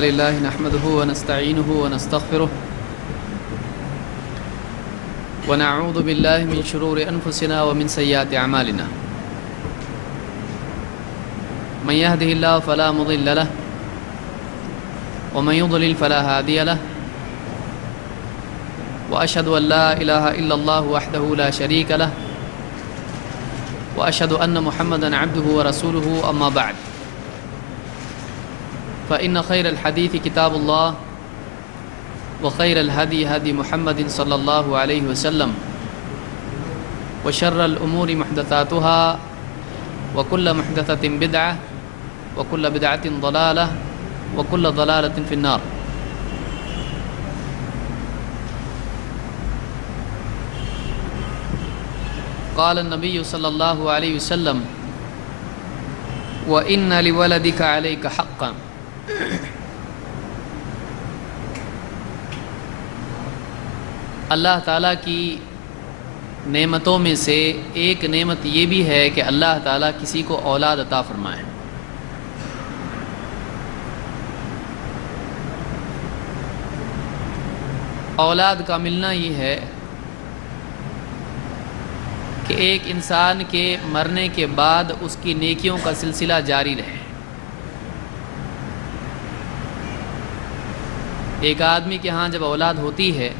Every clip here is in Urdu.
لله نحمده ونستعينه ونستغفره ونعوذ بالله من شرور أنفسنا ومن سيئات أعمالنا من يهده الله فلا مضل له ومن يضلل فلا هادي له وأشهد أن لا إله إلا الله وحده لا شريك له وأشهد أن محمدًا عبده ورسوله أما بعد فإن خير الحديث كتاب الله وخير الهدي هدي محمد صلى الله عليه وسلم وشر الأمور محدثاتها وكل محدثة بدعة وكل بدعة ضلالة وكل ضلالة في النار. قال النبي صلى الله عليه وسلم وإن لولدك عليك حقا. اللہ تعالیٰ کی نعمتوں میں سے ایک نعمت یہ بھی ہے کہ اللہ تعالیٰ کسی کو اولاد عطا فرمائے. اولاد کا ملنا یہ ہے کہ ایک انسان کے مرنے کے بعد اس کی نیکیوں کا سلسلہ جاری رہے. ایک آدمی کے ہاں جب اولاد ہوتی ہے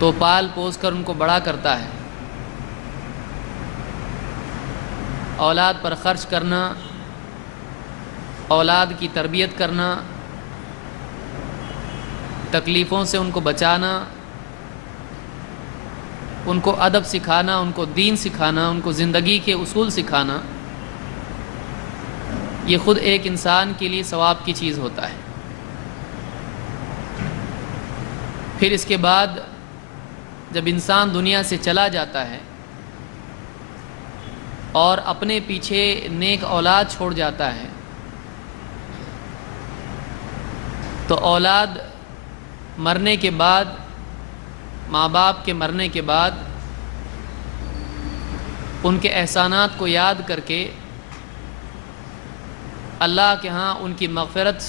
تو پال پوس کر ان کو بڑا کرتا ہے. اولاد پر خرچ کرنا، اولاد کی تربیت کرنا، تکلیفوں سے ان کو بچانا، ان کو ادب سکھانا، ان کو دین سکھانا، ان کو زندگی کے اصول سکھانا، یہ خود ایک انسان کے لیے ثواب کی چیز ہوتا ہے. پھر اس کے بعد جب انسان دنیا سے چلا جاتا ہے اور اپنے پیچھے نیک اولاد چھوڑ جاتا ہے تو اولاد مرنے کے بعد، ماں باپ کے مرنے کے بعد ان کے احسانات کو یاد کر کے اللہ کے ہاں ان کی مغفرت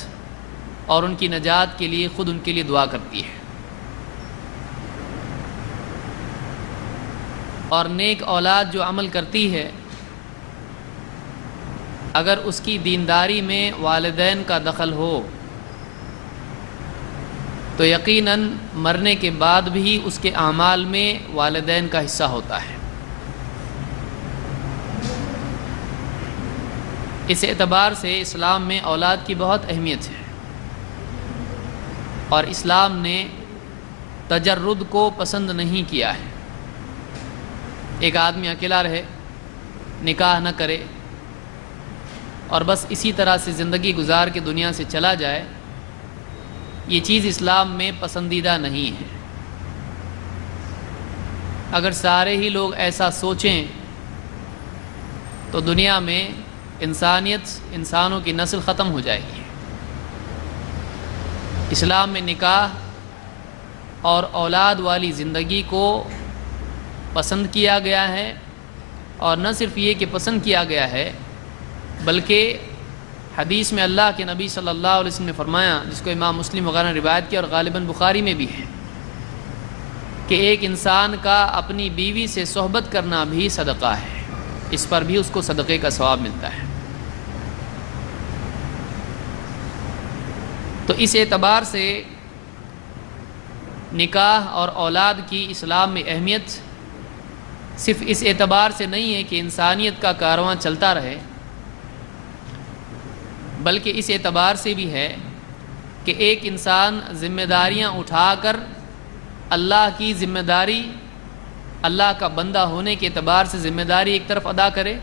اور ان کی نجات کے لیے خود ان کے لیے دعا کرتی ہے. اور نیک اولاد جو عمل کرتی ہے اگر اس کی دینداری میں والدین کا دخل ہو تو یقیناً مرنے کے بعد بھی اس کے اعمال میں والدین کا حصہ ہوتا ہے. اس اعتبار سے اسلام میں اولاد کی بہت اہمیت ہے اور اسلام نے تجرد کو پسند نہیں کیا ہے. ایک آدمی اکیلا رہے، نکاح نہ کرے اور بس اسی طرح سے زندگی گزار کے دنیا سے چلا جائے، یہ چیز اسلام میں پسندیدہ نہیں ہے. اگر سارے ہی لوگ ایسا سوچیں تو دنیا میں انسانوں کی نسل ختم ہو جائے گی. اسلام میں نکاح اور اولاد والی زندگی کو پسند کیا گیا ہے، اور نہ صرف یہ کہ پسند کیا گیا ہے بلکہ حدیث میں اللہ کے نبی صلی اللہ علیہ وسلم نے فرمایا، جس کو امام مسلم وغیرہ نے روایت کیا اور غالباً بخاری میں بھی ہے، کہ ایک انسان کا اپنی بیوی سے صحبت کرنا بھی صدقہ ہے، اس پر بھی اس کو صدقے کا ثواب ملتا ہے. تو اس اعتبار سے نکاح اور اولاد کی اسلام میں اہمیت صرف اس اعتبار سے نہیں ہے کہ انسانیت کا کارواں چلتا رہے، بلکہ اس اعتبار سے بھی ہے کہ ایک انسان ذمہ داریاں اٹھا کر اللہ کی ذمہ داری، اللہ کا بندہ ہونے کے اعتبار سے ذمہ داری ایک طرف ادا کرے،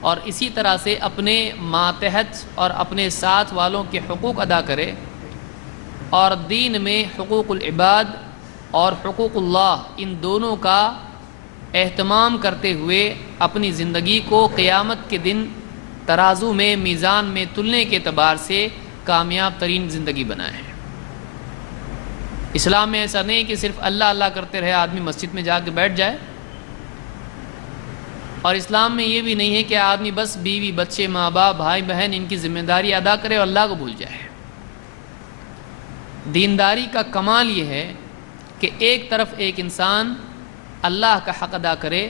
اور اسی طرح سے اپنے ماتحت اور اپنے ساتھ والوں کے حقوق ادا کرے، اور دین میں حقوق العباد اور حقوق اللہ ان دونوں کا اہتمام کرتے ہوئے اپنی زندگی کو قیامت کے دن ترازو میں، میزان میں تلنے کے اعتبار سے کامیاب ترین زندگی بنائے. اسلام میں ایسا نہیں کہ صرف اللہ اللہ کرتے رہے آدمی مسجد میں جا کے بیٹھ جائے. اور اسلام میں یہ بھی نہیں ہے کہ آدمی بس بیوی بچے ماں باپ بھائی بہن ان کی ذمہ داری ادا کرے اور اللہ کو بھول جائے۔ دینداری کا کمال یہ ہے کہ ایک طرف ایک انسان اللہ کا حق ادا کرے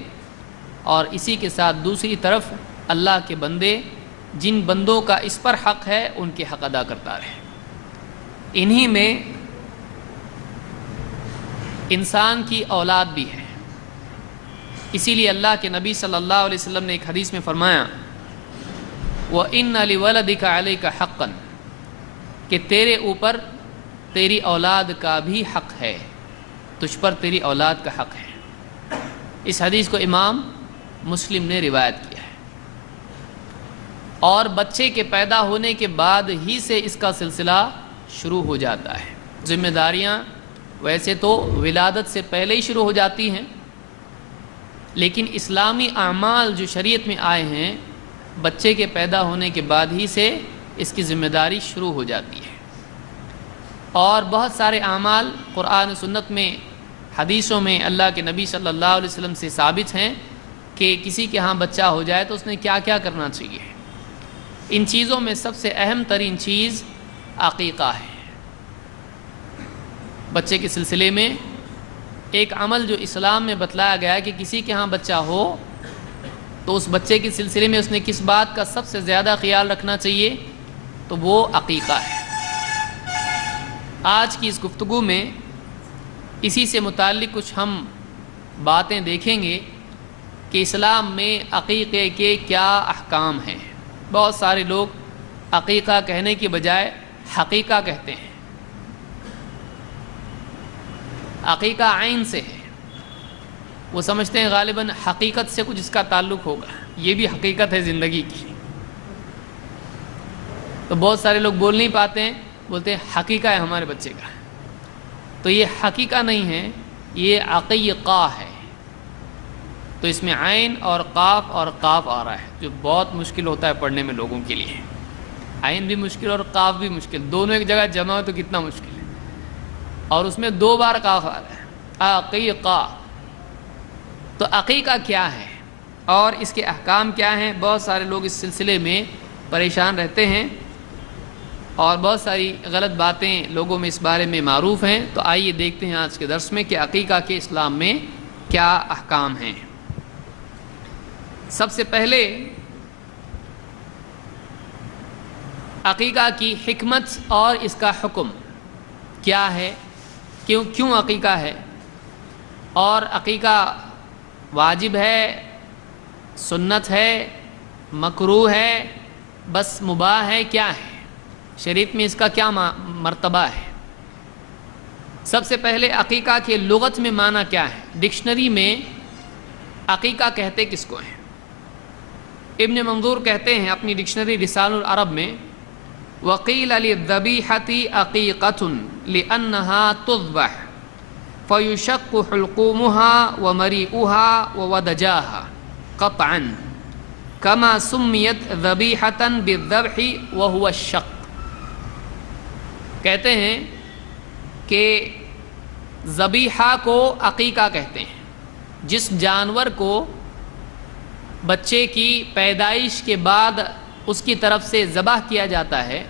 اور اسی کے ساتھ دوسری طرف اللہ کے بندے جن بندوں کا اس پر حق ہے ان کے حق ادا کرتا رہے۔ انہی میں انسان کی اولاد بھی ہے۔ اسی لیے اللہ کے نبی صلی اللہ علیہ وسلم نے ایک حدیث میں فرمایا وَإِنَّ لِوَلَدِكَ عَلَيْكَ حَقًّا، کہ تیرے اوپر تیری اولاد کا بھی حق ہے، تجھ پر تیری اولاد کا حق ہے۔ اس حدیث کو امام مسلم نے روایت کیا ہے۔ اور بچے کے پیدا ہونے کے بعد ہی سے اس کا سلسلہ شروع ہو جاتا ہے۔ ذمہ داریاں ویسے تو ولادت سے پہلے ہی شروع ہو جاتی ہیں، لیکن اسلامی اعمال جو شریعت میں آئے ہیں بچے کے پیدا ہونے کے بعد ہی سے اس کی ذمہ داری شروع ہو جاتی ہے۔ اور بہت سارے اعمال قرآن و سنت میں حدیثوں میں اللہ کے نبی صلی اللہ علیہ وسلم سے ثابت ہیں کہ کسی کے ہاں بچہ ہو جائے تو اس نے کیا کیا کرنا چاہیے۔ ان چیزوں میں سب سے اہم ترین چیز عقیقہ ہے۔ بچے کے سلسلے میں ایک عمل جو اسلام میں بتلایا گیا ہے کہ کسی کے ہاں بچہ ہو تو اس بچے کے سلسلے میں اس نے کس بات کا سب سے زیادہ خیال رکھنا چاہیے، تو وہ عقیقہ ہے۔ آج کی اس گفتگو میں اسی سے متعلق کچھ ہم باتیں دیکھیں گے کہ اسلام میں عقیقے کے کیا احکام ہیں۔ بہت سارے لوگ عقیقہ کہنے کی بجائے حقیقہ کہتے ہیں۔ عقیقہ عین سے ہے، وہ سمجھتے ہیں غالباً حقیقت سے کچھ اس کا تعلق ہوگا، یہ بھی حقیقت ہے زندگی کی۔ تو بہت سارے لوگ بول نہیں پاتے ہیں، بولتے ہیں حقیقہ ہے ہمارے بچے کا، تو یہ حقیقہ نہیں ہے، یہ عقیقہ ہے۔ تو اس میں عین اور قاف آ رہا ہے، جو بہت مشکل ہوتا ہے پڑھنے میں لوگوں کے لیے۔ عین بھی مشکل اور قاف بھی مشکل، دونوں ایک جگہ جمع ہو تو کتنا مشکل ہے، اور اس میں 2 بار قاف آ رہا ہے، عقیقہ۔ تو عقیقہ کیا ہے اور اس کے احکام کیا ہیں؟ بہت سارے لوگ اس سلسلے میں پریشان رہتے ہیں اور بہت ساری غلط باتیں لوگوں میں اس بارے میں معروف ہیں۔ تو آئیے دیکھتے ہیں آج کے درس میں کہ عقیقہ کے اسلام میں کیا احکام ہیں۔ سب سے پہلے عقیقہ کی حکمت اور اس کا حکم کیا ہے، کیوں عقیقہ ہے، اور عقیقہ واجب ہے، سنت ہے، مکروہ ہے، بس مباح ہے، کیا ہے شریعت میں اس کا کیا مرتبہ ہے۔ سب سے پہلے عقیقہ کے لغت میں معنی کیا ہے؟ ڈکشنری میں عقیقہ کہتے کس کو ہیں؟ ابن منظور کہتے ہیں اپنی ڈکشنری لسان العرب میں وقیل للذبیحة عقیقة لأنها تذبح فیشق حلقومها ومریئها وودجاها قطعا كما سمیت ذبیحة بالذبح وهو الشق۔ کہتے ہیں کہ ذبیحہ کو عقیقہ کہتے ہیں، جس جانور کو بچے کی پیدائش کے بعد اس کی طرف سے ذبح کیا جاتا ہے،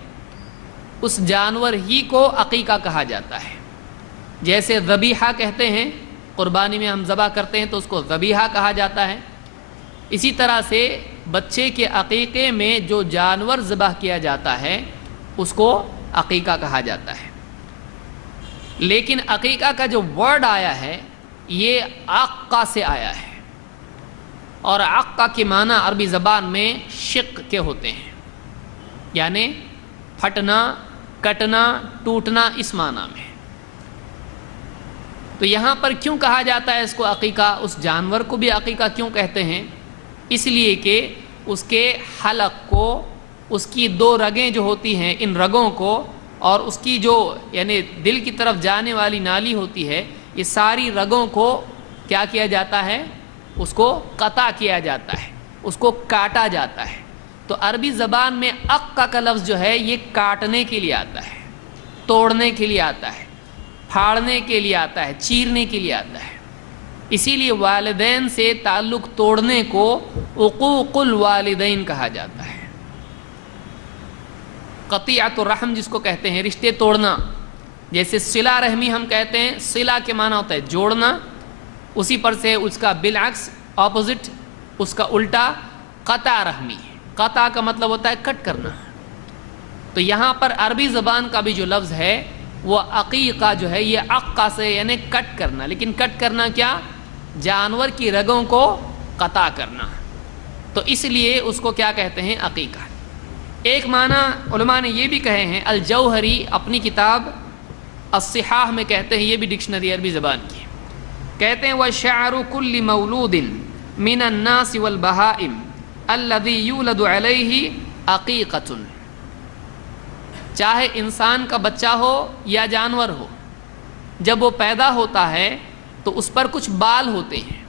اس جانور ہی کو عقیقہ کہا جاتا ہے۔ جیسے ذبیحہ کہتے ہیں، قربانی میں ہم ذبح کرتے ہیں تو اس کو ذبیحہ کہا جاتا ہے، اسی طرح سے بچے کے عقیقے میں جو جانور ذبح کیا جاتا ہے اس کو عقیقہ کہا جاتا ہے۔ لیکن عقیقہ کا جو ورڈ آیا ہے یہ عقہ سے آیا ہے، اور عقہ کے معنی عربی زبان میں شق کے ہوتے ہیں، یعنی پھٹنا، کٹنا، ٹوٹنا، اس معنی میں۔ تو یہاں پر کیوں کہا جاتا ہے اس کو عقیقہ، اس جانور کو بھی عقیقہ کیوں کہتے ہیں؟ اس لیے کہ اس کے حلق کو، اس کی 2 رگیں جو ہوتی ہیں، ان رگوں کو، اور اس کی جو یعنی دل کی طرف جانے والی نالی ہوتی ہے، یہ ساری رگوں کو کیا کیا جاتا ہے؟ اس کو قطع کیا جاتا ہے، اس کو کاٹا جاتا ہے۔ تو عربی زبان میں عقہ کا لفظ جو ہے یہ کاٹنے کے لیے آتا ہے، توڑنے کے لیے آتا ہے، پھاڑنے کے لیے آتا ہے، چیرنے کے لیے آتا ہے۔ اسی لیے والدین سے تعلق توڑنے کو عقوق الوالدین کہا جاتا ہے، قطیعۃ الرحم جس کو کہتے ہیں، رشتے توڑنا. جیسے صلہ رحمی ہم کہتے ہیں، صلہ کے معنی ہوتا ہے جوڑنا، اسی پر سے اس کا بالعکس اپوزٹ، اس کا الٹا قطع رحمی. قطع کا مطلب ہوتا ہے کٹ کرنا. تو یہاں پر عربی زبان کا بھی جو لفظ ہے وہ عقیقہ جو ہے یہ عقہ سے یعنی کٹ کرنا، لیکن کٹ کرنا کیا؟ جانور کی رگوں کو قطع کرنا. تو اس لیے اس کو کیا کہتے ہیں؟ عقیقہ. ایک معنی علماء نے یہ بھی کہے ہیں، الجوہری اپنی کتاب الصحاح میں کہتے ہیں، یہ بھی ڈکشنری عربی زبان کی، کہتے ہیں وَشَعْرُ كُلِّ مَوْلُودٍ مِنَ النَّاسِ وَالْبَهَائِمِ الَّذِي يُولَدُ عَلَيْهِ عَقِيقَةٌ. چاہے انسان کا بچہ ہو یا جانور ہو، جب وہ پیدا ہوتا ہے تو اس پر کچھ بال ہوتے ہیں،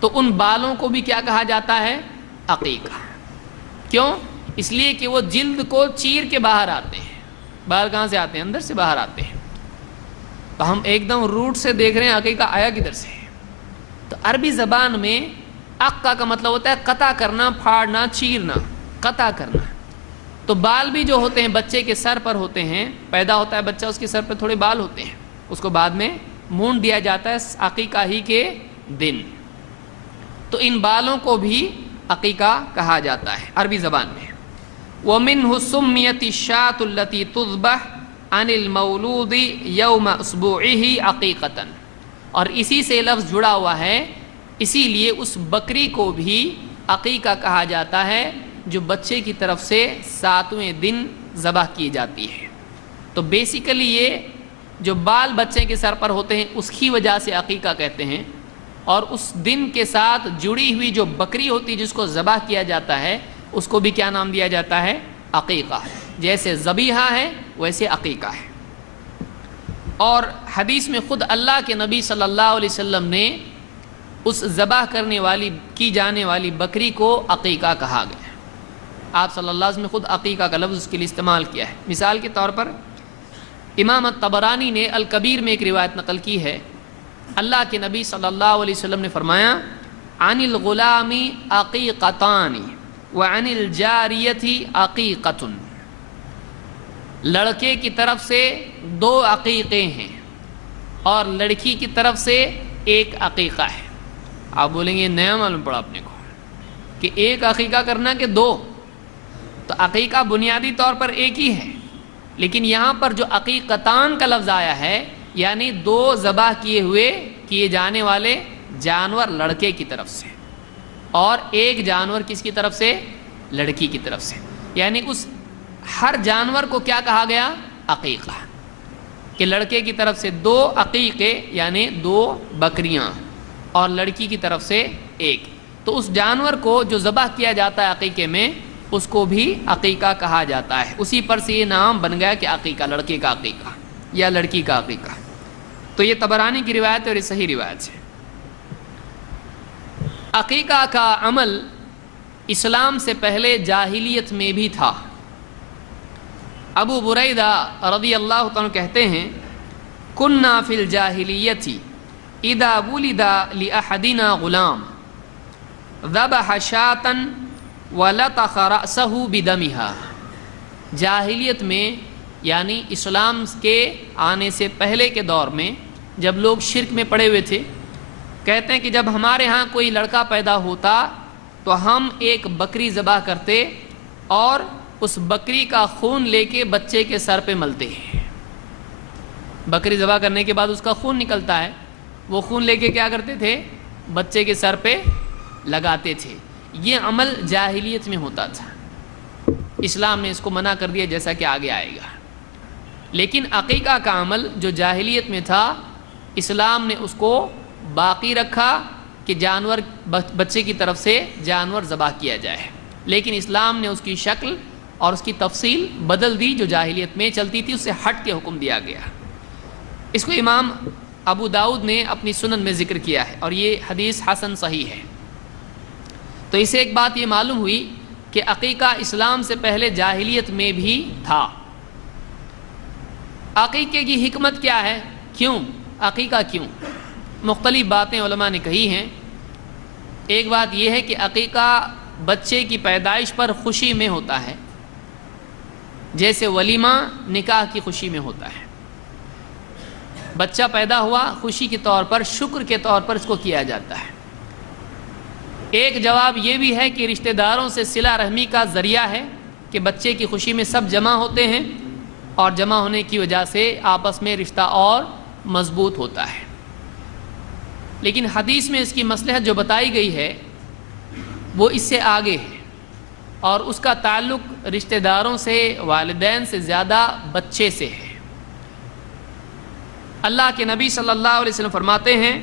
تو ان بالوں کو بھی کیا کہا جاتا ہے؟ عقیقہ. کیوں؟ اس لیے کہ وہ جلد کو چیر کے باہر آتے ہیں. باہر کہاں سے آتے ہیں؟ اندر سے باہر آتے ہیں. تو ہم ایک دم روٹ سے دیکھ رہے ہیں عقیقہ آیا کدھر سے. تو عربی زبان میں عقہ کا مطلب ہوتا ہے قطع کرنا، پھاڑنا، چیرنا، قطع کرنا. تو بال بھی جو ہوتے ہیں بچے کے سر پر ہوتے ہیں، پیدا ہوتا ہے بچہ، اس کے سر پر تھوڑے بال ہوتے ہیں، اس کو بعد میں مونڈ دیا جاتا ہے عقیقہ ہی کے دن. تو ان بالوں کو بھی عقیقہ کہا جاتا ہے عربی زبان میں. وَمِنْهُ سُمِّيَتِ الشَّاةُ الَّتِي تُذْبَحُ عَنِ الْمَوْلُودِ يَوْمَ أُسْبُوعِهِ عَقِيقَةً. اور اسی سے لفظ جڑا ہوا ہے، اسی لیے اس بکری کو بھی عقیقہ کہا جاتا ہے جو بچے کی طرف سے 7ویں دن ذبح کی جاتی ہے. تو بیسیکلی یہ جو بال بچے کے سر پر ہوتے ہیں اس کی وجہ سے عقیقہ کہتے ہیں، اور اس دن کے ساتھ جڑی ہوئی جو بکری ہوتی ہے جس کو ذبح کیا جاتا ہے اس کو بھی کیا نام دیا جاتا ہے؟ عقیقہ. جیسے ذبیحہ ہے ویسے عقیقہ ہے. اور حدیث میں خود اللہ کے نبی صلی اللہ علیہ وسلم نے اس ذبح کرنے والی کی جانے والی بکری کو عقیقہ کہا گیا. آپ صلی اللہ علیہ وسلم نے خود عقیقہ کا لفظ اس کے لیے استعمال کیا ہے. مثال کے طور پر امام الطبرانی نے الکبیر میں ایک روایت نقل کی ہے، اللہ کے نبی صلی اللہ علیہ وسلم نے فرمایا عن الغلام عقیقتان وعن الجاریۃ عقیقۃ. لڑکے کی طرف سے 2 عقیقے ہیں اور لڑکی کی طرف سے 1 عقیقہ ہے. آپ بولیں گے نیا معلوم پڑا اپنے کو کہ 1 عقیقہ کرنا کہ 2. تو عقیقہ بنیادی طور پر ایک ہی ہے، لیکن یہاں پر جو عقیقتان کا لفظ آیا ہے یعنی 2 ذبح کیے جانے والے جانور لڑکے کی طرف سے، اور 1 جانور کس کی طرف سے؟ لڑکی کی طرف سے. یعنی اس ہر جانور کو کیا کہا گیا؟ عقیقہ. کہ لڑکے کی طرف سے 2 عقیقے یعنی 2 بکریاں اور لڑکی کی طرف سے 1. تو اس جانور کو جو ذبح کیا جاتا ہے عقیقے میں اس کو بھی عقیقہ کہا جاتا ہے. اسی پر سے یہ نام بن گیا کہ عقیقہ، لڑکے کا عقیقہ یا لڑکی کا عقیقہ. تو یہ طبرانی کی روایت ہے اور یہ صحیح روایت ہے. عقیقہ کا عمل اسلام سے پہلے جاہلیت میں بھی تھا. ابو بریدہ رضی اللہ عنہ کہتے ہیں کننا فی الجاہلیت اذا ولد لأحدنا غلام ذبح شاة وَلَطَخَ رَأْسَهُ بِدَمِهَا. جاہلیت میں یعنی اسلام کے آنے سے پہلے کے دور میں جب لوگ شرک میں پڑے ہوئے تھے، کہتے ہیں کہ جب ہمارے ہاں کوئی لڑکا پیدا ہوتا تو ہم ایک بکری ذبح کرتے اور اس بکری کا خون لے کے بچے کے سر پہ ملتے ہیں. بکری ذبح کرنے کے بعد اس کا خون نکلتا ہے، وہ خون لے کے کیا کرتے تھے؟ بچے کے سر پہ لگاتے تھے. یہ عمل جاہلیت میں ہوتا تھا. اسلام نے اس کو منع کر دیا جیسا کہ آگے آئے گا. لیکن عقیقہ کا عمل جو جاہلیت میں تھا اسلام نے اس کو باقی رکھا کہ جانور بچے کی طرف سے جانور ذبح کیا جائے، لیکن اسلام نے اس کی شکل اور اس کی تفصیل بدل دی. جو جاہلیت میں چلتی تھی اس سے ہٹ کے حکم دیا گیا. اس کو امام ابو داؤد نے اپنی سنن میں ذکر کیا ہے اور یہ حدیث حسن صحیح ہے. تو اسے ایک بات یہ معلوم ہوئی کہ عقیقہ اسلام سے پہلے جاہلیت میں بھی تھا. عقیقے کی حکمت کیا ہے؟ کیوں عقیقہ کیوں؟ مختلف باتیں علماء نے کہی ہیں۔ ایک بات یہ ہے کہ عقیقہ بچے کی پیدائش پر خوشی میں ہوتا ہے، جیسے ولیمہ نکاح کی خوشی میں ہوتا ہے۔ بچہ پیدا ہوا، خوشی کے طور پر، شکر کے طور پر اس کو کیا جاتا ہے۔ ایک جواب یہ بھی ہے کہ رشتہ داروں سے صلہ رحمی کا ذریعہ ہے کہ بچے کی خوشی میں سب جمع ہوتے ہیں، اور جمع ہونے کی وجہ سے آپس میں رشتہ اور مضبوط ہوتا ہے۔ لیکن حدیث میں اس کی مصلحت جو بتائی گئی ہے وہ اس سے آگے ہے، اور اس کا تعلق رشتہ داروں سے، والدین سے زیادہ بچے سے ہے۔ اللہ کے نبی صلی اللہ علیہ وسلم فرماتے ہیں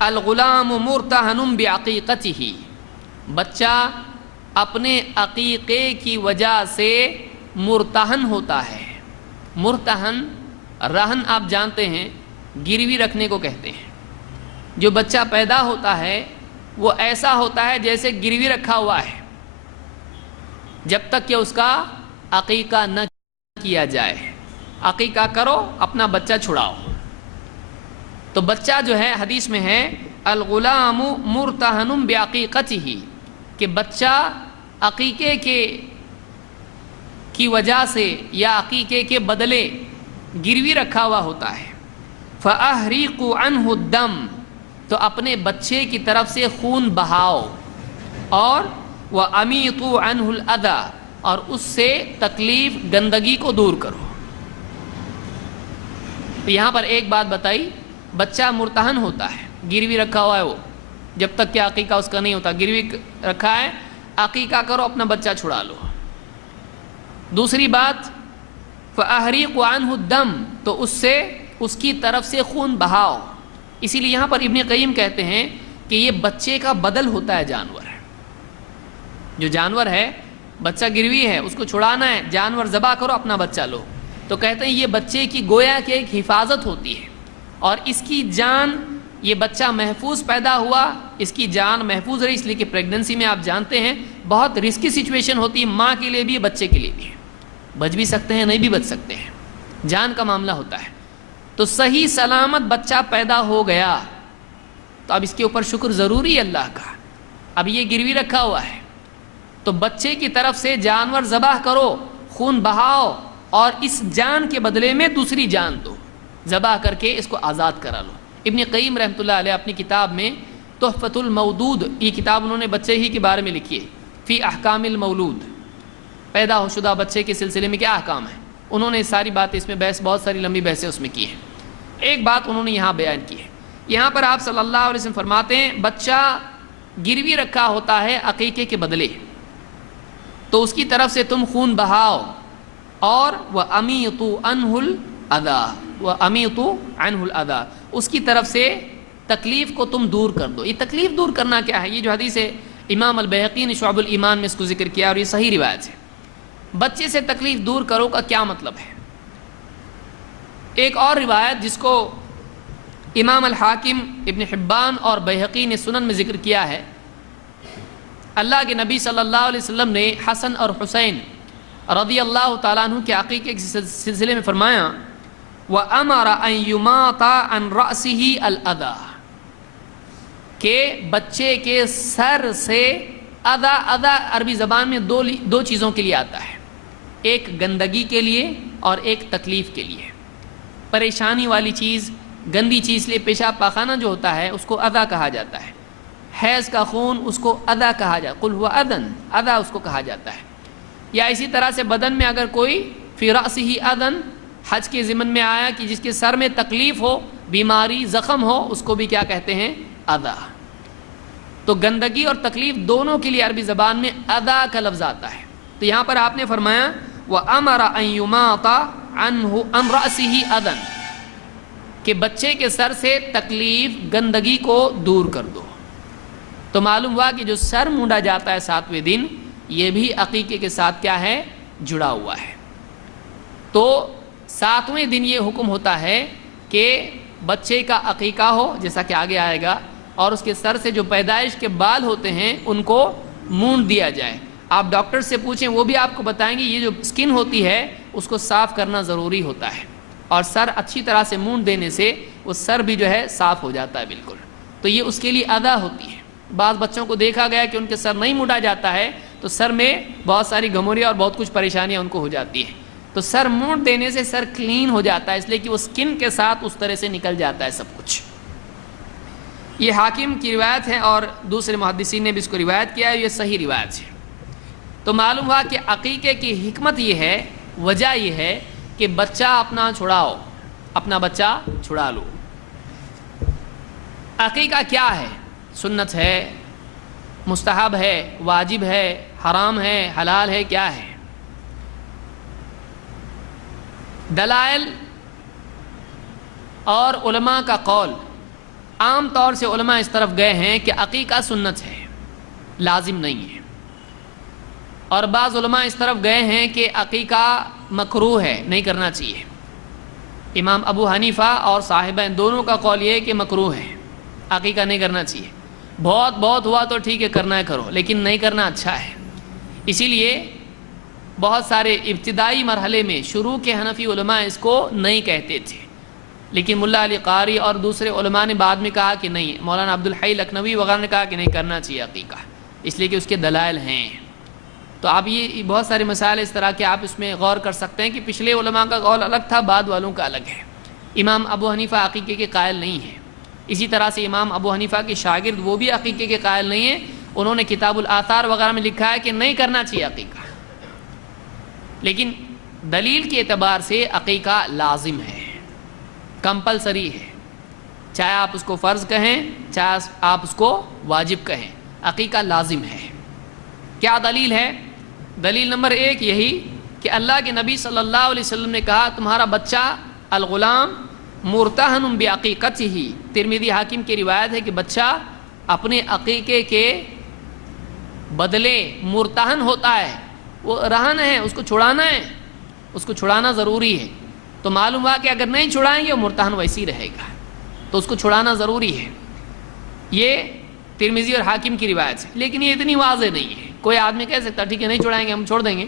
الغلام مرتہن بعقیقتہ، بچہ اپنے عقیقے کی وجہ سے مرتہن ہوتا ہے۔ مرتہن، رہن آپ جانتے ہیں، گروی رکھنے کو کہتے ہیں۔ جو بچہ پیدا ہوتا ہے وہ ایسا ہوتا ہے جیسے گروی رکھا ہوا ہے، جب تک کہ اس کا عقیقہ نہ کیا جائے۔ عقیقہ کرو، اپنا بچہ چھڑاؤ۔ تو بچہ جو ہے، حدیث میں ہے الغلام مرتہن بعقیقتہ، کہ بچہ عقیقے کی وجہ سے یا عقیقے کے بدلے گروی رکھا ہوا ہوتا ہے۔ فَأَحْرِقُ عَنْهُ الدَّمَ، تو اپنے بچے کی طرف سے خون بہاؤ، اور وَأَمِيطُ عَنْهُ الْأَذَى، اور اس سے تکلیف، گندگی کو دور کرو۔ تو یہاں پر ایک بات بتائی، بچہ مرتہن ہوتا ہے، گروی رکھا ہوا ہے وہ، جب تک کہ عقیقہ اس کا نہیں ہوتا۔ گروی رکھا ہے، عقیقہ کرو، اپنا بچہ چھڑا لو۔ دوسری بات فَأَحْرِقُ عَنْهُ الدَّمَ، تو اس سے، اس کی طرف سے خون بہاؤ۔ اسی لیے یہاں پر ابن قیم کہتے ہیں کہ یہ بچے کا بدل ہوتا ہے جانور۔ جو جانور ہے، بچہ گروی ہے، اس کو چھڑانا ہے، جانور ذبح کرو، اپنا بچہ لو۔ تو کہتے ہیں یہ بچے کی گویا کہ ایک حفاظت ہوتی ہے، اور اس کی جان، یہ بچہ محفوظ پیدا ہوا، اس کی جان محفوظ رہی۔ اس لیے کہ پریگننسی میں آپ جانتے ہیں بہت رسکی سچویشن ہوتی ہے، ماں کے لیے بھی، بچے کے لیے بھی، بچ بھی سکتے ہیں، نہیں بھی بچ سکتے ہیں، جان کا معاملہ ہوتا ہے۔ تو صحیح سلامت بچہ پیدا ہو گیا تو اب اس کے اوپر شکر ضروری ہے اللہ کا۔ اب یہ گروی رکھا ہوا ہے، تو بچے کی طرف سے جانور ذبح کرو، خون بہاؤ، اور اس جان کے بدلے میں دوسری جان دو، ذبح کر کے اس کو آزاد کرا لو۔ ابن قیم رحمۃ اللہ علیہ اپنی کتاب میں تحفۃ المودود، یہ کتاب انہوں نے بچے ہی کے بارے میں لکھی ہے، فی احکام المولود، پیدا ہو شدہ بچے کے سلسلے میں کیا احکام ہیں، انہوں نے ساری باتیں اس میں بحث، بہت ساری لمبی بحثیں اس میں کی ہیں۔ ایک بات انہوں نے یہاں بیان کی ہے، یہاں پر آپ صلی اللہ علیہ وسلم فرماتے ہیں بچہ گروی رکھا ہوتا ہے عقیقے کے بدلے، تو اس کی طرف سے تم خون بہاؤ، اور وَأَمِيطُ عَنْهُ الْأَذَى، وَأَمِيطُ عَنْهُ الْأَذَى، اس کی طرف سے تکلیف کو تم دور کر دو۔ یہ تکلیف دور کرنا کیا ہے؟ یہ جو حدیث ہے امام البیہقی نے شعب الایمان میں اس کو ذکر کیا، اور یہ صحیح روایت ہے۔ بچے سے تکلیف دور کرو کا کیا مطلب ہے؟ ایک اور روایت جس کو امام الحاکم، ابن حبان اور بیہقی نے سنن میں ذکر کیا ہے، اللہ کے نبی صلی اللہ علیہ وسلم نے حسن اور حسین رضی اللہ تعالیٰ عنہ کے عقیقے کے سلسلے میں فرمایا وَأَمَرَ أَن يُمَاطَ عَنْ رَأْسِهِ الْأَذَى، کہ بچے کے سر سے ادا، ادا عربی زبان میں دو چیزوں کے لیے آتا ہے، ایک گندگی کے لیے اور ایک تکلیف کے لیے۔ پریشانی والی چیز، گندی چیز، لیے پیشاب پاخانہ جو ہوتا ہے اس کو ادا کہا جاتا ہے، حیض کا خون اس کو ادا کہا جاتا ہے، قُلْ هُوَ أَذًا، ادا اس کو کہا جاتا ہے۔ یا اسی طرح سے بدن میں اگر کوئی فی رأسہ اذن، حج کے ضمن میں آیا کہ جس کے سر میں تکلیف ہو، بیماری، زخم ہو، اس کو بھی کیا کہتے ہیں؟ ادا۔ تو گندگی اور تکلیف دونوں کے لیے عربی زبان میں ادا کا لفظ آتا ہے۔ تو یہاں پر آپ نے فرمایا وَأَمَرَ أَن يُمَاطَ عَنْ رَأْسِهِ أَذًا، کہ بچے کے سر سے تکلیف، گندگی کو دور کر دو۔ تو معلوم ہوا کہ جو سر مونڈا جاتا ہے 7ویں دن، یہ بھی عقیقے کے ساتھ کیا ہے؟ جڑا ہوا ہے۔ تو 7ویں دن یہ حکم ہوتا ہے کہ بچے کا عقیقہ ہو، جیسا کہ آگے آئے گا، اور اس کے سر سے جو پیدائش کے بال ہوتے ہیں ان کو مونڈ دیا جائے۔ آپ ڈاکٹر سے پوچھیں، وہ بھی آپ کو بتائیں گے یہ جو سکن ہوتی ہے اس کو صاف کرنا ضروری ہوتا ہے، اور سر اچھی طرح سے مونڈ دینے سے وہ سر بھی جو ہے صاف ہو جاتا ہے بالکل، تو یہ اس کے لیے ادا ہوتی ہے۔ بعض بچوں کو دیکھا گیا کہ ان کے سر نہیں مونڈا جاتا ہے تو سر میں بہت ساری گھموریاں اور بہت کچھ پریشانیاں ان کو ہو جاتی ہیں، تو سر مونڈ دینے سے سر کلین ہو جاتا ہے، اس لیے کہ وہ سکن کے ساتھ اس طرح سے نکل جاتا ہے سب کچھ۔ یہ حاکم کی روایت ہے اور دوسرے محدثین نے بھی اس کو روایت کیا ہے، یہ صحیح روایت ہے۔ تو معلوم ہوا کہ عقیقے کی حکمت یہ ہے، وجہ یہ ہے کہ بچہ اپنا چھڑاؤ، اپنا بچہ چھڑا لو۔ عقیقہ کیا ہے؟ سنت ہے، مستحب ہے، واجب ہے، حرام ہے، حلال ہے، کیا ہے؟ دلائل اور علماء کا قول، عام طور سے علماء اس طرف گئے ہیں کہ عقیقہ سنت ہے، لازم نہیں ہے، اور بعض علماء اس طرف گئے ہیں کہ عقیقہ مکروہ ہے، نہیں کرنا چاہیے۔ امام ابو حنیفہ اور صاحبین دونوں کا قول یہ ہے کہ مکروہ ہے، عقیقہ نہیں کرنا چاہیے، بہت ہوا تو ٹھیک ہے کرنا ہے کرو، لیکن نہیں کرنا اچھا ہے۔ اسی لیے بہت سارے ابتدائی مرحلے میں شروع کے حنفی علماء اس کو نہیں کہتے تھے، لیکن ملا علی قاری اور دوسرے علماء نے بعد میں کہا کہ نہیں، مولانا عبدالحی لکھنوی وغیرہ نے کہا کہ نہیں کرنا چاہیے عقیقہ، اس لیے کہ اس کے دلائل ہیں۔ تو آپ یہ بہت سارے مسائل اس طرح کے آپ اس میں غور کر سکتے ہیں کہ پچھلے علماء کا قول الگ تھا، بعد والوں کا الگ ہے۔ امام ابو حنیفہ عقیقے کے قائل نہیں ہیں، اسی طرح سے امام ابو حنیفہ کے شاگرد وہ بھی عقیقے کے قائل نہیں ہیں، انہوں نے کتاب الآثار وغیرہ میں لکھا ہے کہ نہیں کرنا چاہیے عقیقہ، لیکن دلیل کے اعتبار سے عقیقہ لازم ہے، کمپلسری ہے، چاہے آپ اس کو فرض کہیں چاہے آپ اس کو واجب کہیں، عقیقہ لازم ہے۔ کیا دلیل ہے؟ دلیل نمبر 1 یہی کہ اللہ کے نبی صلی اللہ علیہ وسلم نے کہا تمہارا بچہ الغلام مرتہن بعقیقتہ، ترمذی حاکم کی روایت ہے کہ بچہ اپنے عقیقے کے بدلے مرتہن ہوتا ہے، وہ رہن ہے، اس کو چھڑانا ہے، اس کو چھڑانا ضروری ہے۔ تو معلوم ہوا کہ اگر نہیں چھڑائیں گے وہ مرتہن ویسی رہے گا، تو اس کو چھڑانا ضروری ہے۔ یہ ترمذی اور حاکم کی روایت ہے، لیکن یہ اتنی واضح نہیں ہے۔ کوئی آدمی کہہ سکتا ٹھیک ہے نہیں چھڑائیں گے ہم چھوڑ دیں گے،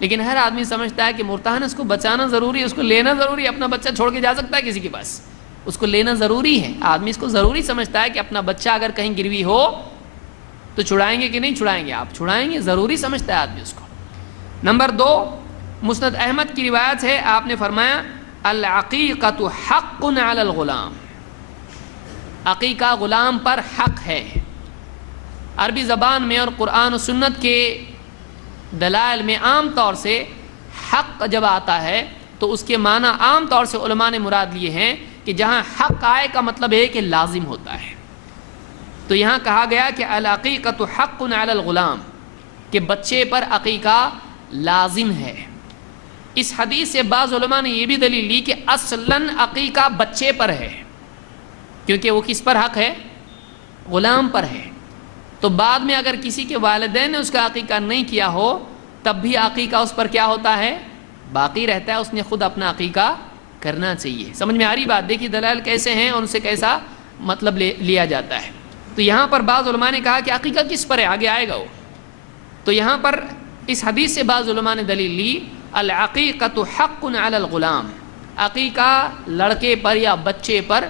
لیکن ہر آدمی سمجھتا ہے کہ مرتہن اس کو بچانا ضروری ہے، اس کو لینا ضروری ہے۔ اپنا بچہ چھوڑ کے جا سکتا ہے کسی کے پاس؟ اس کو لینا ضروری ہے، آدمی اس کو ضروری سمجھتا ہے کہ اپنا بچہ اگر کہیں گروی ہو تو چھڑائیں گے کہ نہیں چھڑائیں گے؟ آپ چھڑائیں گے، ضروری سمجھتا ہے آدمی اس کو۔ نمبر 2 مسند احمد کی روایت ہے، آپ نے فرمایا العقیقۃ حق علی الغلام، عقیقہ غلام پر حق ہے۔ عربی زبان میں اور قرآن و سنت کے دلائل میں عام طور سے حق جب آتا ہے تو اس کے معنی عام طور سے علماء نے مراد لیے ہیں کہ جہاں حق آئے کا مطلب ہے کہ لازم ہوتا ہے۔ تو یہاں کہا گیا کہ العقیقۃ حق علی الغلام، کہ بچے پر عقیقہ لازم ہے۔ اس حدیث سے بعض علماء نے یہ بھی دلیل لی کہ اصلاً عقیقہ بچے پر ہے، کیونکہ وہ کس پر حق ہے؟ غلام پر ہے۔ تو بعد میں اگر کسی کے والدین نے اس کا عقیقہ نہیں کیا ہو تب بھی عقیقہ اس پر کیا ہوتا ہے؟ باقی رہتا ہے، اس نے خود اپنا عقیقہ کرنا چاہیے۔ سمجھ میں آ رہی بات؟ دیکھیے دلائل کیسے ہیں اور ان سے کیسا مطلب لیا جاتا ہے۔ تو یہاں پر بعض علماء نے کہا کہ عقیقہ کس پر ہے، آگے آئے گا وہ۔ تو یہاں پر اس حدیث سے بعض علماء نے دلیل لی العقیقۃ حق علی الغلام، عقیقہ لڑکے پر یا بچے پر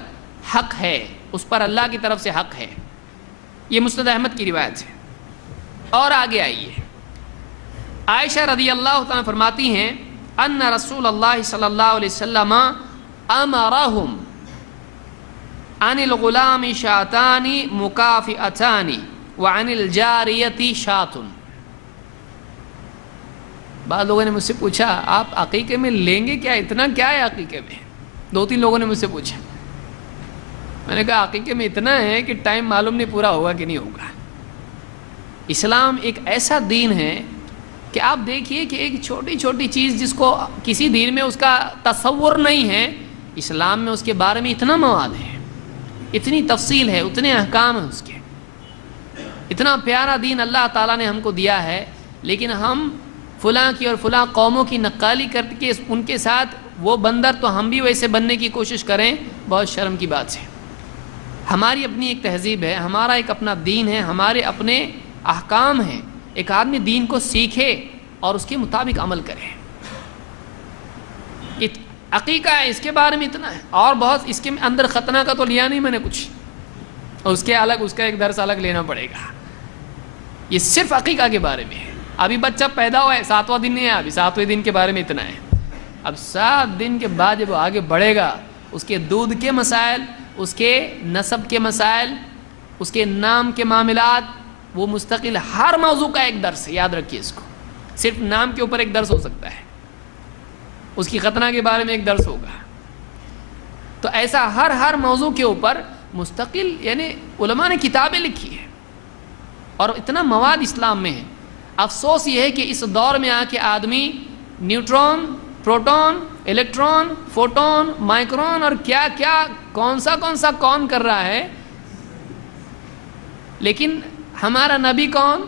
حق ہے، اس پر اللہ کی طرف سے حق ہے۔ یہ مسند احمد کی روایت ہے۔ اور آگے آئیے، عائشہ رضی اللہ تعالیٰ فرماتی ہیں ان رسول اللہ صلی اللہ علیہ وسلم امرہم عن الغلام شاتان مکافئتان وعن الجاریۃ شات۔ بعض لوگوں نے مجھ سے پوچھا آپ عقیقے میں لیں گے کیا، اتنا کیا ہے عقیقے میں؟ 2-3 لوگوں نے مجھ سے پوچھا۔ میں نے کہا عقیقے میں اتنا ہے کہ ٹائم معلوم نہیں پورا ہوگا کہ نہیں ہوگا۔ اسلام ایک ایسا دین ہے کہ آپ دیکھیے کہ ایک چھوٹی چھوٹی چیز جس کو کسی دین میں اس کا تصور نہیں ہے، اسلام میں اس کے بارے میں اتنا مواد ہے، اتنی تفصیل ہے، اتنے احکام ہیں اس کے، اتنا پیارا دین اللہ تعالیٰ نے ہم کو دیا ہے، لیکن ہم فلاں کی اور فلاں قوموں کی نقالی کر کے ان کے ساتھ وہ بندر تو ہم بھی ویسے بننے کی کوشش کریں، بہت شرم کی بات ہے۔ ہماری اپنی ایک تہذیب ہے، ہمارا ایک اپنا دین ہے، ہمارے اپنے احکام ہیں۔ ایک آدمی دین کو سیکھے اور اس کے مطابق عمل کرے۔ عقیقہ ہے اس کے بارے میں اتنا ہے، اور بہت اس کے اندر ختنہ کا تو لیا نہیں میں نے کچھ، اور اس کے الگ اس کا ایک درس الگ لینا پڑے گا. یہ صرف عقیقہ کے بارے میں ہے. ابھی بچہ پیدا ہوا ہے، 7واں دن نہیں ہے، ابھی 7ویں دن کے بارے میں اتنا ہے. اب 7 دن کے بعد جب وہ آگے بڑھے گا، اس کے دودھ کے مسائل، اس کے نسب کے مسائل، اس کے نام کے معاملات، وہ مستقل ہر موضوع کا ایک درس ہے. یاد رکھیے اس کو. صرف نام کے اوپر ایک درس ہو سکتا ہے، اس کی ختنہ کے بارے میں ایک درس ہوگا. تو ایسا ہر موضوع کے اوپر مستقل، یعنی علماء نے کتابیں لکھی ہیں اور اتنا مواد اسلام میں ہے. افسوس یہ ہے کہ اس دور میں آ کے آدمی neutron, proton, electron, photon, micron اور کیا کیا کون سا کون کر رہا ہے. لیکن ہمارا نبی کون،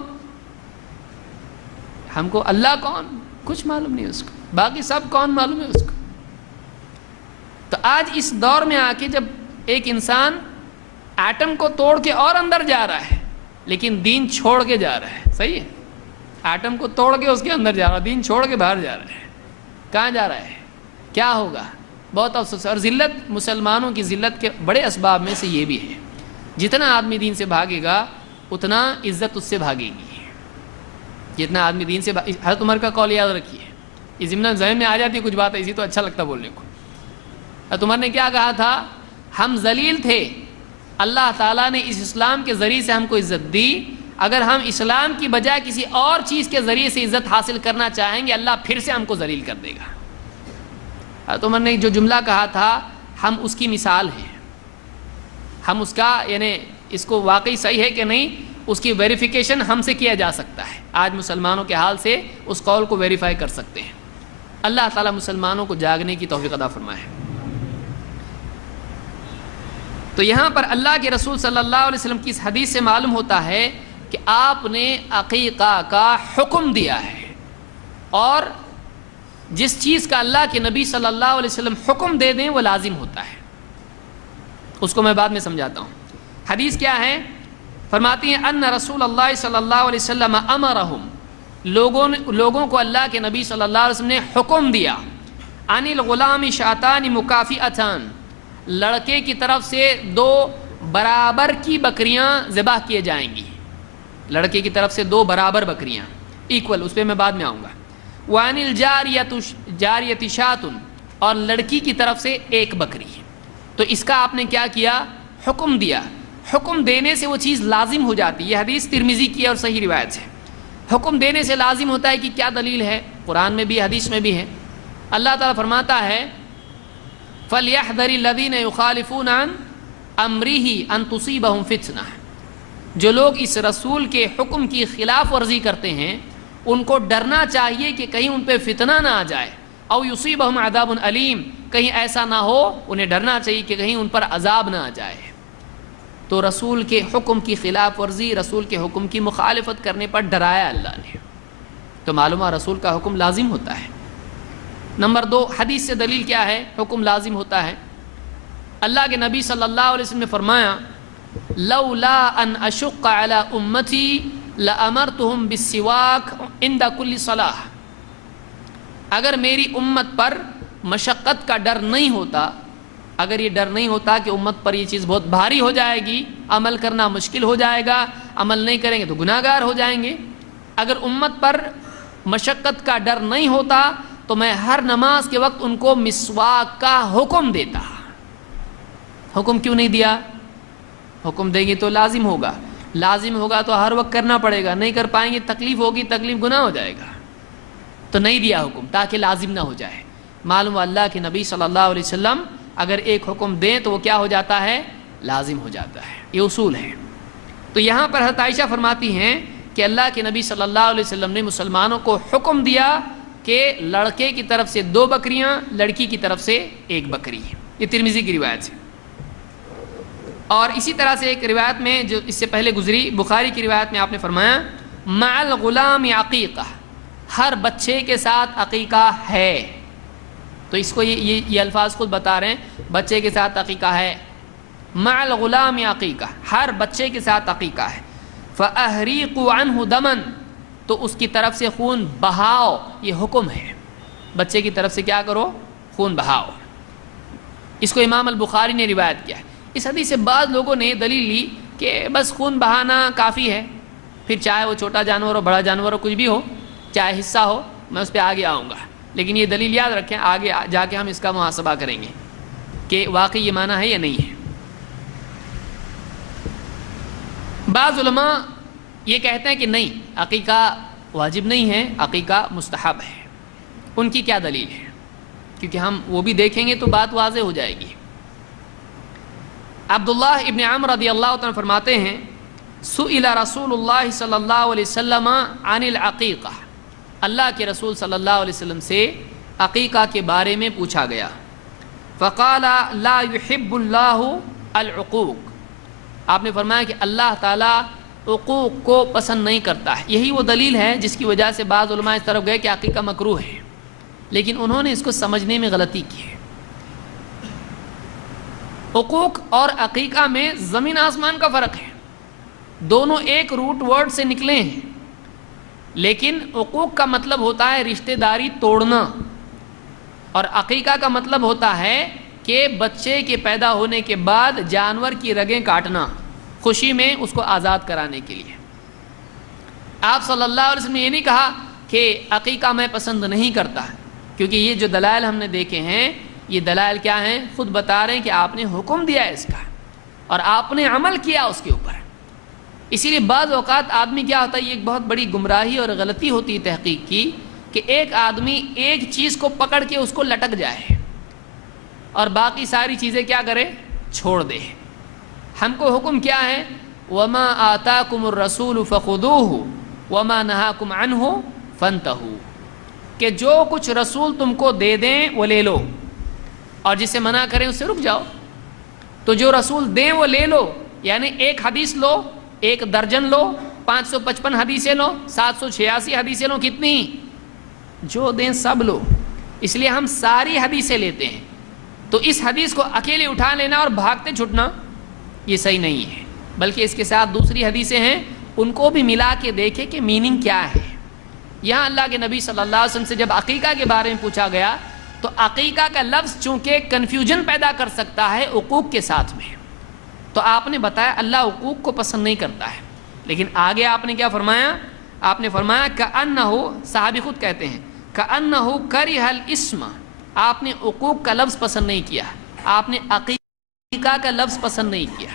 ہم کو اللہ کون، کچھ معلوم نہیں اس کو. باقی سب کون معلوم ہے اس کو. تو آج اس دور میں آ کے جب ایک انسان ایٹم کو توڑ کے اور اندر جا رہا ہے لیکن دین چھوڑ کے جا رہا ہے، صحیح ہے، ایٹم کو توڑ کے اس کے اندر جا رہا ہے، دین چھوڑ کے باہر جا رہا ہے. کہاں جا رہا ہے، کیا ہوگا؟ بہت افسوس. اور ذلت، مسلمانوں کی ذلت کے بڑے اسباب میں سے یہ بھی ہے. جتنا آدمی دین سے بھاگے گا اتنا عزت اس سے بھاگے گی. جتنا آدمی دین سے حضرت عمر کا قول یاد رکھیے. یہ ضمن ذہن میں آ جاتی ہے کچھ بات ایسی تو اچھا لگتا بولنے کو. حضرت عمر نے کیا کہا تھا؟ ہم ذلیل تھے، اللہ تعالیٰ نے اس اسلام کے ذریعے سے ہم کو عزت دی. اگر ہم اسلام کی بجائے کسی اور چیز کے ذریعے سے عزت حاصل کرنا چاہیں گے اللہ پھر سے ہم کو ذلیل کر دے گا. حضرت عمر نے جو جملہ کہا تھا ہم اس کی مثال ہیں. ہم اس کا، یعنی اس کو واقعی صحیح ہے کہ نہیں، اس کی ویریفیکیشن ہم سے کیا جا سکتا ہے. آج مسلمانوں کے حال سے اس قول کو ویریفائی کر سکتے ہیں. اللہ تعالیٰ مسلمانوں کو جاگنے کی توفیق عطا فرمائے. تو یہاں پر اللہ کے رسول صلی اللہ علیہ وسلم کی اس حدیث سے معلوم ہوتا ہے کہ آپ نے عقیقہ کا حکم دیا ہے، اور جس چیز کا اللہ کے نبی صلی اللہ علیہ وسلم حکم دے دیں وہ لازم ہوتا ہے. اس کو میں بعد میں سمجھاتا ہوں. حدیث کیا ہے؟ فرماتی ہیں ان رسول اللہ صلی اللہ علیہ وسلم امرہم، لوگوں کو اللہ کے نبی صلی اللہ علیہ وسلم نے حکم دیا، عن الغلام شاتان مکافئتان، لڑکے کی طرف سے 2 برابر کی بکریاں ذبح کیے جائیں گی. لڑکے کی طرف سے 2 برابر بکریاں، ایکول، اس پہ میں بعد میں آؤں گا. وعن الجاریۃ شاۃ، اور لڑکی کی طرف سے 1 بکری. تو اس کا آپ نے کیا کیا؟ حکم دیا. حکم دینے سے وہ چیز لازم ہو جاتی ہے. یہ حدیث ترمذی کی اور صحیح روایت ہے. حکم دینے سے لازم ہوتا ہے کہ کیا دلیل ہے؟ قرآن میں بھی حدیث میں بھی ہے. اللہ تعالیٰ فرماتا ہے فَلْيَحْذَرِ الَّذِينَ يُخَالِفُونَ عَنْ أَمْرِهِ أَن تُصِيبَهُمْ فِتْنَةٌ، جو لوگ اس رسول کے حکم کی خلاف ورزی کرتے ہیں ان کو ڈرنا چاہیے کہ کہیں ان پہ فتنہ نہ آ جائے. او یصیبہم عذاب علیم، کہیں ایسا نہ ہو، انہیں ڈرنا چاہیے کہ کہیں ان پر عذاب نہ آ جائے. تو رسول کے حکم کی خلاف ورزی، رسول کے حکم کی مخالفت کرنے پر ڈرایا اللہ نے. تو معلوم ہے رسول کا حکم لازم ہوتا ہے. نمبر 2، حدیث سے دلیل کیا ہے؟ حکم لازم ہوتا ہے. اللہ کے نبی صلی اللہ علیہ وسلم نے فرمایا لولا ان اشق علی امتی لامرتهم بالسواک عند کل صلاۃ، اگر میری امت پر مشقت کا ڈر نہیں ہوتا، اگر یہ ڈر نہیں ہوتا کہ امت پر یہ چیز بہت بھاری ہو جائے گی، عمل کرنا مشکل ہو جائے گا، عمل نہیں کریں گے تو گناہ گار ہو جائیں گے، اگر امت پر مشقت کا ڈر نہیں ہوتا تو میں ہر نماز کے وقت ان کو مسواک کا حکم دیتا. حکم کیوں نہیں دیا؟ حکم دیں گے تو لازم ہوگا، لازم ہوگا تو ہر وقت کرنا پڑے گا، نہیں کر پائیں گے تکلیف ہوگی، تکلیف گناہ ہو جائے گا. تو نہیں دیا حکم تاکہ لازم نہ ہو جائے. معلوم اللہ کہ نبی صلی اللہ علیہ وسلم اگر ایک حکم دیں تو وہ کیا ہو جاتا ہے؟ لازم ہو جاتا ہے. یہ اصول ہے. تو یہاں پر حضرت عائشہ فرماتی ہیں کہ اللہ کے نبی صلی اللہ علیہ وسلم نے مسلمانوں کو حکم دیا کہ لڑکے کی طرف سے 2 بکریاں، لڑکی کی طرف سے 1 بکری. یہ ترمذی کی روایت ہے. اور اسی طرح سے ایک روایت میں جو اس سے پہلے گزری، بخاری کی روایت میں آپ نے فرمایا مع الغلام عقیقہ، ہر بچے کے ساتھ عقیقہ ہے. تو اس کو یہ الفاظ خود بتا رہے ہیں، بچے کے ساتھ عقیقہ ہے. مع الغلام عقیقہ، ہر بچے کے ساتھ عقیقہ ہے. فأہریقوا عنہ دما، تو اس کی طرف سے خون بہاؤ، یہ حکم ہے. بچے کی طرف سے کیا کرو؟ خون بہاؤ۔ اس کو امام البخاری نے روایت کیا ہے۔ اس حدیث سے بعض لوگوں نے دلیل لی کہ بس خون بہانا کافی ہے، پھر چاہے وہ چھوٹا جانور ہو، بڑا جانور ہو، کچھ بھی ہو، چاہے حصہ ہو، میں اس پہ آگے آؤں گا۔ لیکن یہ دلیل یاد رکھیں، آگے جا کے ہم اس کا محاسبہ کریں گے کہ واقعی یہ معنی ہے یا نہیں ہے۔ بعض علماء یہ کہتے ہیں کہ نہیں، عقیقہ واجب نہیں ہے، عقیقہ مستحب ہے۔ ان کی کیا دلیل ہے؟ کیونکہ ہم وہ بھی دیکھیں گے تو بات واضح ہو جائے گی۔ عبداللہ ابن عمر رضی اللہ عنہ فرماتے ہیں سئل رسول اللہ صلی اللہ علیہ وسلم عن العقیقہ، اللہ کے رسول صلی اللہ علیہ وسلم سے عقیقہ کے بارے میں پوچھا گیا۔ فقال لا يحب اللہ العقوق، آپ نے فرمایا کہ اللہ تعالیٰ عقوق کو پسند نہیں کرتا ہے۔ یہی وہ دلیل ہے جس کی وجہ سے بعض علماء اس طرف گئے کہ عقیقہ مکروہ ہے، لیکن انہوں نے اس کو سمجھنے میں غلطی کی ہے۔ عقوق اور عقیقہ میں زمین آسمان کا فرق ہے، دونوں ایک روٹ ورڈ سے نکلے ہیں، لیکن عقوق کا مطلب ہوتا ہے رشتہ داری توڑنا، اور عقیقہ کا مطلب ہوتا ہے کہ بچے کے پیدا ہونے کے بعد جانور کی رگیں کاٹنا، خوشی میں اس کو آزاد کرانے کے لیے۔ آپ صلی اللہ علیہ وسلم نے یہ نہیں کہا کہ عقیقہ میں پسند نہیں کرتا، کیونکہ یہ جو دلائل ہم نے دیکھے ہیں، یہ دلائل کیا ہیں؟ خود بتا رہے ہیں کہ آپ نے حکم دیا ہے اس کا اور آپ نے عمل کیا اس کے اوپر۔ اسی لیے بعض اوقات آدمی کیا ہوتا ہے، یہ ایک بہت بڑی گمراہی اور غلطی ہوتی ہے تحقیق کی، کہ ایک آدمی ایک چیز کو پکڑ کے اس کو لٹک جائے اور باقی ساری چیزیں کیا کرے؟ چھوڑ دے۔ ہم کو حکم کیا ہے؟ وَمَا آتَاكُمُ الرَّسُولُ فَخُذُوهُ وَمَا نَهَاكُمْ عَنْهُ فَانْتَهُوا، کہ جو کچھ رسول تم کو دے دیں وہ لے لو، اور جسے منع کریں اس سے رک جاؤ۔ تو جو رسول دیں وہ لے لو، یعنی ایک حدیث لو، ایک درجن لو، 555 حدیثیں لو، 786 حدیثیں لو، کتنی؟ جو دیں سب لو۔ اس لیے ہم ساری حدیثیں لیتے ہیں، تو اس حدیث کو اکیلے اٹھا لینا اور بھاگتے چھٹنا یہ صحیح نہیں ہے، بلکہ اس کے ساتھ دوسری حدیثیں ہیں، ان کو بھی ملا کے دیکھیں کہ میننگ کیا ہے۔ یہاں اللہ کے نبی صلی اللہ علیہ وسلم سے جب عقیقہ کے بارے میں پوچھا گیا تو عقیقہ کا لفظ چونکہ کنفیوژن پیدا کر سکتا ہے عقوق کے ساتھ میں، تو آپ نے بتایا اللہ عقوق کو پسند نہیں کرتا ہے، لیکن آگے آپ نے کیا فرمایا؟ آپ نے فرمایا کأنہ، صحابی خود کہتے ہیں کأنہ کرہ الاسم، آپ نے عقوق کا لفظ پسند نہیں کیا، آپ نے عقیقہ کا لفظ پسند نہیں کیا۔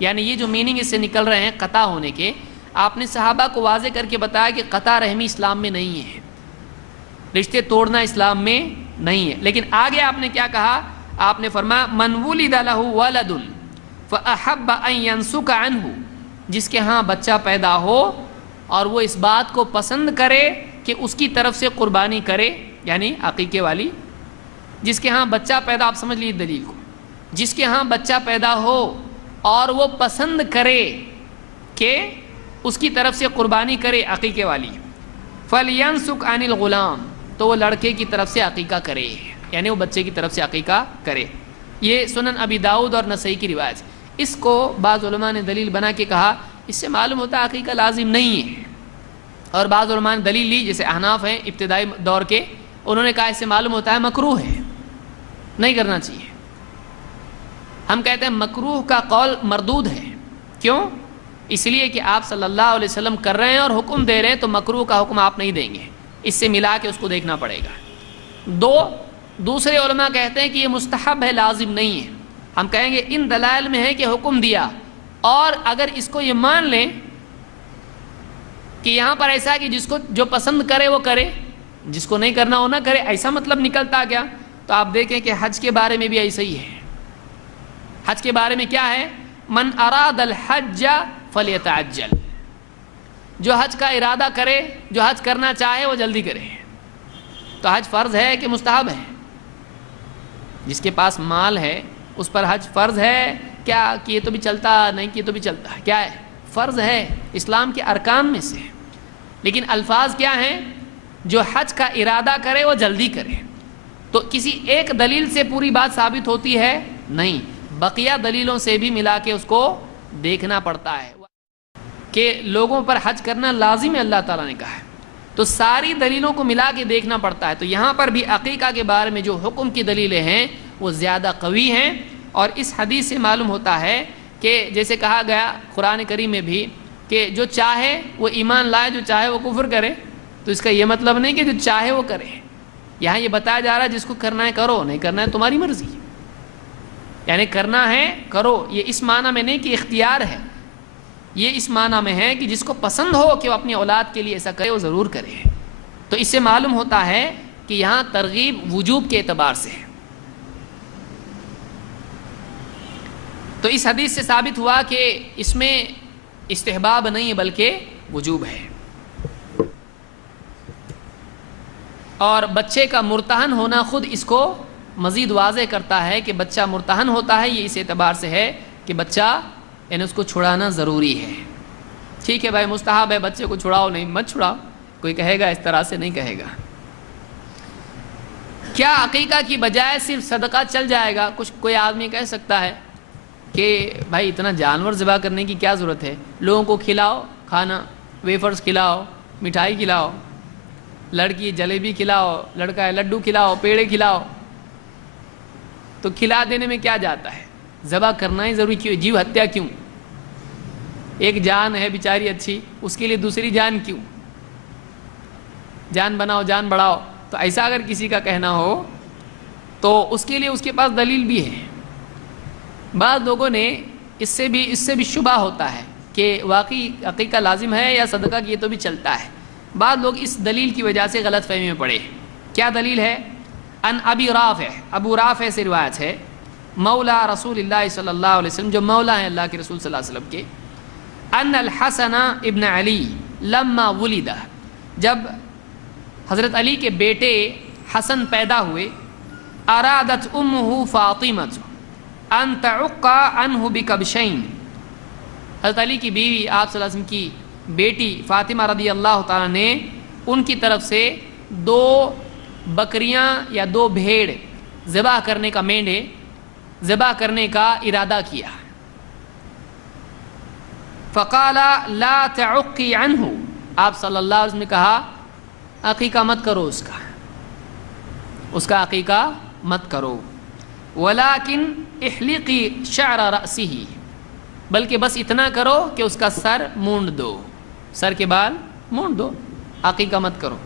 یعنی یہ جو میننگ اس سے نکل رہے ہیں قطع ہونے کے، آپ نے صحابہ کو واضح کر کے بتایا کہ قطع رحمی اسلام میں نہیں ہے، رشتے توڑنا اسلام میں نہیں ہے۔ لیکن آگے آپ نے کیا کہا؟ آپ نے فرمایا من ولد لہ ولد فأحب ان ينسک عنہ، جس کے ہاں بچہ پیدا ہو اور وہ اس بات کو پسند کرے کہ اس کی طرف سے قربانی کرے، یعنی عقیقے والی، جس کے ہاں بچہ پیدا، آپ سمجھ لیجیے دلیل کو، جس کے ہاں بچہ پیدا ہو اور وہ پسند کرے کہ اس کی طرف سے قربانی کرے عقیقے والی، فَلْيَنْسُكْ عَنِ الْغُلَامِ، تو وہ لڑکے کی طرف سے عقیقہ کرے، یعنی وہ بچے کی طرف سے عقیقہ کرے۔ یہ سنن ابی داؤد اور نسائی کی روایت۔ اس کو بعض علماء نے دلیل بنا کے کہا اس سے معلوم ہوتا ہے عقیقہ لازم نہیں ہے، اور بعض علماء نے دلیل لی جیسے احناف ہیں ابتدائی دور کے، انہوں نے کہا اس سے معلوم ہوتا ہے مکروہ ہے، نہیں کرنا چاہیے۔ ہم کہتے ہیں مکروہ کا قول مردود ہے، کیوں؟ اس لیے کہ آپ صلی اللہ علیہ وسلم کر رہے ہیں اور حکم دے رہے ہیں، تو مکروہ کا حکم آپ نہیں دیں گے، اس سے ملا کے اس کو دیکھنا پڑے گا۔ دوسرے علماء کہتے ہیں کہ یہ مستحب ہے، لازم نہیں ہے۔ ہم کہیں گے ان دلائل میں ہے کہ حکم دیا، اور اگر اس کو یہ مان لیں کہ یہاں پر ایسا ہے کہ جس کو جو پسند کرے وہ کرے، جس کو نہیں کرنا وہ نہ کرے، ایسا مطلب نکلتا گیا، تو آپ دیکھیں کہ حج کے بارے میں بھی ایسا ہی ہے۔ حج کے بارے میں کیا ہے؟ من اراد الحج فلیتعجل، جو حج کا ارادہ کرے، جو حج کرنا چاہے وہ جلدی کرے۔ تو حج فرض ہے کہ مستحب ہے؟ جس کے پاس مال ہے اس پر حج فرض ہے کیا؟ کہ یہ تو بھی چلتا، نہیں کہ یہ تو بھی چلتا، کیا ہے؟ فرض ہے، اسلام کے ارکان میں سے۔ لیکن الفاظ کیا ہیں؟ جو حج کا ارادہ کرے وہ جلدی کرے۔ تو کسی ایک دلیل سے پوری بات ثابت ہوتی ہے؟ نہیں، بقیہ دلیلوں سے بھی ملا کے اس کو دیکھنا پڑتا ہے کہ لوگوں پر حج کرنا لازم ہے، اللہ تعالیٰ نے کہا ہے۔ تو ساری دلیلوں کو ملا کے دیکھنا پڑتا ہے. تو یہاں پر بھی عقیقہ کے بارے میں جو حکم کی دلیلیں ہیں وہ زیادہ قوی ہیں. اور اس حدیث سے معلوم ہوتا ہے کہ جیسے کہا گیا قرآن کریم میں بھی کہ جو چاہے وہ ایمان لائے، جو چاہے وہ کفر کرے. تو اس کا یہ مطلب نہیں کہ جو چاہے وہ کرے. یہاں یہ بتایا جا رہا ہے جس کو کرنا ہے کرو، نہیں کرنا ہے تمہاری مرضی. یعنی کرنا ہے کرو، یہ اس معنی میں نہیں کہ اختیار ہے، یہ اس معنی میں ہے کہ جس کو پسند ہو کہ وہ اپنی اولاد کے لیے ایسا کرے وہ ضرور کرے. تو اس سے معلوم ہوتا ہے کہ یہاں ترغیب وجوب کے اعتبار سے ہے. تو اس حدیث سے ثابت ہوا کہ اس میں استحباب نہیں ہے بلکہ وجوب ہے. اور بچے کا مرتہن ہونا خود اس کو مزید واضح کرتا ہے کہ بچہ مرتہن ہوتا ہے. یہ اس اعتبار سے ہے کہ بچہ یعنی اس کو چھڑانا ضروری ہے. ٹھیک ہے بھائی مستحب ہے بچے کو چھڑاؤ، نہیں مت چھڑاؤ، کوئی کہے گا اس طرح سے نہیں کہے گا. کیا عقیقہ کی بجائے صرف صدقہ چل جائے گا؟ کوئی آدمی کہہ سکتا ہے کہ بھائی اتنا جانور ذبح کرنے کی کیا ضرورت ہے، لوگوں کو کھلاؤ کھانا، ویفرز کھلاؤ، مٹھائی کھلاؤ، لڑکی جلیبی کھلاؤ، لڑکا ہے لڈو کھلاؤ، پیڑے کھلاؤ. تو کھلا دینے میں کیا جاتا ہے؟ ذبح کرنا ہی ضروری کیوں؟ جیو ہتیا کیوں؟ ایک جان ہے بیچاری اچھی، اس کے لیے دوسری جان کیوں؟ جان بناؤ جان بڑھاؤ. تو ایسا اگر کسی کا کہنا ہو تو اس کے لیے اس کے پاس دلیل بھی ہے. بعض لوگوں نے اس سے بھی شبہ ہوتا ہے کہ واقعی عقیقہ لازم ہے یا صدقہ کی، یہ تو بھی چلتا ہے. بعض لوگ اس دلیل کی وجہ سے غلط فہمی میں پڑے. کیا دلیل ہے؟ ان ابی رافع، ابو رافع سے روایت ہے، مولا رسول اللہ صلی اللہ علیہ وسلم، جو مولا ہیں اللہ کے رسول صلی اللہ علیہ وسلم کے، ان الحسن ابن علی لما ولد، جب حضرت علی کے بیٹے حسن پیدا ہوئے، ارادت امہ فاطمہ ان تعق عنہ بکبشین، حضرت علی کی بیوی آپ صلی اللہ علیہ وسلم کی بیٹی فاطمہ رضی اللہ تعالیٰ نے ان کی طرف سے 2 بکریاں یا 2 بھیڑ ذبح کرنے کا، مینڈے ذبح کرنے کا ارادہ کیا. فقال لا تعقی عنہ، آپ صلی اللہ علیہ وسلم نے کہا عقیقہ مت کرو، اس کا عقیقہ مت کرو. ولیکن احلقی شعر رأسہ، بلکہ بس اتنا کرو کہ اس کا سر مونڈ دو، سر کے بال مونڈ دو، عقیقہ مت کرو.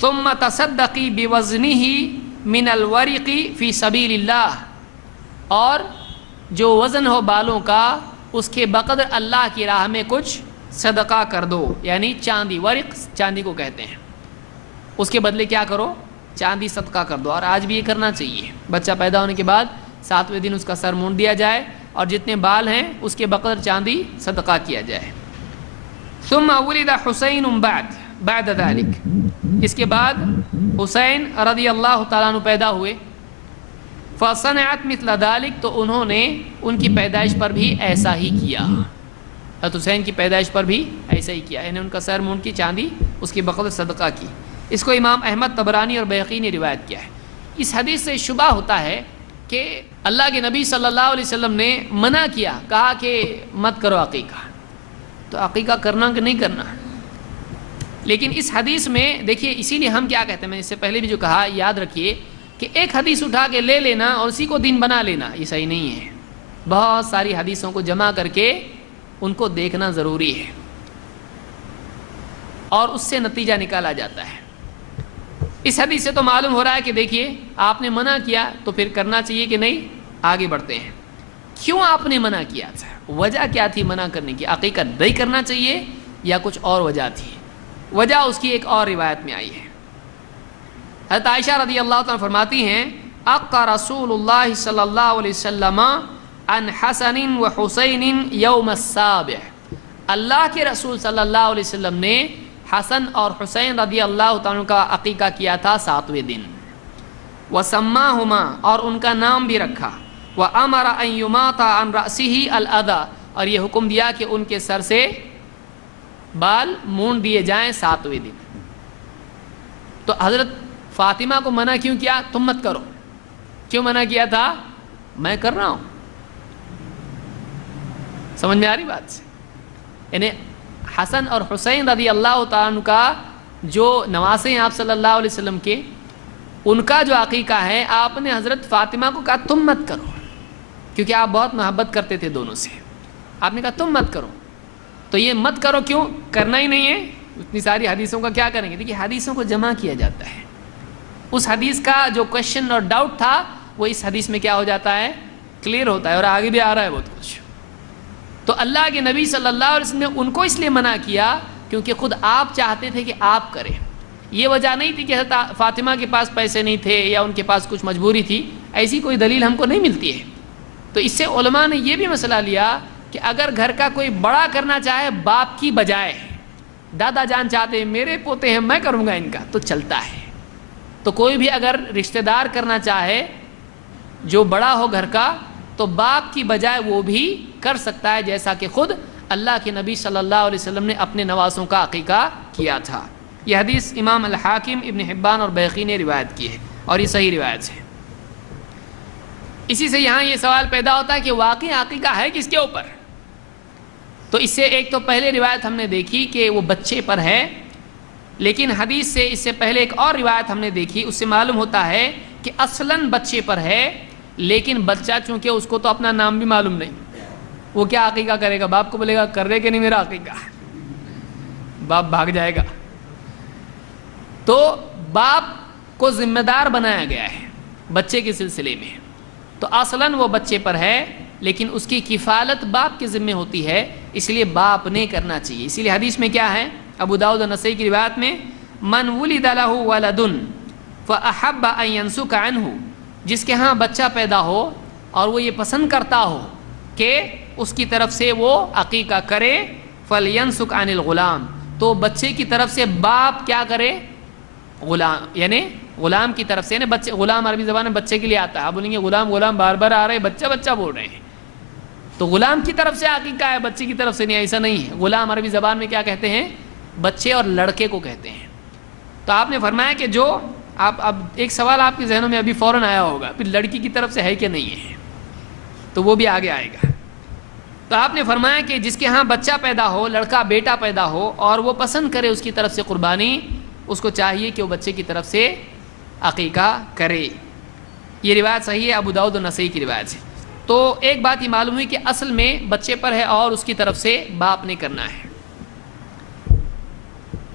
ثم تصدقی بوزنہ من الورق فی سبیل اللہ، اور جو وزن ہو بالوں کا اس کے بقدر اللہ کی راہ میں کچھ صدقہ کر دو. یعنی چاندی، ورق چاندی کو کہتے ہیں، اس کے بدلے کیا کرو؟ چاندی صدقہ کر دو. اور آج بھی یہ کرنا چاہیے. بچہ پیدا ہونے کے بعد 7ویں دن اس کا سر مونڈ دیا جائے اور جتنے بال ہیں اس کے بقدر چاندی صدقہ کیا جائے. ثم ولد حسین بعد ذلك، اس کے بعد حسین رضی اللہ تعالیٰ عنہ پیدا ہوئے. فصنعت مثل ذلك، تو انہوں نے ان کی پیدائش پر بھی ایسا ہی کیا. حضرت حسین کی پیدائش پر بھی ایسا ہی کیا، یعنی ان کا سر مونڈ کی چاندی اس کی بقدر صدقہ کی. اس کو امام احمد طبرانی اور بیہقی نے روایت کیا ہے. اس حدیث سے شبہ ہوتا ہے کہ اللہ کے نبی صلی اللہ علیہ وسلم نے منع کیا، کہا کہ مت کرو عقیقہ. تو عقیقہ کرنا کہ نہیں کرنا؟ لیکن اس حدیث میں دیکھیے، اسی لیے ہم کیا کہتے ہیں، میں اس سے پہلے بھی جو کہا یاد رکھیے کہ ایک حدیث اٹھا کے لے لینا اور اسی کو دین بنا لینا یہ صحیح نہیں ہے. بہت ساری حدیثوں کو جمع کر کے ان کو دیکھنا ضروری ہے اور اس سے نتیجہ نکالا جاتا ہے. اس حدیث سے تو معلوم ہو رہا ہے کہ دیکھیے آپ نے منع کیا تو پھر کرنا چاہیے کہ نہیں. آگے بڑھتے ہیں. کیوں آپ نے منع کیا تھا؟ وجہ کیا تھی منع کرنے کی؟ عقیقہ نہیں کرنا چاہیے یا کچھ اور وجہ تھی؟ وجہ اس کی ایک اور روایت میں آئی ہے. حضرت عائشہ رضی اللہ تعالیٰ فرماتی ہیں، عقا رسول اللہ صلی اللہ علیہ وسلم عن حسن و حسین یوم السابع، اللہ کے رسول صلی اللہ علیہ وسلم نے حسن اور حسین رضی اللہ تعالیٰ کا عقیقہ کیا تھا 7ویں دن. وسماہما، اور ان کا نام بھی رکھا. وامر ان یماط عن رأسہ الاذی، اور یہ حکم دیا کہ ان کے سر سے بال مونڈ دیے جائیں 7ویں دن. تو حضرت فاطمہ کو منع کیوں کیا؟ تم مت کرو. کیوں منع کیا تھا؟ میں کر رہا ہوں. سمجھ میں آ رہی بات سے؟ یعنی حسن اور حسین رضی اللہ تعالیٰ عنہ کا جو نواسے ہیں آپ صلی اللہ علیہ وسلم کے، ان کا جو عقیقہ ہے آپ نے حضرت فاطمہ کو کہا تم مت کرو، کیونکہ آپ بہت محبت کرتے تھے دونوں سے، آپ نے کہا تم مت کرو. تو یہ مت کرو کیوں؟ کرنا ہی نہیں ہے، اتنی ساری حدیثوں کا کیا کریں گے؟ دیکھیے حدیثوں کو جمع کیا جاتا ہے، اس حدیث کا جو کویشچن اور ڈاؤٹ تھا وہ اس حدیث میں کیا ہو جاتا ہے؟ کلیئر ہوتا ہے، اور آگے بھی آ رہا ہے بہت کچھ. تو اللہ کے نبی صلی اللہ علیہ وسلم نے ان کو اس لیے منع کیا کیونکہ خود آپ چاہتے تھے کہ آپ کریں. یہ وجہ نہیں تھی کہ حضرت فاطمہ کے پاس پیسے نہیں تھے یا ان کے پاس کچھ مجبوری تھی، ایسی کوئی دلیل ہم کو نہیں ملتی ہے. تو اس سے علماء نے یہ بھی مسئلہ لیا کہ اگر گھر کا کوئی بڑا کرنا چاہے باپ کی بجائے، دادا جان چاہتے ہیں میرے پوتے ہیں میں کروں گا ان کا، تو چلتا ہے. تو کوئی بھی اگر رشتہ دار کرنا چاہے جو بڑا ہو گھر کا تو باپ کی بجائے وہ بھی کر سکتا ہے، جیسا کہ خود اللہ کے نبی صلی اللہ علیہ وسلم نے اپنے نواسوں کا عقیقہ کیا تھا. یہ حدیث امام الحاکم، ابن حبان اور بیہقی نے روایت کی ہے اور یہ صحیح روایت ہے. اسی سے یہاں یہ سوال پیدا ہوتا ہے کہ واقعی عقیقہ ہے کس کے اوپر؟ تو اس سے ایک تو پہلے روایت ہم نے دیکھی کہ وہ بچے پر ہے، لیکن حدیث سے اس سے پہلے ایک اور روایت ہم نے دیکھی، اس سے معلوم ہوتا ہے کہ اصلاً بچے پر ہے، لیکن بچہ چونکہ اس کو تو اپنا نام بھی معلوم نہیں، وہ کیا عقیقہ کرے گا؟ باپ کو بولے گا کر رہے کہ نہیں میرا عقیقہ؟ باپ بھاگ جائے گا. تو باپ کو ذمہ دار بنایا گیا ہے بچے کے سلسلے میں، تو اصلاً وہ بچے پر ہے لیکن اس کی کفالت باپ کے ذمہ ہوتی ہے، اس لیے باپ نے کرنا چاہیے. اسی لیے حدیث میں کیا ہے؟ ابو داؤد اور نسائی کی روایت میں من ولد له ولد فاحب ان ينسك عنه، جس کے ہاں بچہ پیدا ہو اور وہ یہ پسند کرتا ہو کہ اس کی طرف سے وہ عقیقہ کرے، فلینسک عن الغلام، تو بچے کی طرف سے باپ کیا کرے؟ غلام، یعنی غلام کی طرف سے، یعنی بچے، غلام عربی زبان میں بچے کے لیے آتا ہے. آپ بولیں گے غلام غلام بار بار آ رہے، بچہ بچہ بول رہے ہیں، تو غلام کی طرف سے عقیقہ ہے، بچے کی طرف سے نہیں، ایسا نہیں ہے. غلام عربی زبان میں کیا کہتے ہیں؟ بچے اور لڑکے کو کہتے ہیں. تو آپ نے فرمایا کہ جو آپ، اب ایک سوال آپ کے ذہنوں میں ابھی فوراً آیا ہوگا، پھر لڑکی کی طرف سے ہے کہ نہیں ہے، تو وہ بھی آگے آئے گا. تو آپ نے فرمایا کہ جس کے ہاں بچہ پیدا ہو، لڑکا بیٹا پیدا ہو، اور وہ پسند کرے اس کی طرف سے قربانی، اس کو چاہیے کہ وہ بچے کی طرف سے عقیقہ کرے. یہ روایت صحیح ہے، ابو داؤد و نسائی کی روایت ہے. تو ایک بات یہ معلوم ہوئی کہ اصل میں بچے پر ہے اور اس کی طرف سے باپ نے کرنا ہے.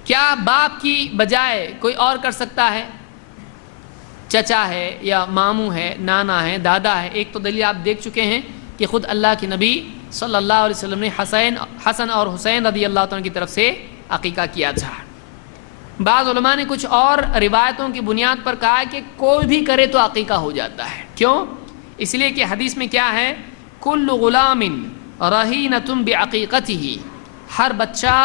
کیا باپ کی بجائے کوئی اور کر سکتا ہے؟ چچا ہے یا ماموں ہے، نانا ہے، دادا ہے. ایک تو دلیل آپ دیکھ چکے ہیں کہ خود اللہ کے نبی صلی اللہ علیہ وسلم نے حسن اور حسین رضی اللہ عنہ کی طرف سے عقیقہ کیا تھا. بعض علماء نے کچھ اور روایتوں کی بنیاد پر کہا کہ کوئی بھی کرے تو عقیقہ ہو جاتا ہے. کیوں؟ اس لیے کہ حدیث میں کیا ہے؟ کل غلام رہینۃ بعقیقتہ، ہر بچہ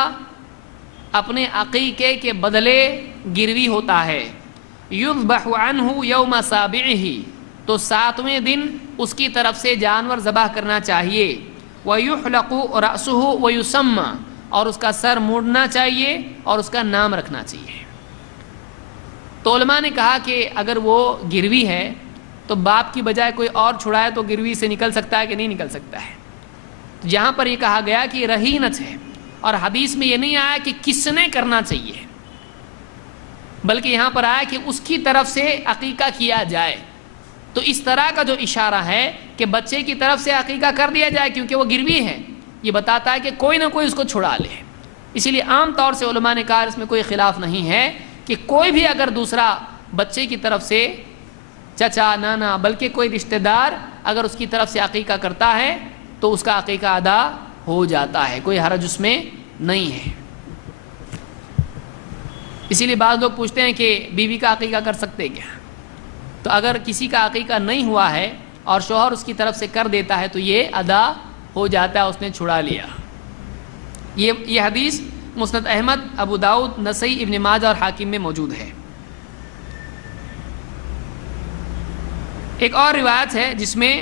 اپنے عقیقے کے بدلے گروی ہوتا ہے. یذبح عنہ یوم سابعہ، تو 7ویں دن اس کی طرف سے جانور ذبح کرنا چاہیے. ویحلق رأسہ ویسمى، اور اس کا سر موڑنا چاہیے اور اس کا نام رکھنا چاہیے. تو علماء نے کہا کہ اگر وہ گروی ہے تو باپ کی بجائے کوئی اور چھڑائے تو گروی سے نکل سکتا ہے کہ نہیں نکل سکتا ہے. جہاں پر یہ کہا گیا کہ رہینت ہے، اور حدیث میں یہ نہیں آیا کہ کس نے کرنا چاہیے، بلکہ یہاں پر آیا کہ اس کی طرف سے عقیقہ کیا جائے. تو اس طرح کا جو اشارہ ہے کہ بچے کی طرف سے عقیقہ کر دیا جائے کیونکہ وہ گروی ہے، یہ بتاتا ہے کہ کوئی نہ کوئی اس کو چھڑا لے. اسی لیے عام طور سے علماء نے کہا اس میں کوئی خلاف نہیں ہے کہ کوئی بھی اگر دوسرا بچے کی طرف سے، چچا، نانا، بلکہ کوئی رشتہ دار اگر اس کی طرف سے عقیقہ کرتا ہے تو اس کا عقیقہ ادا ہو جاتا ہے، کوئی حرج اس میں نہیں ہے. اسی لیے بعض لوگ پوچھتے ہیں کہ بیوی کا عقیقہ کر سکتے کیا؟ تو اگر کسی کا عقیقہ نہیں ہوا ہے اور شوہر اس کی طرف سے کر دیتا ہے تو یہ ادا ہو جاتا ہے، اس نے چھڑا لیا. یہ حدیث مسند احمد، ابو داؤد، نسائی، ابن ماجہ اور حاکم میں موجود ہے. ایک اور روایت ہے جس میں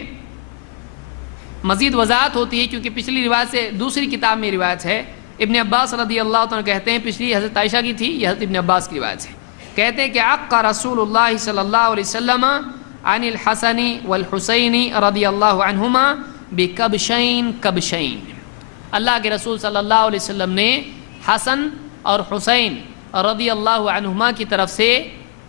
مزید وضاحت ہوتی ہے، کیونکہ پچھلی روایت سے دوسری کتاب میں روایت ہے. ابن عباس رضی اللہ عنہ کہتے ہیں، پچھلی حضرت عائشہ کی تھی، یہ حضرت ابن عباس کی روایت ہے. کہتے ہیں کہ عق رسول اللہ صلی اللہ علیہ وسلم عن الحسن والحسین رضی اللہ عنہما بکبشین کبشین. اللہ کے رسول صلی اللہ علیہ وسلم نے حسن اور حسین رضی اللہ عنہما کی طرف سے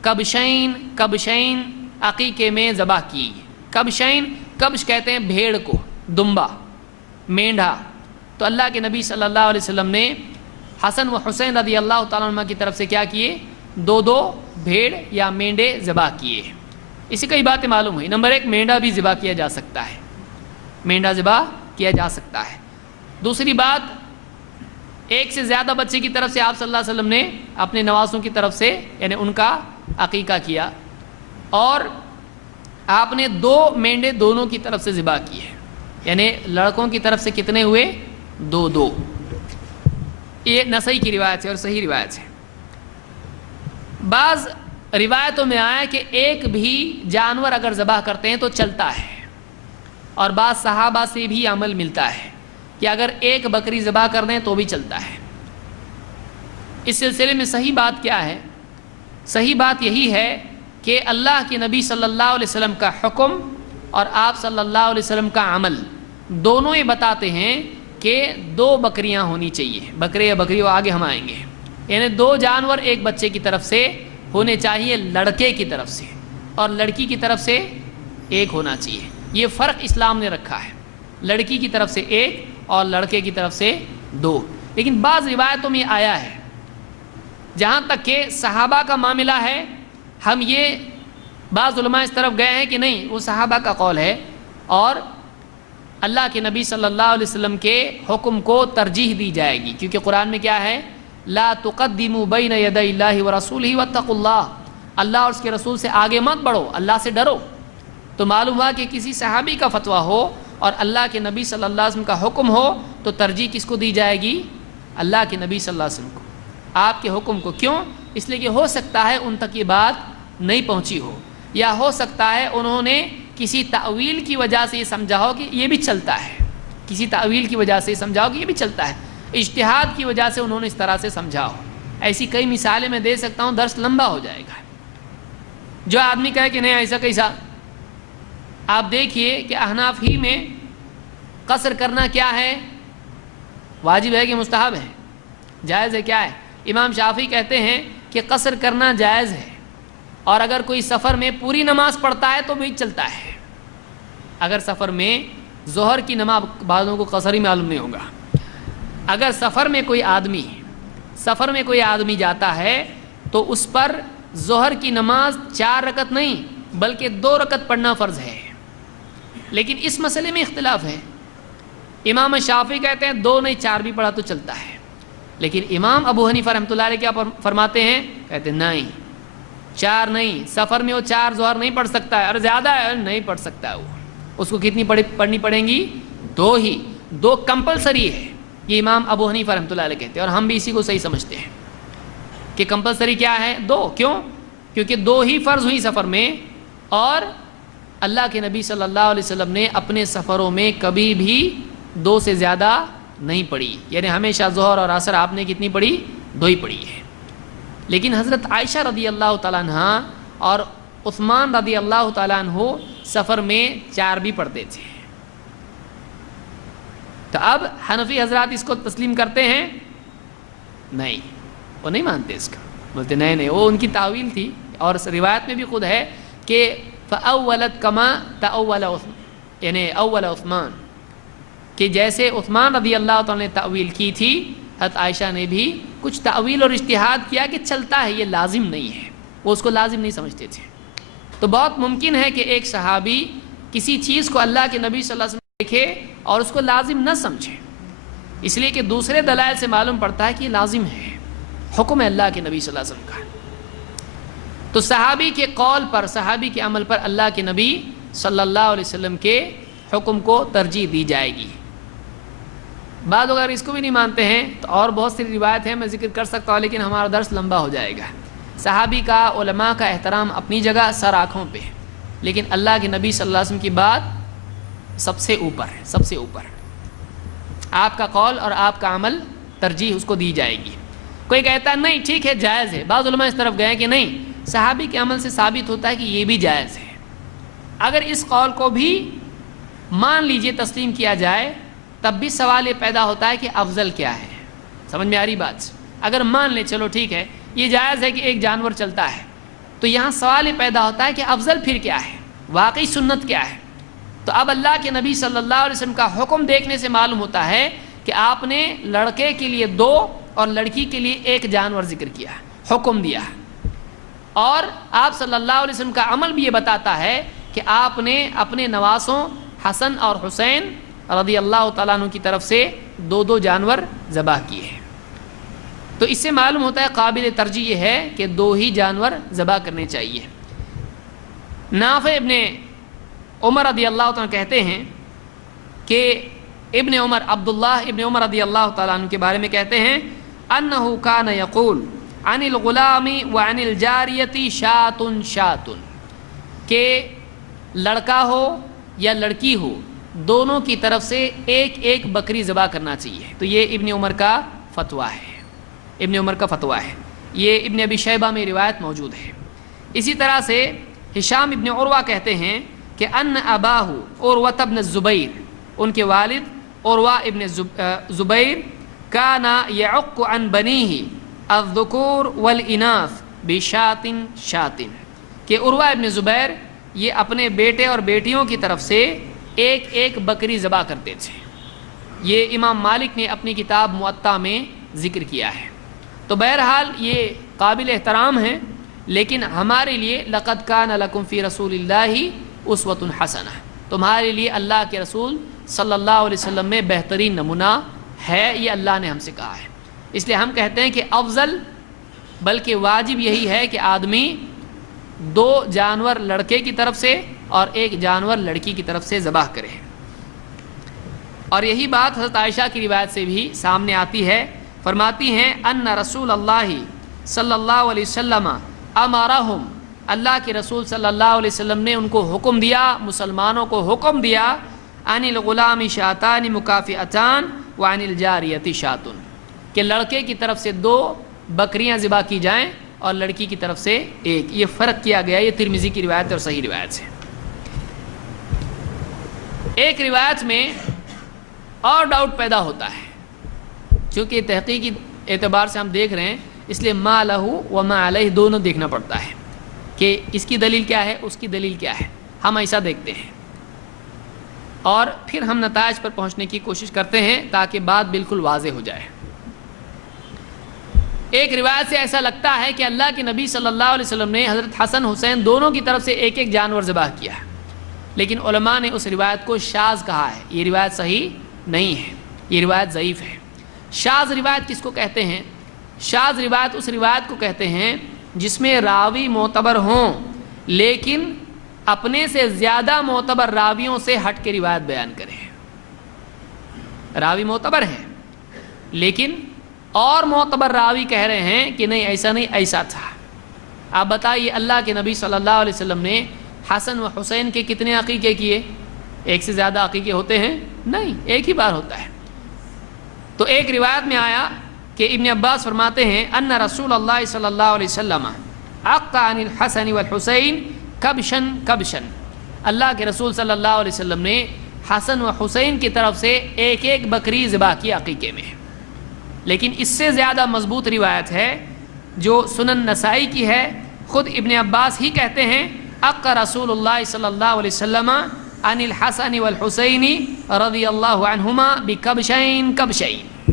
کبشین عقیقے میں ذبح کی. کبش کہتے ہیں بھیڑ کو، دمبا، مینڈھا. تو اللہ کے نبی صلی اللہ علیہ وسلم نے حسن و حسین رضی اللہ تعالیٰ عنہ کی طرف سے کیا کیے؟ 2 بھیڑ یا مینڈے ذبح کیے. اسی کئی باتیں معلوم ہوئی. نمبر 1، مینڈا بھی ذبح کیا جا سکتا ہے، مینڈا ذبح کیا جا سکتا ہے. دوسری بات، ایک سے زیادہ بچے کی طرف سے آپ صلی اللہ علیہ وسلم نے اپنے نواسوں کی طرف سے یعنی ان کا عقیقہ کیا، اور آپ نے 2 مینڈے دونوں کی طرف سے ذبح کیے، یعنی لڑکوں کی طرف سے کتنے ہوئے؟ 2. یہ نسائی کی روایت ہے اور صحیح روایت ہے. بعض روایتوں میں آیا کہ ایک بھی جانور اگر ذبح کرتے ہیں تو چلتا ہے، اور بعض صحابہ سے بھی عمل ملتا ہے کہ اگر ایک بکری ذبح کر دیں تو بھی چلتا ہے. اس سلسلے میں صحیح بات کیا ہے؟ صحیح بات یہی ہے کہ اللہ کے نبی صلی اللہ علیہ وسلم کا حکم اور آپ صلی اللہ علیہ وسلم کا عمل دونوں یہ بتاتے ہیں کہ 2 بکریاں ہونی چاہیے. بکرے یا بکری وہ آگے ہم آئیں گے. یعنی 2 جانور ایک بچے کی طرف سے ہونے چاہیے، لڑکے کی طرف سے، اور لڑکی کی طرف سے 1 ہونا چاہیے. یہ فرق اسلام نے رکھا ہے، لڑکی کی طرف سے 1 اور لڑکے کی طرف سے 2. لیکن بعض روایتوں میں آیا ہے، جہاں تک کہ صحابہ کا معاملہ ہے، ہم یہ بعض علماء اس طرف گئے ہیں کہ نہیں، وہ صحابہ کا قول ہے اور اللہ کے نبی صلی اللہ علیہ وسلم کے حکم کو ترجیح دی جائے گی. کیونکہ قرآن میں کیا ہے؟ لا تقدموا بین یدی اللہ ورسولہ واتقوا اللہ، اللہ اور اس کے رسول سے آگے مت بڑھو، اللہ سے ڈرو. تو معلوم ہوا کہ کسی صحابی کا فتویٰ ہو اور اللہ کے نبی صلی اللہ علیہ وسلم کا حکم ہو تو ترجیح کس کو دی جائے گی؟ اللہ کے نبی صلی اللہ علیہ وسلم کو، آپ کے حکم کو. کیوں؟ اس لیے کہ ہو سکتا ہے ان تک یہ بات نہیں پہنچی ہو، یا ہو سکتا ہے انہوں نے کسی تعویل کی وجہ سے یہ سمجھا ہو کہ یہ بھی چلتا ہے، کسی تعویل کی وجہ سے یہ سمجھا ہو کہ یہ بھی چلتا ہے، اجتہاد کی وجہ سے انہوں نے اس طرح سے سمجھا ہو. ایسی کئی مثالیں میں دے سکتا ہوں، درس لمبا ہو جائے گا. جو آدمی کہے کہ نہیں ایسا کیسا، آپ دیکھیے کہ احناف ہی میں قصر کرنا کیا ہے؟ واجب ہے کہ مستحب ہے؟ جائز ہے؟ کیا ہے؟ امام شافعی کہتے ہیں کہ قصر کرنا جائز ہے، اور اگر کوئی سفر میں پوری نماز پڑھتا ہے تو بھی چلتا ہے. اگر سفر میں ظہر کی نماز، بعضوں کو قصر ہی معلوم نہیں ہوگا، اگر سفر میں کوئی آدمی جاتا ہے تو اس پر ظہر کی نماز 4 رکعت نہیں بلکہ 2 رکعت پڑھنا فرض ہے. لیکن اس مسئلے میں اختلاف ہے. امام شافعی کہتے ہیں 2 نہیں 4 بھی پڑھا تو چلتا ہے، لیکن امام ابو حنیفہ رحمۃ اللہ علیہ کیا فرماتے ہیں؟ کہتے ہیں نہیں 4 نہیں، سفر میں وہ 4 ظہر نہیں پڑھ سکتا ہے، اور زیادہ ہے نہیں پڑھ سکتا ہے. وہ اس کو کتنی پڑھنی پڑیں گی؟ 2 ہی، 2 کمپلسری ہے. یہ امام ابو حنیفہ رحمۃ اللہ علیہ کہتے ہیں، اور ہم بھی اسی کو صحیح سمجھتے ہیں کہ کمپلسری کیا ہے؟ 2. کیوں؟ کیونکہ 2 ہی فرض ہوئی سفر میں، اور اللہ کے نبی صلی اللہ علیہ وسلم نے اپنے سفروں میں کبھی بھی 2 سے زیادہ نہیں پڑھی. یعنی ہمیشہ ظہر اور عصر آپ نے کتنی پڑھی؟ 2 ہی پڑھی ہے. لیکن حضرت عائشہ رضی اللہ تعالیٰ عنہ اور عثمان رضی اللہ تعالیٰ عنہ سفر میں 4 بھی پڑھتے تھے. تو اب حنفی حضرات اس کو تسلیم کرتے ہیں؟ نہیں، وہ نہیں مانتے اس کا، بولتے نہیں وہ ان کی تعویل تھی. اور روایت میں بھی خود ہے کہ فَأَوَّلَتْ كَمَا تَأَوَّلَ یعنی اول عثمان، کہ جیسے عثمان رضی اللہ تعالیٰ نے تعویل کی تھی، حضرت عائشہ نے بھی کچھ تعویل اور اجتہاد کیا کہ چلتا ہے، یہ لازم نہیں ہے. وہ اس کو لازم نہیں سمجھتے تھے. تو بہت ممکن ہے کہ ایک صحابی کسی چیز کو اللہ کے نبی صلی اللہ علیہ وسلم دیکھے اور اس کو لازم نہ سمجھے، اس لیے کہ دوسرے دلائل سے معلوم پڑتا ہے کہ یہ لازم ہے، حکم ہے اللہ کے نبی صلی اللہ علیہ وسلم کا. تو صحابی کے قول پر، صحابی کے عمل پر اللہ کے نبی صلی اللہ علیہ وسلم کے حکم کو ترجیح دی جائے گی. بعض اگر اس کو بھی نہیں مانتے ہیں تو اور بہت سی روایت ہیں، میں ذکر کر سکتا ہوں لیکن ہمارا درس لمبا ہو جائے گا. صحابی کا، علماء کا احترام اپنی جگہ، سر آنکھوں پہ، لیکن اللہ کے نبی صلی اللہ علیہ وسلم کی بات سب سے اوپر ہے، سب سے اوپر. آپ کا قول اور آپ کا عمل ترجیح اس کو دی جائے گی. کوئی کہتا ہے نہیں ٹھیک ہے جائز ہے، بعض علماء اس طرف گئے کہ نہیں، صحابی کے عمل سے ثابت ہوتا ہے کہ یہ بھی جائز ہے. اگر اس قول کو بھی مان لیجئے، تسلیم کیا جائے، تب بھی سوال یہ پیدا ہوتا ہے کہ افضل کیا ہے. سمجھ میں آ رہی بات؟ اگر مان لیں چلو ٹھیک ہے یہ جائز ہے کہ ایک جانور چلتا ہے. تو یہاں سوال یہ پیدا ہوتا ہے کہ افضل پھر کیا ہے، واقعی سنت کیا ہے؟ تو اب اللہ کے نبی صلی اللہ علیہ وسلم کا حکم دیکھنے سے معلوم ہوتا ہے کہ آپ نے لڑکے کے لیے 2 اور لڑکی کے لیے 1 جانور ذکر کیا، حکم دیا. اور آپ صلی اللہ علیہ وسلم کا عمل بھی یہ بتاتا ہے کہ آپ نے اپنے نواسوں حسن اور حسین رضی اللہ تعالیٰ عنہ کی طرف سے 2 جانور ذبح کیے ہیں. تو اس سے معلوم ہوتا ہے قابل ترجیح یہ ہے کہ 2 ہی جانور ذبح کرنے چاہیے. نافع ابن عمر رضی اللہ تعالیٰ کہتے ہیں کہ عبداللہ ابن عمر رضی اللہ تعالیٰ عنہ کے بارے میں کہتے ہیں انہو کان یقول عن الغلام وعن الجاریتی شاتن شاتن، کہ لڑکا ہو یا لڑکی ہو دونوں کی طرف سے 1 بکری ذبح کرنا چاہیے. تو یہ ابن عمر کا فتویٰ ہے، یہ ابن ابی شیبہ میں روایت موجود ہے. اسی طرح سے ہشام ابن عروہ کہتے ہیں کہ ان اباہ عروہ ابن الزبیر، ان کے والد عروہ ابن زبیر کانا یعق عن بنیہ الذکور والاناث بشات شات، کہ عروہ ابن زبیر یہ اپنے بیٹے اور بیٹیوں کی طرف سے 1 بکری ذبح کرتے تھے. یہ امام مالک نے اپنی کتاب موطا میں ذکر کیا ہے. تو بہرحال یہ قابل احترام ہے، لیکن ہمارے لیے لقد کان لکم فی رسول اللہ اسوۃ حسنہ، تمہارے لیے اللہ کے رسول صلی اللہ علیہ وسلم میں بہترین نمونہ ہے، یہ اللہ نے ہم سے کہا ہے. اس لیے ہم کہتے ہیں کہ افضل بلکہ واجب یہی ہے کہ آدمی 2 جانور لڑکے کی طرف سے اور 1 جانور لڑکی کی طرف سے ذبح کرے. اور یہی بات حضرت عائشہ کی روایت سے بھی سامنے آتی ہے. فرماتی ہیں ان رسول اللہ صلی اللہ علیہ وسلم امرہم، اللہ کے رسول صلی اللہ علیہ وسلم نے ان کو حکم دیا، مسلمانوں کو حکم دیا، عن الغلام شاتان مکافئتان وعن الجاریۃ شاتن، کہ لڑکے کی طرف سے 2 بکریاں ذبح کی جائیں اور لڑکی کی طرف سے 1. یہ فرق کیا گیا، یہ ترمذی کی روایت اور صحیح روایت ہے. ایک روایت میں اور ڈاؤٹ پیدا ہوتا ہے، چونکہ تحقیقی اعتبار سے ہم دیکھ رہے ہیں، اس لیے ما لہو و ما علیہ دونوں دیکھنا پڑتا ہے کہ اس کی دلیل کیا ہے، اس کی دلیل کیا ہے. ہم ایسا دیکھتے ہیں اور پھر ہم نتائج پر پہنچنے کی کوشش کرتے ہیں تاکہ بات بالکل واضح ہو جائے. ایک روایت سے ایسا لگتا ہے کہ اللہ کے نبی صلی اللہ علیہ وسلم نے حضرت حسن حسین دونوں کی طرف سے 1 جانور ذبح کیا ہے، لیکن علماء نے اس روایت کو شاذ کہا ہے. یہ روایت صحیح نہیں ہے، یہ روایت ضعیف ہے. شاذ روایت کس کو کہتے ہیں؟ شاذ روایت اس روایت کو کہتے ہیں جس میں راوی معتبر ہوں لیکن اپنے سے زیادہ معتبر راویوں سے ہٹ کے روایت بیان کریں. راوی معتبر ہیں لیکن اور معتبر راوی کہہ رہے ہیں کہ نہیں ایسا نہیں، ایسا تھا. آپ بتائیے اللہ کے نبی صلی اللہ علیہ وسلم نے حسن و حسین کے کتنے عقیقے کیے؟ 1 سے زیادہ عقیقے ہوتے ہیں؟ نہیں، 1 ہی بار ہوتا ہے. تو ایک روایت میں آیا کہ ابن عباس فرماتے ہیں ان رسول اللہ صلی اللہ علیہ وسلم عق عن الحسن والحسین کبشن کبشن، اللہ کے رسول صلی اللہ علیہ وسلم نے حسن و حسین کی طرف سے 1 بکری ذبح کی عقیقے میں. لیکن اس سے زیادہ مضبوط روایت ہے جو سنن نسائی کی ہے. خود ابن عباس ہی کہتے ہیں عق رسول اللہ صلی اللہ علیہ وسلم عن الحسن والحسین رضی اللہ عنہما بکبشین کبشین،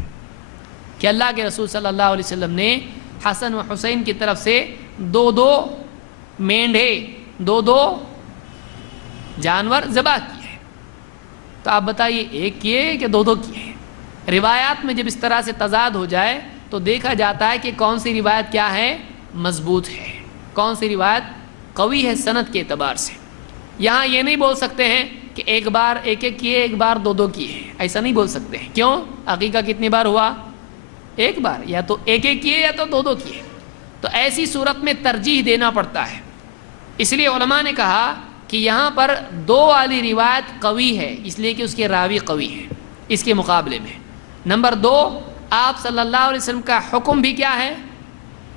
کہ اللہ کے رسول صلی اللہ علیہ وسلم نے حسن و حسین کی طرف سے 2 مینڈھے 2 جانور ذبح کیے. تو آپ بتائیے 1 کیے کہ 2 کیے؟ روایات میں جب اس طرح سے تضاد ہو جائے تو دیکھا جاتا ہے کہ کون سی روایت کیا ہے، مضبوط ہے، کون سی روایت قوی ہے سند کے اعتبار سے. یہاں یہ نہیں بول سکتے ہیں کہ 1 بار 1 کیے، 1 بار 2 کیے، ایسا نہیں بول سکتے ہیں. کیوں؟ عقیقہ کتنی بار ہوا؟ 1 بار، یا تو 1 کیے یا تو 2 کیے. تو ایسی صورت میں ترجیح دینا پڑتا ہے. اس لیے علماء نے کہا کہ یہاں پر 2 والی روایت قوی ہے، اس لیے کہ اس کے راوی قوی ہیں اس کے مقابلے میں. نمبر 2، آپ صلی اللہ علیہ وسلم کا حکم بھی کیا ہے؟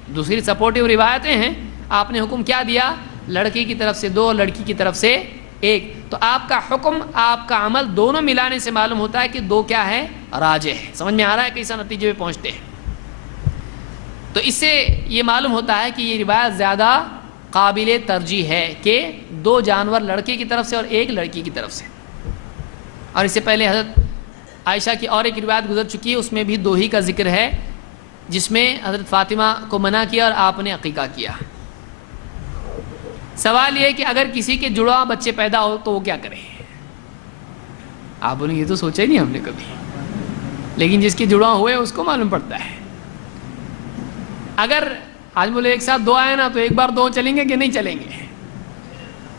دوسری سپورٹیو روایتیں ہیں. آپ نے حکم کیا دیا؟ لڑکی کی طرف سے 2، لڑکی کی طرف سے 1. تو آپ کا حکم آپ کا عمل دونوں ملانے سے معلوم ہوتا ہے کہ 2 کیا ہے؟ راجح ہے. سمجھ میں آ رہا ہے کیسا نتیجے پہ پہنچتے ہیں. تو اس سے یہ معلوم ہوتا ہے کہ یہ روایت زیادہ قابل ترجیح ہے کہ 2 جانور لڑکے کی طرف سے اور 1 لڑکی کی طرف سے. اور اس سے پہلے حضرت عائشہ کی اور ایک روایت گزر چکی ہے، اس میں بھی 2 ہی کا ذکر ہے، جس میں حضرت فاطمہ کو منع کیا اور آپ نے عقیقہ کیا. سوال یہ ہے کہ اگر کسی کے جڑواں بچے پیدا ہو تو وہ کیا کرے؟ آپ بولیں یہ تو سوچا ہی نہیں ہم نے کبھی، لیکن جس کے جڑواں ہوئے اس کو معلوم پڑتا ہے. اگر آج بولے ایک ساتھ 2 آئے نا تو ایک بار 2 چلیں گے کہ نہیں چلیں گے؟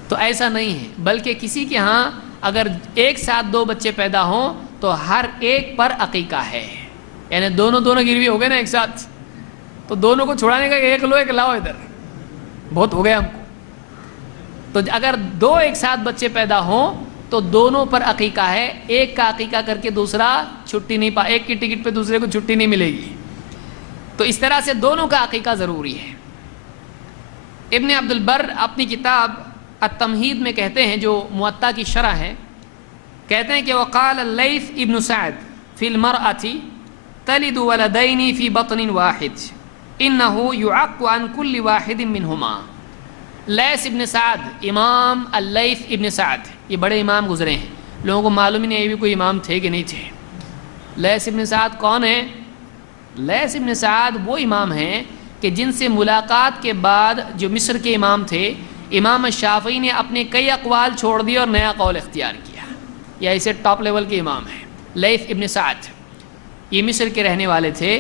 تو ایسا نہیں ہے، بلکہ کسی کے ہاں اگر ایک ساتھ 2 بچے پیدا ہوں تو ہر ایک پر عقیقہ ہے. یعنی دونوں گروی ہو گئے نا ایک ساتھ، تو دونوں کو چھڑانے کا ایک لو ایک لاؤ ادھر، بہت ہو گیا ہم کو. تو اگر 2 ایک ساتھ بچے پیدا ہوں تو دونوں پر عقیقہ ہے. ایک کا عقیقہ کر کے دوسرا چھٹی نہیں ایک کی ٹکٹ پہ دوسرے کو چھٹی نہیں ملے گی. تو اس طرح سے دونوں کا عقیقہ ضروری ہے. ابن عبد البر اپنی کتاب التمہید میں کہتے ہیں، جو موطا کی شرح ہے، کہتے ہیں کہ وقال اللیث ابن سعد فی المرأة تلد ولدین فی بطن واحد انه يعق عن كل واحد منهما. لیث ابن سعد، امام اللیث ابن سعد، یہ بڑے امام گزرے ہیں، لوگوں کو معلوم ہی نہیں یہ بھی کوئی امام تھے کہ نہیں تھے. لیث ابن سعد کون ہیں؟ لیث ابن سعد وہ امام ہیں کہ جن سے ملاقات کے بعد جو مصر کے امام تھے، امام شافعی نے اپنے کئی اقوال چھوڑ دیے اور نیا قول اختیار کیا. یہ ایسے ٹاپ لیول کے امام ہیں لیث ابن سعد. یہ مصر کے رہنے والے تھے.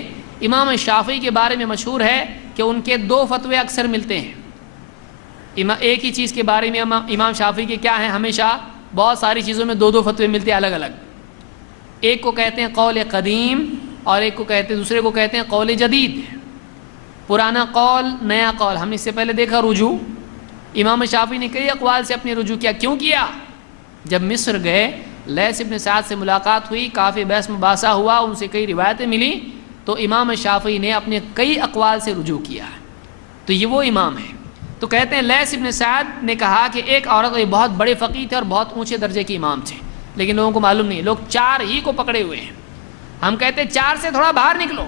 امام شافعی کے بارے میں مشہور ہے کہ ان کے 2 فتوے اکثر ملتے ہیں. ایک ہی چیز کے بارے میں امام شافعی کے کیا ہیں، ہمیشہ بہت ساری چیزوں میں 2 فتوے ملتے ہیں الگ الگ. ایک کو کہتے ہیں قول قدیم اور ایک کو کہتے ہیں، دوسرے کو کہتے ہیں قول جدید. پرانا قول، نیا قول. ہم نے اس سے پہلے دیکھا رجوع. امام شافعی نے کئی اقوال سے اپنے رجوع کیا. کیوں کیا؟ جب مصر گئے، لیث ابن سعد سے ملاقات ہوئی، کافی بحث مباحثہ ہوا، ان سے کئی روایتیں ملی، تو امام شافعی نے اپنے کئی اقوال سے رجوع کیا. تو یہ وہ امام ہے. تو کہتے ہیں لیث ابن سعد نے کہا کہ ایک عورت، یہ بہت بڑے فقیہ تھے اور بہت اونچے درجے کے امام تھے، لیکن لوگوں کو معلوم نہیں. لوگ 4 ہی کو پکڑے ہوئے ہیں. ہم کہتے ہیں 4 سے تھوڑا باہر نکلو،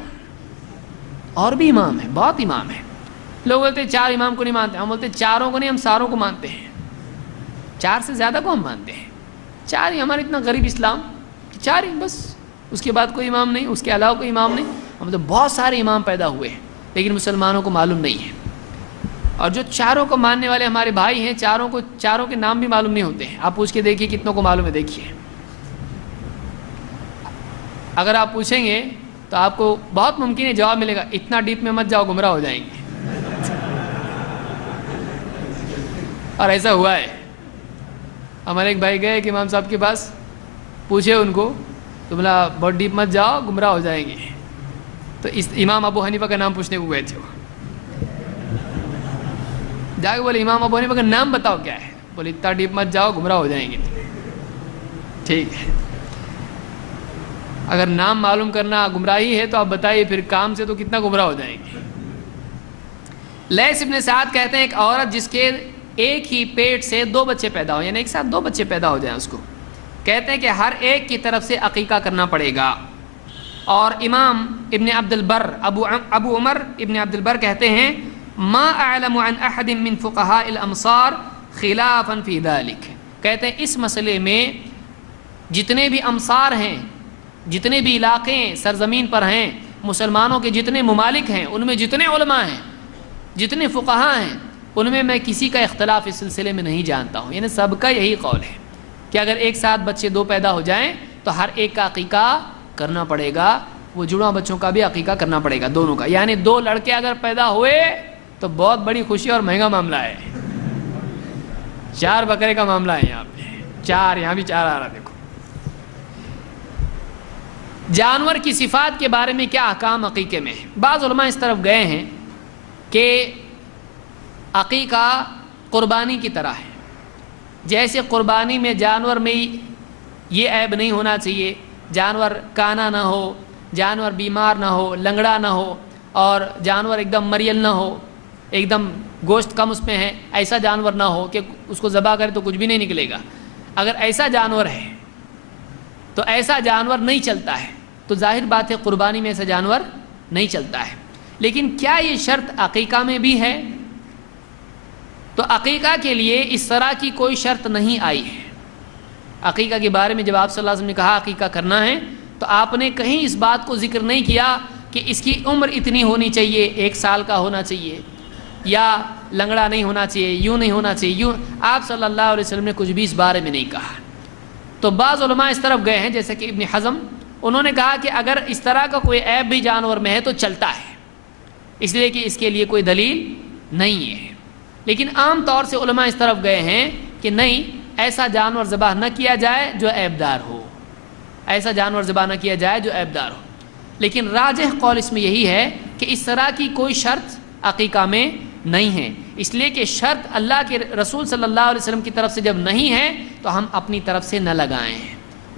اور بھی امام ہے، بہت امام ہے. لوگ بولتے ہیں 4 امام کو نہیں مانتے. ہم بولتے ہیں 4 کو نہیں، ہم ساروں کو مانتے ہیں. 4 سے زیادہ کو ہم مانتے ہیں. 4 ہی ہمارا اتنا غریب اسلام کہ 4 ہی بس، اس کے بعد کوئی امام نہیں، اس کے علاوہ کوئی امام نہیں. ہم تو بہت سارے امام پیدا ہوئے ہیں لیکن مسلمانوں کو معلوم نہیں ہے. اور جو 4 کو ماننے والے ہمارے بھائی ہیں، 4 کے نام بھی معلوم نہیں ہوتے ہیں. آپ پوچھ کے دیکھیے کتنوں کو معلوم ہے. دیکھیے اگر آپ پوچھیں گے تو آپ کو بہت ممکن ہے جواب ملے گا. اتنا ڈیپ میں مت جاؤ، گمراہ ہو جائیں گے. اور ایسا ہوا ہے. ہمارے ایک بھائی گئے کہ امام صاحب کے پاس، پوچھے ان کو تو بولا بہت ڈیپ مت جاؤ، گمراہ ہو جائیں گے. تو اس امام ابو حنیفہ کا نام پوچھنے کو گئے تھے. وہ جا کے بولے امام ابو حنیفہ کا نام بتاؤ کیا ہے. بولے اتنا ڈیپ مت جاؤ، گمراہ ہو جائیں گے. ٹھیک ہے، اگر نام معلوم کرنا گمراہی ہے تو آپ بتائیے پھر کام سے تو کتنا گمراہ ہو جائیں گے. لیث ابن سعد کہتے ہیں ایک عورت جس کے ایک ہی پیٹ سے 2 بچے پیدا ہو، یعنی ایک ساتھ 2 بچے پیدا ہو جائیں، اس کو کہتے ہیں کہ ہر ایک کی طرف سے عقیقہ کرنا پڑے گا. اور امام ابن عبد البر، ابو عمر ابن عبد البر کہتے ہیں ما اعلم عن احد من فقهاء الامصار خلافا في ذلك. کہتے ہیں اس مسئلے میں جتنے بھی امصار ہیں، جتنے بھی علاقے سرزمین پر ہیں، مسلمانوں کے جتنے ممالک ہیں، ان میں جتنے علماء ہیں، جتنے فقہاء ہیں، ان میں کسی کا اختلاف اس سلسلے میں نہیں جانتا ہوں. یعنی سب کا یہی قول ہے کہ اگر ایک ساتھ بچے 2 پیدا ہو جائیں تو ہر ایک کا عقیقہ کرنا پڑے گا. وہ جڑواں بچوں کا بھی عقیقہ کرنا پڑے گا، دونوں کا. یعنی 2 لڑکے اگر پیدا ہوئے تو بہت بڑی خوشی اور مہنگا معاملہ ہے. 4 بکرے کا معاملہ ہے یہاں پہ. 4 یہاں بھی 4 آ رہا. دیکھو جانور کی صفات کے بارے میں کیا احکام عقیقے میں. بعض علماء اس طرف گئے ہیں کہ عقیقہ قربانی کی طرح ہے. جیسے قربانی میں جانور میں یہ عیب نہیں ہونا چاہیے، جانور کانا نہ ہو، جانور بیمار نہ ہو، لنگڑا نہ ہو، اور جانور ایک دم مریل نہ ہو، ایک دم گوشت کم اس میں ہے، ایسا جانور نہ ہو کہ اس کو ذبح کرے تو کچھ بھی نہیں نکلے گا. اگر ایسا جانور ہے تو ایسا جانور نہیں چلتا ہے. تو ظاہر بات ہے قربانی میں ایسا جانور نہیں چلتا ہے. لیکن کیا یہ شرط عقیقہ میں بھی ہے؟ تو عقیقہ کے لیے اس طرح کی کوئی شرط نہیں آئی ہے۔ عقیقہ کے بارے میں جب آپ صلی اللہ علیہ وسلم نے کہا عقیقہ کرنا ہے تو آپ نے کہیں اس بات کو ذکر نہیں کیا کہ اس کی عمر اتنی ہونی چاہیے، 1 سال کا ہونا چاہیے، یا لنگڑا نہیں ہونا چاہیے، یوں نہیں ہونا چاہیے، یوں۔ آپ صلی اللہ علیہ وسلم نے کچھ بھی اس بارے میں نہیں کہا۔ تو بعض علماء اس طرف گئے ہیں جیسے کہ ابن حزم، انہوں نے کہا کہ اگر اس طرح کا کوئی عیب بھی جانور میں ہے تو چلتا ہے، اس لیے کہ اس کے لیے کوئی دلیل نہیں ہے۔ لیکن عام طور سے علماء اس طرف گئے ہیں کہ نہیں، ایسا جانور ذبح نہ کیا جائے جو عیبدار ہو، ایسا جانور ذبح نہ کیا جائے جو عیبدار ہو۔ لیکن راجح قول اس میں یہی ہے کہ اس طرح کی کوئی شرط عقیقہ میں نہیں ہے، اس لیے کہ شرط اللہ کے رسول صلی اللہ علیہ وسلم کی طرف سے جب نہیں ہے تو ہم اپنی طرف سے نہ لگائیں۔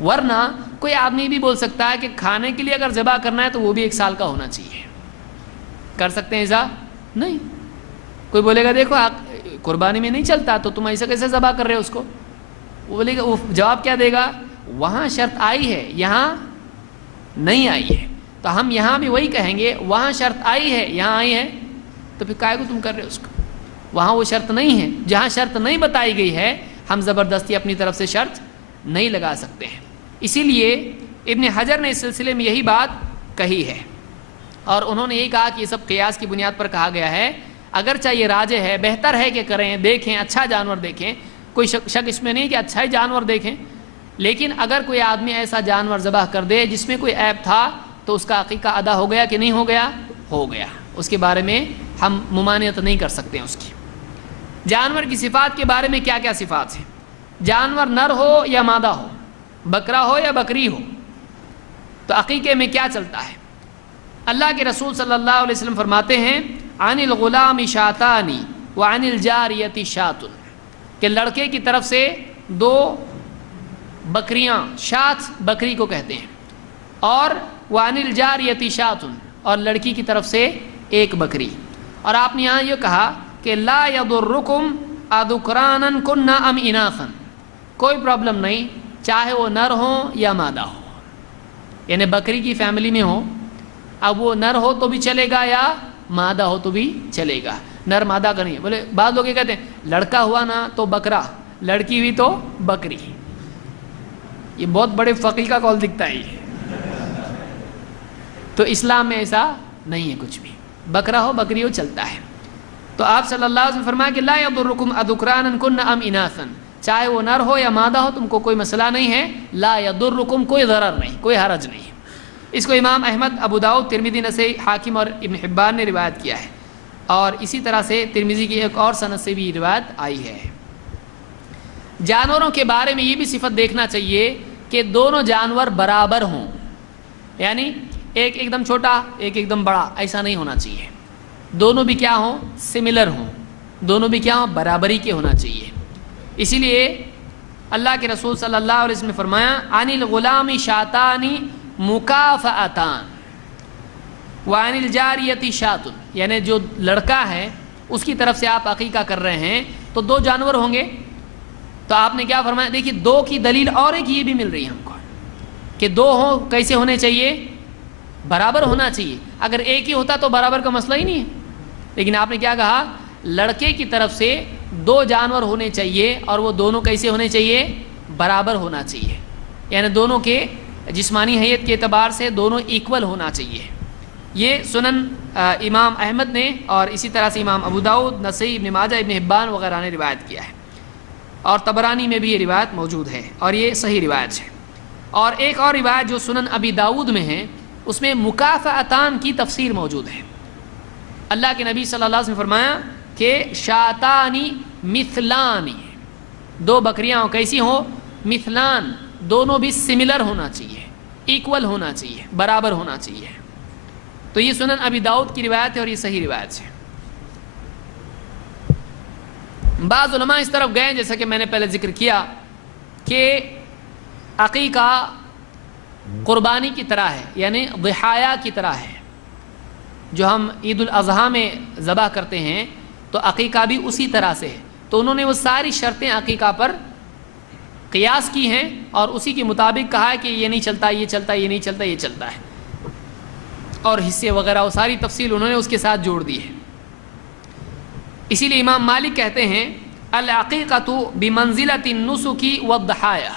ورنہ کوئی آدمی بھی بول سکتا ہے کہ کھانے کے لیے اگر ذبح کرنا ہے تو وہ بھی 1 سال کا ہونا چاہیے، کر سکتے ہیں ایسا؟ نہیں۔ کوئی بولے گا دیکھو قربانی میں نہیں چلتا تو تم ایسا کیسے ذبح کر رہے ہو اس کو؟ وہ بولے گا، وہ جواب کیا دے گا؟ وہاں شرط آئی ہے، یہاں نہیں آئی ہے، تو ہم یہاں بھی وہی کہیں گے، وہاں شرط آئی ہے یہاں آئی ہے، تو پھر کائے کو تم کر رہے ہو اس کو؟ وہاں وہ شرط نہیں ہے، جہاں شرط نہیں بتائی گئی ہے ہم زبردستی اپنی طرف سے شرط نہیں لگا سکتے ہیں۔ اسی لیے ابن حجر نے اس سلسلے میں یہی بات کہی ہے، اور انہوں نے یہی کہا کہ یہ سب قیاس کی بنیاد پر کہا گیا ہے، اگرچہ یہ راجح ہے، بہتر ہے کہ کریں، دیکھیں، اچھا جانور دیکھیں، کوئی شک اس میں نہیں کہ اچھا ہی جانور دیکھیں، لیکن اگر کوئی آدمی ایسا جانور ذبح کر دے جس میں کوئی عیب تھا تو اس کا عقیقہ ادا ہو گیا کہ نہیں ہو گیا؟ ہو گیا، اس کے بارے میں ہم ممانعت نہیں کر سکتے ہیں اس کی۔ جانور کی صفات کے بارے میں کیا کیا صفات ہیں؟ جانور نر ہو یا مادہ ہو، بکرا ہو یا بکری ہو، تو عقیقے میں کیا چلتا ہے؟ اللہ کے رسول صلی اللہ علیہ وسلم فرماتے ہیں عن الغلام شاتان وعن الجاریۃ شات، کہ لڑکے کی طرف سے 2 بکریاں، شات بکری کو کہتے ہیں، اور وعن الجاریۃ شات، اور لڑکی کی طرف سے 1 بکری۔ اور آپ نے یہاں یہ کہا کہ لا یضرکم اذکرانا کن ام اناثا، کوئی پرابلم نہیں چاہے وہ نر ہوں یا مادہ ہو، یعنی بکری کی فیملی میں ہو، اب وہ نر ہو تو بھی چلے گا یا مادہ ہو تو بھی چلے گا، نر مادہ کا نہیں۔ بولے بعض لوگ یہ کہتے ہیں لڑکا ہوا نا تو بکرا، لڑکی ہوئی تو بکری، یہ بہت بڑے فقیہ کا قول دکھتا ہے یہ۔ تو اسلام میں ایسا نہیں ہے کچھ بھی، بکرا ہو بکری ہو چلتا ہے۔ تو آپ صلی اللہ علیہ وسلم فرمایا کہ لا یضرکم اذکرانا کن ام اناثا، چاہے وہ نر ہو یا مادہ ہو تم کو کوئی مسئلہ نہیں ہے، لا یضرکم، کوئی ضرر نہیں، کوئی حرج نہیں۔ اس کو امام احمد، ابو داؤد، ترمذی، نسائی، حاکم اور ابن حبان نے روایت کیا ہے، اور اسی طرح سے ترمذی کی ایک اور سند سے بھی روایت آئی ہے۔ جانوروں کے بارے میں یہ بھی صفت دیکھنا چاہیے کہ دونوں جانور برابر ہوں، یعنی ایک دم چھوٹا ایک دم بڑا، ایسا نہیں ہونا چاہیے، دونوں بھی کیا ہوں؟ سملر ہوں، دونوں بھی کیا ہوں؟ برابری کے ہونا چاہیے۔ اسی لیے اللہ کے رسول صلی اللہ علیہ وسلم نے فرمایا عن الغلام شاتان مکافئتان وعن الجاریۃ شات، یعنی جو لڑکا ہے اس کی طرف سے آپ عقیقہ کر رہے ہیں تو 2 جانور ہوں گے، تو آپ نے کیا فرمایا؟ دیکھیے 2 کی دلیل اور ایک یہ بھی مل رہی ہے ہم کو کہ 2 ہوں، کیسے ہونے چاہیے؟ برابر ہونا چاہیے۔ اگر ایک ہی ہوتا تو برابر کا مسئلہ ہی نہیں ہے، لیکن آپ نے کیا کہا؟ لڑکے کی طرف سے 2 جانور ہونے چاہیے، اور وہ دونوں کیسے ہونے چاہیے؟ برابر ہونا چاہیے، یعنی دونوں کے جسمانی حیت کے اعتبار سے دونوں ایکول ہونا چاہیے۔ یہ سنن امام احمد نے اور اسی طرح سے امام ابو داؤد، نسائی، ابن ماجہ، ابن حبان وغیرہ نے روایت کیا ہے، اور طبرانی میں بھی یہ روایت موجود ہے، اور یہ صحیح روایت ہے۔ اور ایک اور روایت جو سنن ابی داؤد میں ہے اس میں مکافئتان کی تفسیر موجود ہے۔ اللہ کے نبی صلی اللہ علیہ وسلم نے فرمایا کہ شاتانی مثلانی، 2 بکریاں کیسی ہوں؟ مثلان، دونوں بھی سملر ہونا چاہیے، ایکول ہونا چاہیے، برابر ہونا چاہیے۔ تو یہ سنن ابی داؤد کی روایت ہے اور یہ صحیح روایت ہے۔ بعض علماء اس طرف گئے جیسا کہ میں نے پہلے ذکر کیا کہ عقیقہ قربانی کی طرح ہے، یعنی ضحایا کی طرح ہے، جو ہم عید الاضحیٰ میں ذبح کرتے ہیں تو عقیقہ بھی اسی طرح سے ہے۔ تو انہوں نے وہ ساری شرطیں عقیقہ پر قیاس کی ہیں اور اسی کے مطابق کہا ہے کہ یہ نہیں چلتا، یہ چلتا، یہ نہیں چلتا، یہ چلتا ہے۔ اور حصے وغیرہ وہ ساری تفصیل انہوں نے اس کے ساتھ جوڑ دی ہے. اسی لیے امام مالک کہتے ہیں العقیقۃ بمنزلۃ النسک والضحایا،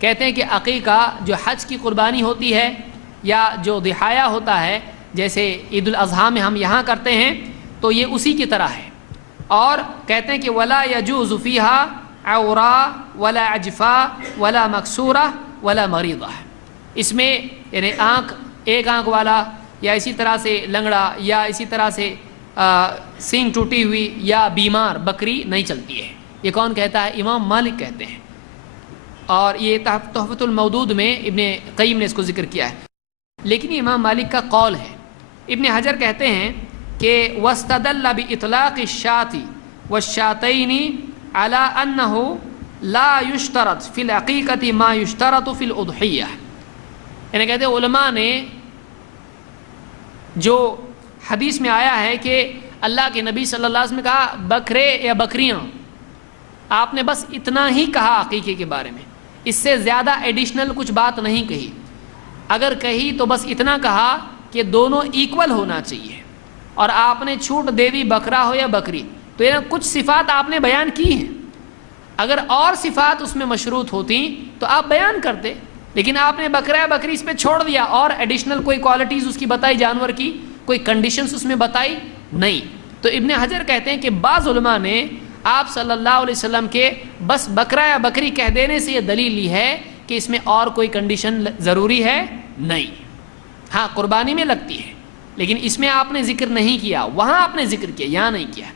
کہتے ہیں کہ عقیقہ جو حج کی قربانی ہوتی ہے یا جو ضحایا ہوتا ہے، جیسے عید الاضحیٰ میں ہم یہاں کرتے ہیں، تو یہ اسی کی طرح ہے. اور کہتے ہیں کہ ولا یجوز فیہا عوراء ولا عجفا ولا مکسورہ ولا مریضہ، اس میں یعنی ایک آنکھ والا یا اسی طرح سے لنگڑا یا اسی طرح سے سینگ ٹوٹی ہوئی یا بیمار بکری نہیں چلتی ہے. یہ کون کہتا ہے؟ امام مالک کہتے ہیں. اور یہ تحفۃ المودود میں ابن قیم نے اس کو ذکر کیا ہے، لیکن یہ امام مالک کا قول ہے. ابن حجر کہتے ہیں کہ واستدل باطلاق الشاة والشاتین على انه لا يشترط في العقیقة ما يشترط في الاضحیہ، یعنی کہتے ہیں علماء نے جو حدیث میں آیا ہے کہ اللہ کے نبی صلی اللہ علیہ وسلم نے کہا بکرے یا بکریاں، آپ نے بس اتنا ہی کہا عقیقے کے بارے میں، اس سے زیادہ ایڈیشنل کچھ بات نہیں کہی. اگر کہی تو بس اتنا کہا کہ دونوں ایکول ہونا چاہیے، اور آپ نے چھوٹ دے دی بکرا ہو یا بکری، تو یہ کچھ صفات آپ نے بیان کی ہیں. اگر اور صفات اس میں مشروط ہوتی تو آپ بیان کرتے، لیکن آپ نے بکرا یا بکری اس پہ چھوڑ دیا، اور ایڈیشنل کوئی کوالٹیز اس کی بتائی، جانور کی کوئی کنڈیشنز اس میں بتائی نہیں. تو ابن حجر کہتے ہیں کہ بعض علماء نے آپ صلی اللہ علیہ وسلم کے بس بکرا یا بکری کہہ دینے سے یہ دلیل لی ہے کہ اس میں اور کوئی کنڈیشن ضروری ہے نہیں. ہاں قربانی میں لگتی ہے، لیکن اس میں آپ نے ذکر نہیں کیا، وہاں آپ نے ذکر کیا، یہاں نہیں کیا.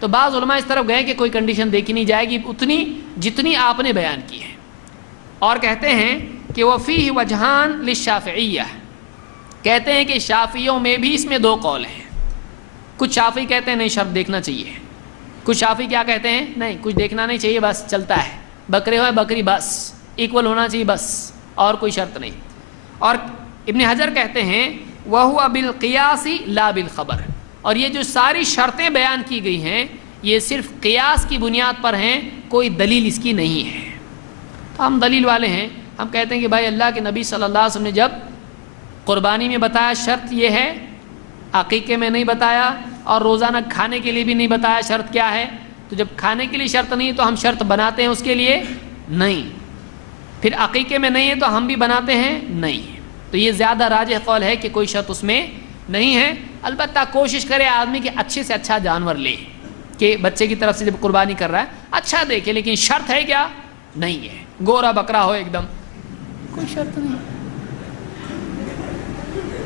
تو بعض علماء اس طرف گئے کہ کوئی کنڈیشن دیکھی نہیں جائے گی اتنی جتنی آپ نے بیان کی ہے. اور کہتے ہیں کہ وفیہ وجہان للشافعیہ، کہتے ہیں کہ شافعیوں میں بھی اس میں دو قول ہیں. کچھ شافعی کہتے ہیں نہیں شرط دیکھنا چاہیے، کچھ شافعی کیا کہتے ہیں نہیں کچھ دیکھنا نہیں چاہیے، بس چلتا ہے، بکرے ہوئے بکری بس ایکول ہونا چاہیے بس، اور کوئی شرط نہیں. اور ابن حجر کہتے ہیں وَهُوَ بِالْقِيَاسِ لَا بِالْخَبَرِ، اور یہ جو ساری شرطیں بیان کی گئی ہیں یہ صرف قیاس کی بنیاد پر ہیں، کوئی دلیل اس کی نہیں ہے. تو ہم دلیل والے ہیں، ہم کہتے ہیں کہ بھائی اللہ کے نبی صلی اللہ علیہ وسلم نے جب قربانی میں بتایا شرط یہ ہے، عقیقے میں نہیں بتایا، اور روزانہ کھانے کے لیے بھی نہیں بتایا شرط کیا ہے. تو جب کھانے کے لیے شرط نہیں تو ہم شرط بناتے ہیں اس کے لیے نہیں، پھر عقیقے میں نہیں ہے تو ہم بھی بناتے ہیں نہیں. تو یہ زیادہ راجح قول ہے کہ کوئی شرط اس میں نہیں ہے. البتہ کوشش کرے آدمی کہ اچھے سے اچھا جانور لے، کہ بچے کی طرف سے جب قربانی کر رہا ہے اچھا دیکھے، لیکن شرط ہے کیا نہیں ہے. گورا بکرا ہو ایک دم کوئی شرط نہیں،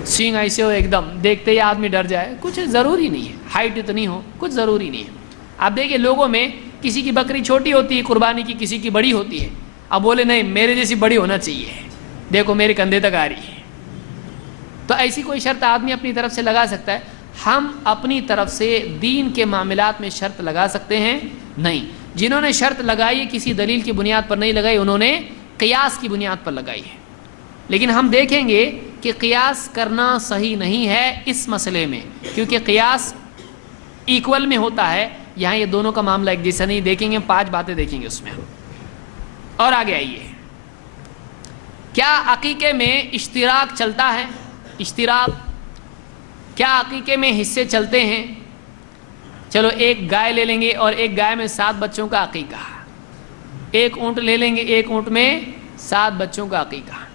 سینگ ایسے ہو ایک دم دیکھتے ہی آدمی ڈر جائے، کچھ ضروری نہیں ہے. ہائٹ اتنی ہو کچھ ضروری نہیں ہے. آپ دیکھیں لوگوں میں کسی کی بکری چھوٹی ہوتی ہے قربانی کی، کسی کی بڑی ہوتی ہے، اب بولے نہیں میرے جیسی بڑی ہونا چاہیے، دیکھو میرے کندھے تک آ رہی ہے. تو ایسی کوئی شرط آدمی اپنی طرف سے لگا سکتا ہے؟ ہم اپنی طرف سے دین کے معاملات میں شرط لگا سکتے ہیں نہیں. جنہوں نے شرط لگائی کسی دلیل کی بنیاد پر نہیں لگائی، انہوں نے قیاس کی بنیاد پر لگائی ہے. لیکن ہم دیکھیں گے کہ قیاس کرنا صحیح نہیں ہے اس مسئلے میں، کیونکہ قیاس ایکول میں ہوتا ہے، یہاں یہ دونوں کا معاملہ ایک جیسا نہیں. دیکھیں گے 5 باتیں دیکھیں گے اس میں. اور آگے آئیے، کیا عقیقے میں اشتراک چلتا ہے؟ اشتراک کیا عقیقے میں حصے چلتے ہیں؟ چلو ایک گائے لے لیں گے اور ایک گائے میں 7 بچوں کا عقیقہ، ایک اونٹ لے لیں گے، ایک اونٹ میں 7 بچوں کا عقیقہ.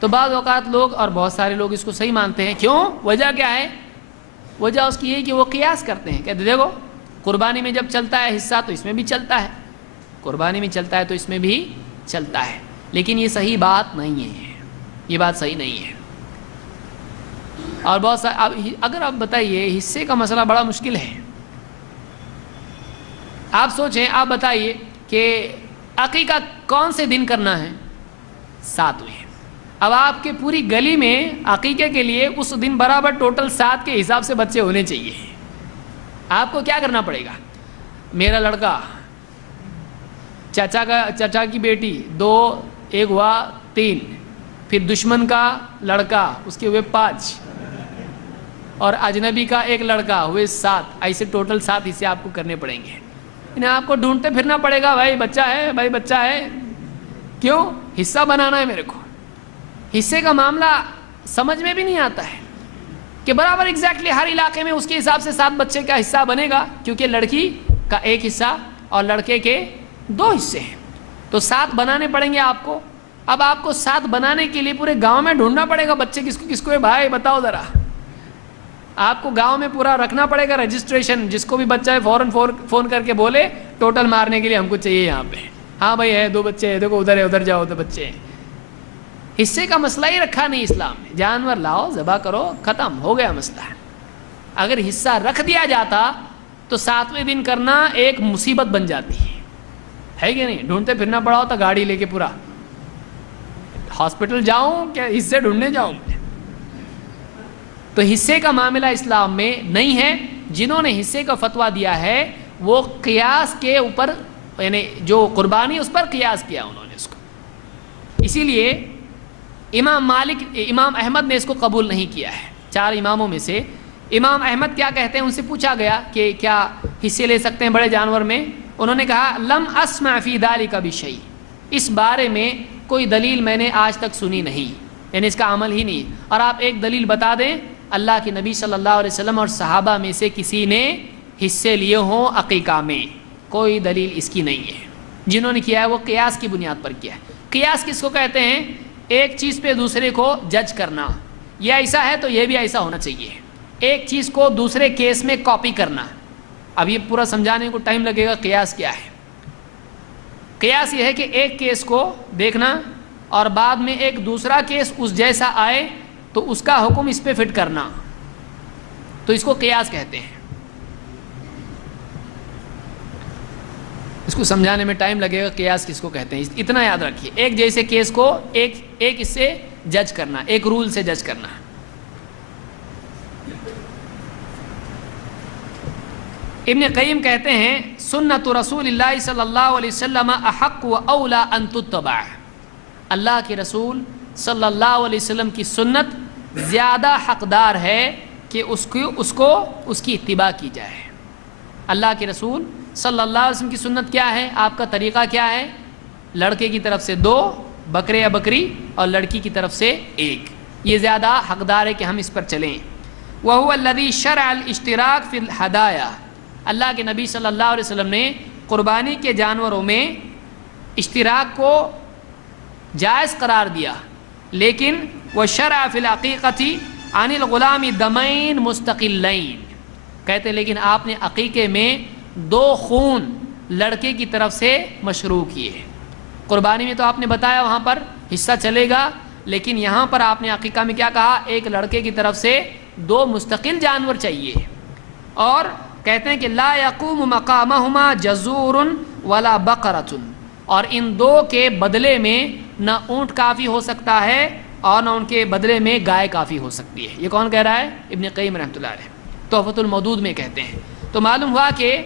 تو بعض اوقات لوگ اور بہت سارے لوگ اس کو صحیح مانتے ہیں. کیوں؟ وجہ کیا ہے؟ وجہ اس کی یہ کہ وہ قیاس کرتے ہیں، کہتے دیکھو قربانی میں جب چلتا ہے حصہ تو اس میں بھی چلتا ہے، قربانی میں چلتا ہے تو اس میں بھی چلتا ہے. لیکن یہ صحیح بات نہیں ہے، یہ بات صحیح نہیں ہے. اور بہت سارے اگر آپ بتائیے حصے کا مسئلہ بڑا مشکل ہے. آپ سوچیں، آپ بتائیے کہ عقیقہ کون سے دن کرنا ہے؟ 7ویں. اب آپ کے پوری گلی میں عقیقے کے لیے اس دن برابر ٹوٹل 7 کے حساب سے بچے ہونے چاہیے. آپ کو کیا کرنا پڑے گا؟ میرا لڑکا، چچا کی بیٹی 2، ایک ہوا 3، پھر دشمن کا لڑکا اس کے ہوئے 5، اور اجنبی کا ایک لڑکا ہوئے 7. ایسے ٹوٹل 7 حصے آپ کو کرنے پڑیں گے. انہیں آپ کو ڈھونڈتے پھرنا پڑے گا، بھائی بچہ ہے، بھائی بچہ ہے. کیوں؟ حصہ بنانا ہے میرے کو. حصے کا معاملہ سمجھ میں بھی نہیں آتا ہے. کہ برابر ایگزیکٹلی ہر علاقے میں اس کے حساب سے 7 بچے کا حصہ بنے گا، کیونکہ لڑکی کا 1 حصہ اور لڑکے کے 2 حصے ہیں، تو 7 بنانے پڑیں گے آپ کو۔ اب آپ کو 7 بنانے کے لیے پورے گاؤں میں ڈھونڈنا پڑے گا بچے کس کو ہے بھائی بتاؤ ذرا، آپ کو گاؤں میں پورا رکھنا پڑے گا رجسٹریشن، جس کو بھی بچہ ہے فوراً فون کر کے بولے ٹوٹل مارنے کے لیے ہم کو چاہیے یہاں پہ، ہاں بھائی ہے 2 بچے ہیں، دیکھو ادھر ہے ادھر جاؤ 2 بچے ہیں۔ حصے کا مسئلہ ہی رکھا نہیں اسلام میں، جانور لاؤ ذبح کرو ختم ہو گیا مسئلہ۔ اگر حصہ رکھ دیا جاتا تو 7ویں دن کرنا ایک مصیبت بن جاتی ہے کہ نہیں، ڈھونڈتے پھرنا پڑا ہوتا گاڑی لے کے، پورا ہاسپٹل جاؤں کیا حصے ڈھونڈنے جاؤں۔ تو حصے کا معاملہ اسلام میں نہیں ہے۔ جنہوں نے حصے کا فتویٰ دیا ہے وہ قیاس کے اوپر، یعنی جو قربانی اس پر قیاس کیا انہوں نے اس کو، اسی لیے امام احمد نے اس کو قبول نہیں کیا ہے۔ 4 اماموں میں سے امام احمد کیا کہتے ہیں، ان سے پوچھا گیا کہ کیا حصے لے سکتے ہیں بڑے جانور میں، انہوں نے کہا لم اسمع فی ذلک بشیء، اس بارے میں کوئی دلیل میں نے آج تک سنی نہیں، یعنی اس کا عمل ہی نہیں۔ اور آپ ایک دلیل بتا دیں، اللہ کے نبی صلی اللہ علیہ وسلم اور صحابہ میں سے کسی نے حصے لیے ہوں عقیقہ میں، کوئی دلیل اس کی نہیں ہے۔ جنہوں نے کیا ہے وہ قیاس کی بنیاد پر کیا ہے۔ قیاس کس کو کہتے ہیں؟ ایک چیز پہ دوسرے کو جج کرنا، یہ ایسا ہے تو یہ بھی ایسا ہونا چاہیے، ایک چیز کو دوسرے کیس میں کاپی کرنا۔ اب یہ پورا سمجھانے کو ٹائم لگے گا قیاس کیا ہے۔ قیاس یہ ہے کہ ایک کیس کو دیکھنا اور بعد میں ایک دوسرا کیس اس جیسا آئے تو اس کا حکم اس پہ فٹ کرنا، تو اس کو قیاس کہتے ہیں۔ اس کو سمجھانے میں ٹائم لگے گا قیاس کس کو کہتے ہیں، اتنا یاد رکھیے، ایک جیسے کیس کو ایک اس سے جج کرنا، ایک رول سے جج کرنا۔ ابن قیم کہتے ہیں سنت رسول اللہ صلی اللہ علیہ وسلم احق و اولا ان تتبع، اللہ کے رسول صلی اللہ علیہ وسلم کی سنت زیادہ حقدار ہے کہ اس کی اتباع کی جائے۔ اللہ کے رسول صلی اللہ علیہ وسلم کی سنت کیا ہے، آپ کا طریقہ کیا ہے؟ لڑکے کی طرف سے 2 بکرے یا بکری اور لڑکی کی طرف سے 1، یہ زیادہ حقدار ہے کہ ہم اس پر چلیں۔ وَهُوَ الَّذِي شَرَعَ الْإِشْتِرَاكَ فِي الْهَدَايَا، اللہ کے نبی صلی اللہ علیہ وسلم نے قربانی کے جانوروں میں اشتراک کو جائز قرار دیا، لیکن وَشَرَعَ فِي الْعَقِيقَةِ عَنِ الْغُلَامِ دَمَيْن مُسْتَقِلَّيْن، کہتے ہیں لیکن آپ نے عقیقے میں 2 خون لڑکے کی طرف سے مشروع کیے۔ قربانی میں تو آپ نے بتایا وہاں پر حصہ چلے گا، لیکن یہاں پر آپ نے عقیقہ میں کیا کہا، ایک لڑکے کی طرف سے 2 مستقل جانور چاہیے۔ اور کہتے ہیں کہ لا یقوم مقامہما جزور ولا بقرۃ، اور ان 2 کے بدلے میں نہ اونٹ کافی ہو سکتا ہے اور نہ ان کے بدلے میں گائے کافی ہو سکتی ہے۔ یہ کون کہہ رہا ہے؟ ابن قیم رحمۃ اللہ علیہ تحفۃ المودود میں کہتے ہیں۔ تو معلوم ہوا کہ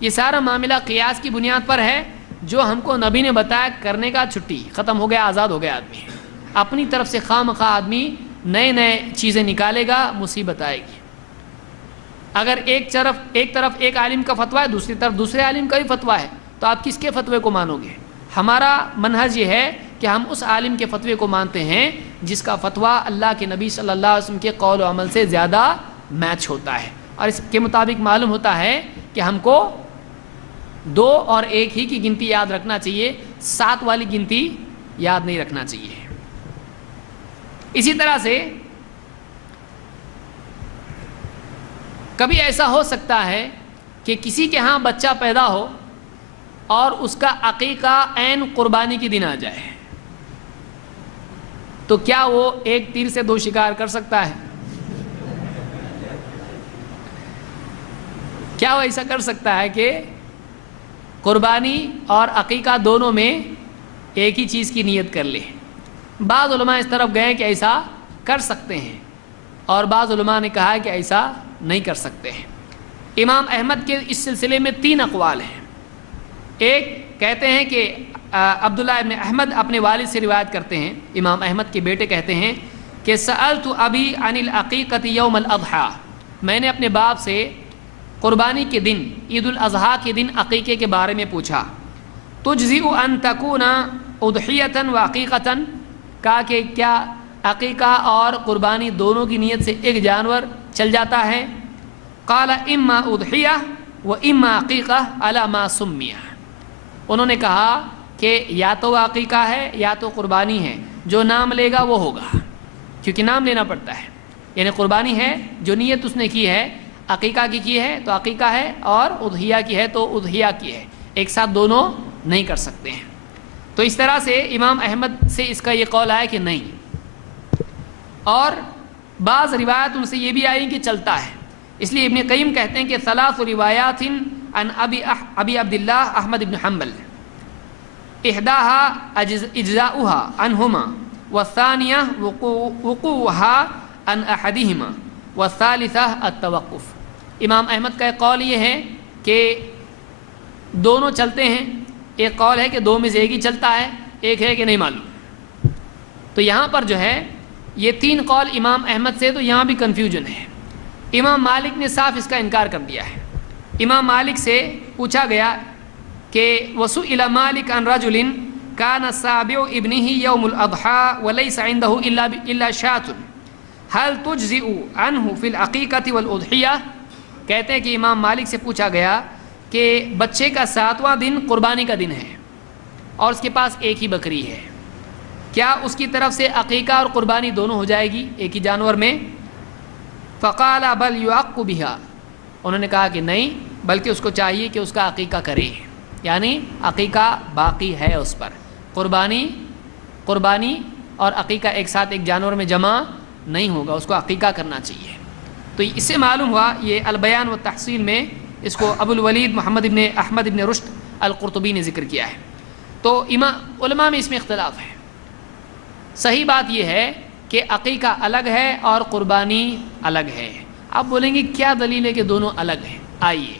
یہ سارا معاملہ قیاس کی بنیاد پر ہے، جو ہم کو نبی نے بتایا کرنے کا، چھٹی ختم ہو گیا، آزاد ہو گیا آدمی۔ اپنی طرف سے خواہ مخواہ آدمی نئے چیزیں نکالے گا، مصیبت آئے گی۔ اگر ایک طرف ایک عالم کا فتویٰ ہے، دوسری طرف دوسرے عالم کا بھی فتویٰ ہے، تو آپ کس کے فتوے کو مانو گے؟ ہمارا منہج یہ ہے کہ ہم اس عالم کے فتوے کو مانتے ہیں جس کا فتویٰ اللہ کے نبی صلی اللہ علیہ وسلم کے قول و عمل سے زیادہ میچ ہوتا ہے، اور اس کے مطابق معلوم ہوتا ہے کہ ہم کو 2 اور 1 ہی کی گنتی یاد رکھنا چاہیے، 7 والی گنتی یاد نہیں رکھنا چاہیے۔ اسی طرح سے کبھی ایسا ہو سکتا ہے کہ کسی کے ہاں بچہ پیدا ہو اور اس کا عقیقہ عین قربانی کے دن آ جائے، تو کیا وہ 1 تیر سے 2 شکار کر سکتا ہے؟ کیا وہ ایسا کر سکتا ہے کہ قربانی اور عقیقہ دونوں میں ایک ہی چیز کی نیت کر لے؟ بعض علماء اس طرف گئے کہ ایسا کر سکتے ہیں، اور بعض علماء نے کہا کہ ایسا نہیں کر سکتے ہیں۔ امام احمد کے اس سلسلے میں 3 اقوال ہیں۔ ایک کہتے ہیں کہ عبداللہ ابن احمد اپنے والد سے روایت کرتے ہیں، امام احمد کے بیٹے کہتے ہیں کہ سألت ابی عن العقیقۃ یوم الاضحیٰ، میں نے اپنے باپ سے قربانی کے دن، عید الاضحیٰ کے دن عقیقے کے بارے میں پوچھا۔ تجزئ ان تکون اضحیۃ و عقیقۃ، کہا کہ کیا عقیقہ اور قربانی دونوں کی نیت سے ایک جانور چل جاتا ہے؟ قال اما اضحیہ و اما عقیقہ علی ما سمیہ، انہوں نے کہا کہ یا تو عقیقہ ہے یا تو قربانی ہے، جو نام لے گا وہ ہوگا، کیونکہ نام لینا پڑتا ہے، یعنی قربانی ہے جو نیت اس نے کی ہے، عقیقہ کی ہے تو عقیقہ ہے، اور اضحیہ کی ہے تو اضحیہ کی ہے، ایک ساتھ دونوں نہیں کر سکتے ہیں۔ تو اس طرح سے امام احمد سے اس کا یہ قول آیا کہ نہیں، اور بعض روایت ان سے یہ بھی آئی کہ چلتا ہے، اس لیے ابن قیم کہتے ہیں کہ ثلاث روایات عن ابی عبداللہ احمد بن حنبل احداها اجزاؤها عنہما والثانیہ وقوعها عن احدہما والثالثہ التوقف۔ امام احمد کا ایک قول یہ ہے کہ دونوں چلتے ہیں، ایک قول ہے کہ دو میں سے ایک ہی چلتا ہے، ایک ہے کہ نہیں معلوم۔ تو یہاں پر جو ہے یہ تین قول امام احمد سے، تو یہاں بھی کنفیوژن ہے۔ امام مالک نے صاف اس کا انکار کر دیا ہے۔ امام مالک سے پوچھا گیا کہ وسئل مالک عن رجل كان سابع ابنه يوم الاضحى وليس عنده الا شاة هل تجزئ عنه في العقيقة والاضحية، کہتے ہیں کہ امام مالک سے پوچھا گیا کہ بچے کا 7واں دن قربانی کا دن ہے اور اس کے پاس ایک ہی بکری ہے، کیا اس کی طرف سے عقیقہ اور قربانی دونوں ہو جائے گی ایک ہی جانور میں؟ فقال بل يعق بها، انہوں نے کہا کہ نہیں، بلکہ اس کو چاہیے کہ اس کا عقیقہ کرے، یعنی عقیقہ باقی ہے اس پر، قربانی اور عقیقہ ایک ساتھ ایک جانور میں جمع نہیں ہوگا، اس کو عقیقہ کرنا چاہیے۔ تو اس سے معلوم ہوا، یہ البیان و تحصیل میں اس کو ابو الولید محمد ابن احمد ابن رشد القرطبی نے ذکر کیا ہے۔ تو علماء میں اس میں اختلاف ہے۔ صحیح بات یہ ہے کہ عقیقہ الگ ہے اور قربانی الگ ہے۔ آپ بولیں گے کیا دلیل ہے کہ دونوں الگ ہیں؟ آئیے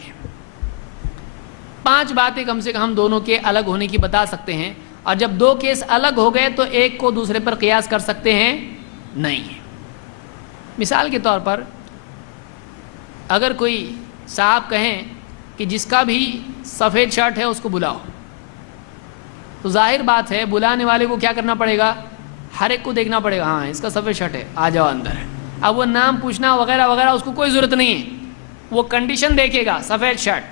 5 باتیں کم سے کم دونوں کے الگ ہونے کی بتا سکتے ہیں، اور جب 2 کیس الگ ہو گئے تو ایک کو دوسرے پر قیاس کر سکتے ہیں؟ نہیں۔ مثال کے طور پر اگر کوئی صاحب کہیں کہ جس کا بھی سفید شرٹ ہے اس کو بلاؤ، تو ظاہر بات ہے بلانے والے کو کیا کرنا پڑے گا؟ ہر ایک کو دیکھنا پڑے گا، ہاں اس کا سفید شرٹ ہے، آ جاؤ اندر۔ اب وہ نام پوچھنا وغیرہ وغیرہ اس کو کوئی ضرورت نہیں ہے، وہ کنڈیشن دیکھے گا سفید شرٹ،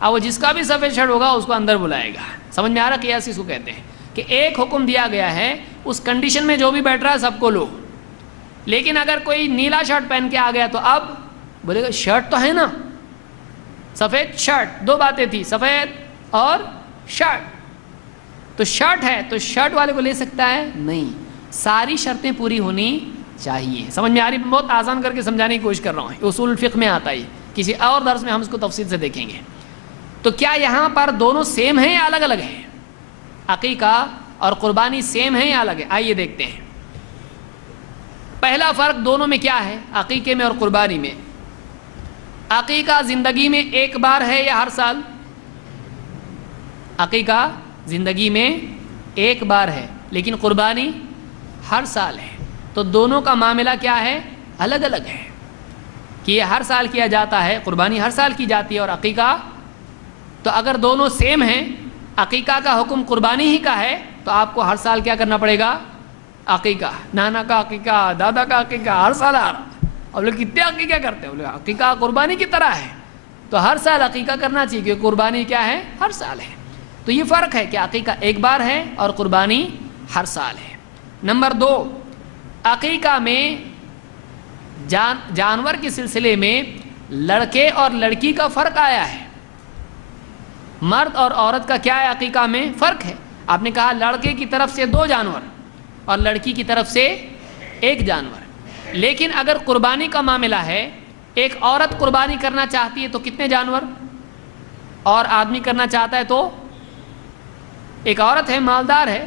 اب وہ جس کا بھی سفید شرٹ ہوگا اس کو اندر بلائے گا۔ سمجھ میں آ رہا؟ قیاس اس کو کہتے ہیں کہ ایک حکم دیا گیا ہے، اس کنڈیشن میں جو بھی بیٹھ رہا ہے سب کو لو۔ لیکن اگر کوئی نیلا شرٹ پہن کے آ گیا تو اب بولے گا شرٹ تو ہے نا، سفید شرٹ، 2 باتیں تھی، سفید اور شرٹ، تو شرٹ ہے تو شرٹ والے کو لے سکتا ہے؟ نہیں، ساری شرطیں پوری ہونی چاہیے۔ سمجھ میں آ رہی؟ بہت آسان کر کے سمجھانے کی کوشش کر رہا ہوں، اصول الفقہ میں آتا ہے، کسی اور درس میں ہم اس کو تفصیل سے دیکھیں گے۔ تو کیا یہاں پر دونوں سیم ہیں یا الگ الگ ہیں؟ عقیقہ اور قربانی سیم ہیں یا الگ ہے؟ آئیے دیکھتے ہیں۔ پہلا فرق دونوں میں کیا ہے، عقیقے میں اور قربانی میں؟ عقیقہ زندگی میں ایک بار ہے یا ہر سال؟ عقیقہ زندگی میں ایک بار ہے، لیکن قربانی ہر سال ہے۔ تو دونوں کا معاملہ کیا ہے؟ الگ الگ ہے، کہ یہ ہر سال کیا جاتا ہے، قربانی ہر سال کی جاتی ہے، اور عقیقہ تو اگر دونوں سیم ہیں، عقیقہ کا حکم قربانی ہی کا ہے، تو آپ کو ہر سال کیا کرنا پڑے گا؟ عقیقہ، نانا کا عقیقہ، دادا کا عقیقہ، ہر سال آ رہا۔ اب لوگ کتنے عقیقہ کرتے ہیں؟ بولے عقیقہ قربانی کی طرح ہے، تو ہر سال عقیقہ کرنا چاہیے، کیونکہ قربانی کیا ہے؟ ہر سال ہے۔ تو یہ فرق ہے کہ عقیقہ ایک بار ہے اور قربانی ہر سال ہے۔ نمبر 2، عقیقہ میں جانور کے سلسلے میں لڑکے اور لڑکی کا فرق آیا ہے۔ مرد اور عورت کا کیا ہے عقیقہ میں؟ فرق ہے۔ آپ نے کہا لڑکے کی طرف سے 2 جانور اور لڑکی کی طرف سے 1 جانور، لیکن اگر قربانی کا معاملہ ہے، ایک عورت قربانی کرنا چاہتی ہے تو کتنے جانور، اور آدمی کرنا چاہتا ہے تو ایک عورت ہے، مالدار ہے،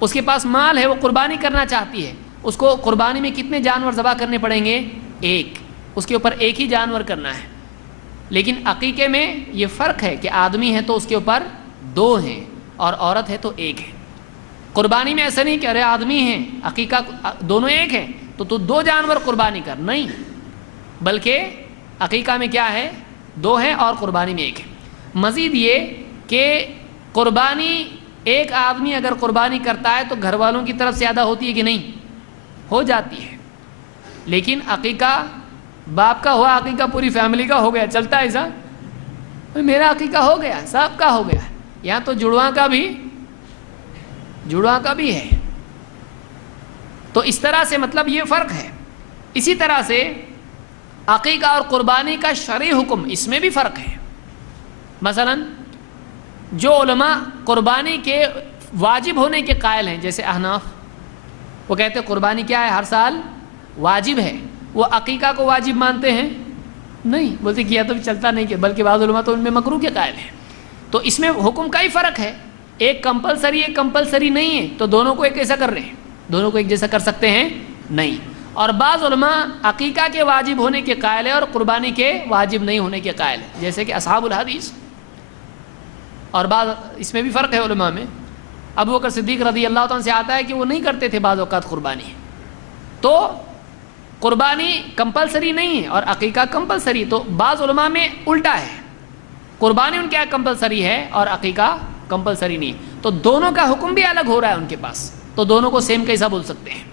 اس کے پاس مال ہے، وہ قربانی کرنا چاہتی ہے، اس کو قربانی میں کتنے جانور ذبح کرنے پڑیں گے؟ 1، اس کے اوپر 1 ہی جانور کرنا ہے۔ لیکن عقیقے میں یہ فرق ہے کہ آدمی ہے تو اس کے اوپر 2 ہیں اور عورت ہے تو 1 ہے۔ قربانی میں ایسا نہیں کہ ارے آدمی ہیں، عقیقہ دونوں 1 ہیں تو 2 جانور قربانی کر، نہیں، بلکہ عقیقہ میں کیا ہے؟ 2 ہیں اور قربانی میں 1 ہے۔ مزید یہ کہ قربانی ایک آدمی اگر قربانی کرتا ہے تو گھر والوں کی طرف سے ادا ہوتی ہے کہ نہیں؟ ہو جاتی ہے، لیکن عقیقہ باپ کا ہوا، عقیقہ پوری فیملی کا ہو گیا، چلتا ہے ایسا؟ میرا عقیقہ ہو گیا، سب کا ہو گیا، یہاں تو جڑواں کا بھی ہے۔ تو اس طرح سے مطلب یہ فرق ہے۔ اسی طرح سے عقیقہ اور قربانی کا شرعی حکم، اس میں بھی فرق ہے۔ مثلا جو علماء قربانی کے واجب ہونے کے قائل ہیں، جیسے احناف، وہ کہتے ہیں قربانی کیا ہے، ہر سال واجب ہے، وہ عقیقہ کو واجب مانتے ہیں؟ نہیں، بولتے کیا تو چلتا نہیں، کہ بلکہ بعض علماء تو ان میں مکروہ کے قائل ہیں۔ تو اس میں حکم کا ہی فرق ہے، ایک کمپلسری نہیں ہے، تو دونوں کو ایک ایسا کر رہے ہیں، دونوں کو ایک جیسا کر سکتے ہیں؟ نہیں۔ اور بعض علماء عقیقہ کے واجب ہونے کے قائل ہے اور قربانی کے واجب نہیں ہونے کے قائل ہے، جیسے کہ اصحاب الحدیث۔ اور بعض اس میں بھی فرق ہے علماء میں۔ ابو بکر صدیق رضی اللہ تعالیٰ سے آتا ہے کہ وہ نہیں کرتے تھے بعض اوقات قربانی، تو قربانی کمپلسری نہیں ہے اور عقیقہ کمپلسری، تو بعض علماء میں الٹا ہے، قربانی ان کے یہاں کمپلسری ہے اور عقیقہ کمپلسری نہیں، تو دونوں کا حکم بھی الگ ہو رہا ہے ان کے پاس، تو دونوں کو سیم کیسا بول سکتے ہیں؟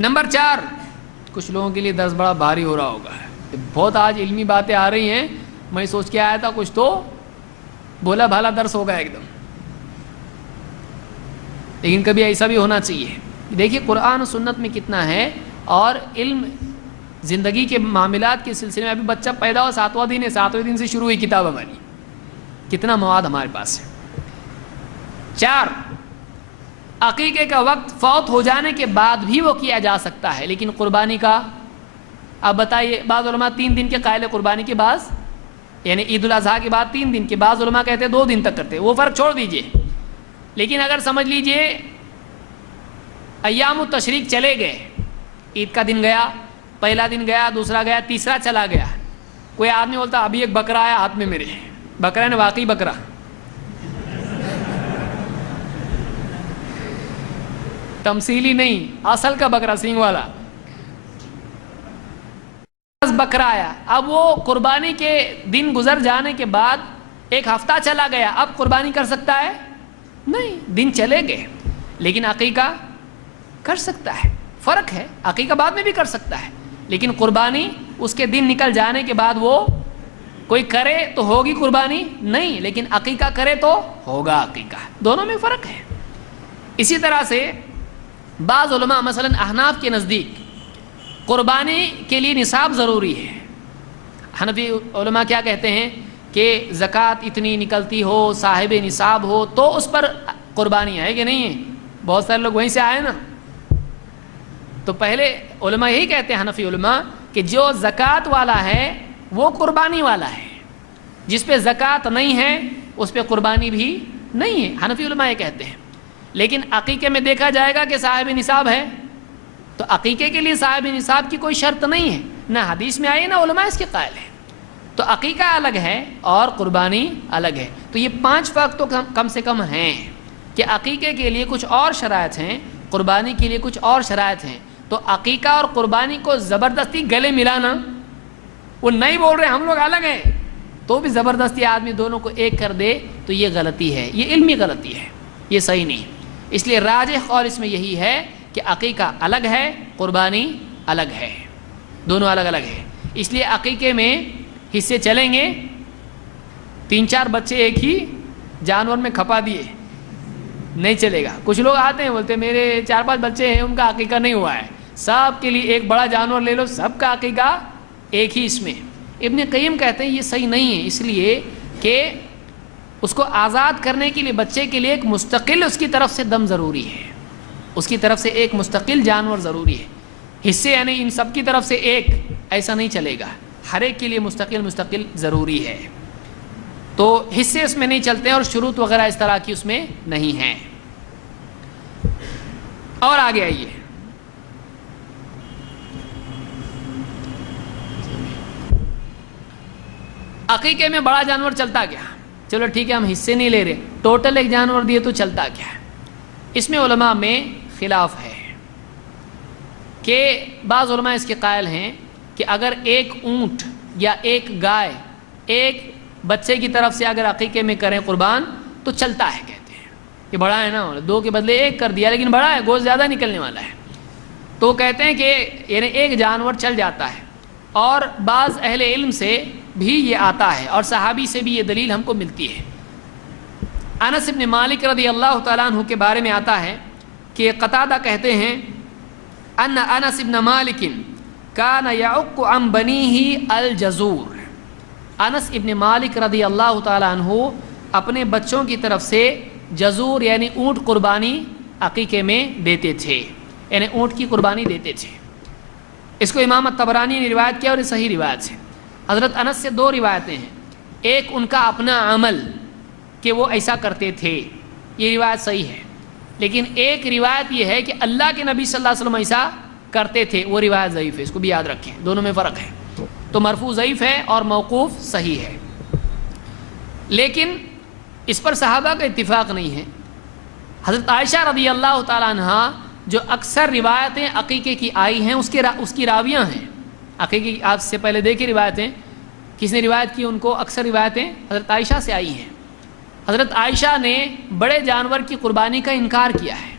نمبر 4، کچھ لوگوں کے لیے درس بڑا بھاری ہو رہا ہوگا، بہت آج علمی باتیں آ رہی ہیں، میں سوچ کے آیا تھا کچھ تو بھولا بھالا درس ہوگا ایک دم، لیکن کبھی ایسا بھی ہونا چاہیے۔ دیکھیے قرآن و سنت میں کتنا ہے، اور علم زندگی کے معاملات کے سلسلے میں، ابھی بچہ پیدا ہوا 7واں دن ہے، 7ویں دن سے شروع ہوئی کتاب ہماری، کتنا مواد ہمارے پاس ہے۔ 4، عقیقے کا وقت فوت ہو جانے کے بعد بھی وہ کیا جا سکتا ہے، لیکن قربانی کا، اب بتائیے، بعض علماء 3 دن کے قائل ہے قربانی کے بعد، یعنی عید الاضحیٰ کے بعد 3 دن کے، بعض علماء کہتے ہیں 2 دن تک کرتے، وہ فرق چھوڑ دیجئے۔ لیکن اگر سمجھ لیجئے ایام التشریق چلے گئے، عید کا دن گیا، پہلا دن گیا، دوسرا گیا، تیسرا چلا گیا، کوئی آدمی بولتا ابھی ایک بکرا آیا ہاتھ میں میرے، بکرا نے واقعی بکرا، تمثیلی نہیں، اصل کا بکرا، سینگ والا بکرا آیا، اب وہ قربانی کے دن گزر جانے کے بعد 1 ہفتہ چلا گیا، اب قربانی کر سکتا ہے؟ نہیں، دن چلے گئے، لیکن عقیقہ کر سکتا ہے، فرق ہے، عقیقہ بعد میں بھی کر سکتا ہے، لیکن قربانی اس کے دن نکل جانے کے بعد وہ کوئی کرے تو ہوگی قربانی نہیں، لیکن عقیقہ کرے تو ہوگا عقیقہ، دونوں میں فرق ہے۔ اسی طرح سے بعض علماء مثلا احناف کے نزدیک قربانی کے لیے نصاب ضروری ہے۔ حنفی علماء کیا کہتے ہیں کہ زکوٰۃ اتنی نکلتی ہو، صاحب نصاب ہو تو اس پر قربانی ہے کہ نہیں ہے؟ بہت سارے لوگ وہیں سے آئے نا، تو پہلے علماء یہی کہتے ہیں، حنفی علماء، کہ جو زکوٰۃ والا ہے وہ قربانی والا ہے، جس پہ زکوٰۃ نہیں ہے اس پہ قربانی بھی نہیں ہے، حنفی علماء یہ کہتے ہیں۔ لیکن عقیقے میں دیکھا جائے گا کہ صاحب نصاب ہے، تو عقیقے کے لیے صاحب نصاب کی کوئی شرط نہیں ہے، نہ حدیث میں آئی نہ علماء اس کے قائل ہیں، تو عقیقہ الگ ہے اور قربانی الگ ہے۔ تو یہ 5 فرق تو کم سے کم ہیں، کہ عقیقے کے لیے کچھ اور شرائط ہیں، قربانی کے لیے کچھ اور شرائط ہیں، تو عقیقہ اور قربانی کو زبردستی گلے ملانا، وہ نہیں بول رہے ہم لوگ الگ ہیں، تو بھی زبردستی آدمی دونوں کو ایک کر دے تو یہ غلطی ہے، یہ علمی غلطی ہے، یہ صحیح نہیں۔ اس لیے راجح قول اس میں یہی ہے کہ عقیقہ الگ ہے، قربانی الگ ہے، دونوں الگ الگ ہے۔ اس لیے عقیقے میں حصے چلیں گے، 3-4 بچے ایک ہی جانور میں کھپا دیے نہیں چلے گا۔ کچھ لوگ آتے ہیں بولتے میرے 4-5 بچے ہیں، ان کا عقیقہ نہیں ہوا ہے، سب کے لیے ایک بڑا جانور لے لو، سب کا عقیقہ ایک ہی اس میں۔ ابن قیم کہتے ہیں یہ صحیح نہیں ہے، اس لیے کہ اس کو آزاد کرنے کے لیے بچے کے لیے ایک مستقل اس کی طرف سے دم ضروری ہے، اس کی طرف سے ایک مستقل جانور ضروری ہے، حصے یعنی ان سب کی طرف سے ایک ایسا نہیں چلے گا، ہر ایک کے لیے مستقل ضروری ہے، تو حصے اس میں نہیں چلتے ہیں اور شروط وغیرہ اس طرح کی اس میں نہیں ہیں۔ اور آگے آئیے، عقیقے میں بڑا جانور چلتا کیا؟ چلو ٹھیک ہے، ہم حصے نہیں لے رہے، ٹوٹل ایک جانور دیے تو چلتا کیا ہے؟ اس میں علماء میں خلاف ہے، کہ بعض علماء اس کے قائل ہیں کہ اگر ایک اونٹ یا ایک گائے ایک بچے کی طرف سے اگر عقیقے میں کریں قربان تو چلتا ہے، کہتے ہیں کہ بڑا ہے نا، 2 کے بدلے 1 کر دیا لیکن بڑا ہے، گوشت زیادہ نکلنے والا ہے، تو کہتے ہیں کہ یعنی ایک جانور چل جاتا ہے، اور بعض اہل علم سے بھی یہ آتا ہے اور صحابی سے بھی یہ دلیل ہم کو ملتی ہے۔ انس ابن مالک رضی اللہ تعالیٰ عنہ کے بارے میں آتا ہے کہ قتادہ کہتے ہیں ان انس ابن مالک کان یعق عن بنیہ الجزور، انس ابن مالک رضی اللہ تعالیٰ عنہ اپنے بچوں کی طرف سے جزور یعنی اونٹ قربانی عقیقے میں دیتے تھے، یعنی اونٹ کی قربانی دیتے تھے۔ اس کو امام طبرانی نے روایت کیا اور یہ صحیح روایت ہے۔ حضرت انس سے دو روایتیں ہیں، ایک ان کا اپنا عمل کہ وہ ایسا کرتے تھے، یہ روایت صحیح ہے، لیکن ایک روایت یہ ہے کہ اللہ کے نبی صلی اللہ علیہ وسلم ایسا کرتے تھے، وہ روایت ضعیف ہے، اس کو بھی یاد رکھیں، دونوں میں فرق ہے۔ تو مرفوع ضعیف ہے اور موقوف صحیح ہے، لیکن اس پر صحابہ کا اتفاق نہیں ہے۔ حضرت عائشہ رضی اللہ تعالیٰ عنہ جو اکثر روایتیں عقیقے کی آئی ہیں اس کی راویاں ہیں، عقیقے کی آپ سے پہلے دیکھی روایتیں کس نے روایت کی، ان کو اکثر روایتیں حضرت عائشہ سے آئی ہیں۔ حضرت عائشہ نے بڑے جانور کی قربانی کا انکار کیا ہے۔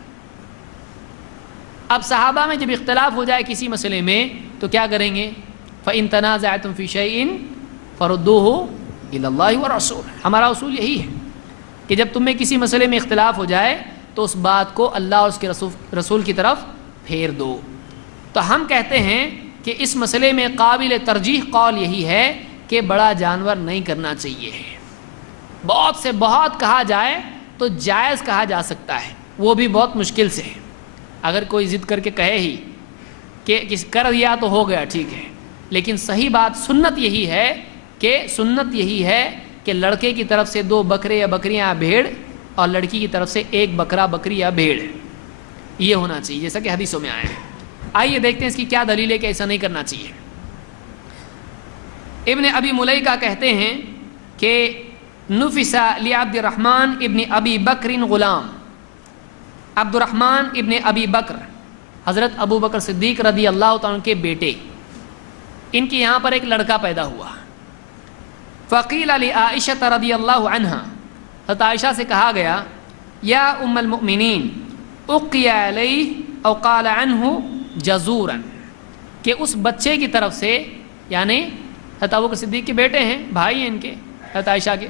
اب صحابہ میں جب اختلاف ہو جائے کسی مسئلے میں تو کیا کریں گے؟ فَإِن تَنَازَعْتُمْ فِي شَيْءٍ فَرُدُّوهُ إِلَى اللَّهِ وَالرَّسُولِ، ہمارا اصول یہی ہے کہ جب تم میں کسی مسئلے میں اختلاف ہو جائے تو اس بات کو اللہ اور اس کے رسول کی طرف پھیر دو۔ تو ہم کہتے ہیں کہ اس مسئلے میں قابل ترجیح قول یہی ہے کہ بڑا جانور نہیں کرنا چاہیے، بہت سے بہت کہا جائے تو جائز کہا جا سکتا ہے، وہ بھی بہت مشکل سے، اگر کوئی ضد کر کے کہے ہی کہ کر دیا تو ہو گیا ٹھیک ہے، لیکن صحیح بات سنت یہی ہے کہ لڑکے کی طرف سے 2 بکرے یا بکریاں یا بھیڑ، اور لڑکی کی طرف سے 1 بکرا بکری یا بھیڑ، یہ ہونا چاہیے جیسا کہ حدیثوں میں آیا ہے۔ آئیے دیکھتے ہیں اس کی کیا دلیل ہے کہ ایسا نہیں کرنا چاہیے۔ ابن ابی ملیکہ کہتے ہیں کہ نفس لعبد الرحمن ابن ابی بکر غلام، عبد الرحمن ابن ابی بکر حضرت ابو بکر صدیق رضی اللہ تعالیٰ عنہ کے بیٹے، ان کے یہاں پر ایک لڑکا پیدا ہوا۔ فقیل لعائشہ رضی اللہ عنہا، حضرت عائشہ سے کہا گیا یا ام المؤمنین اقی علیہ او قال عنہ جزورا، کہ اس بچے کی طرف سے، یعنی حضرت ابو بکر صدیق کے بیٹے ہیں، بھائی ہیں ان کے حضرت عائشہ کے،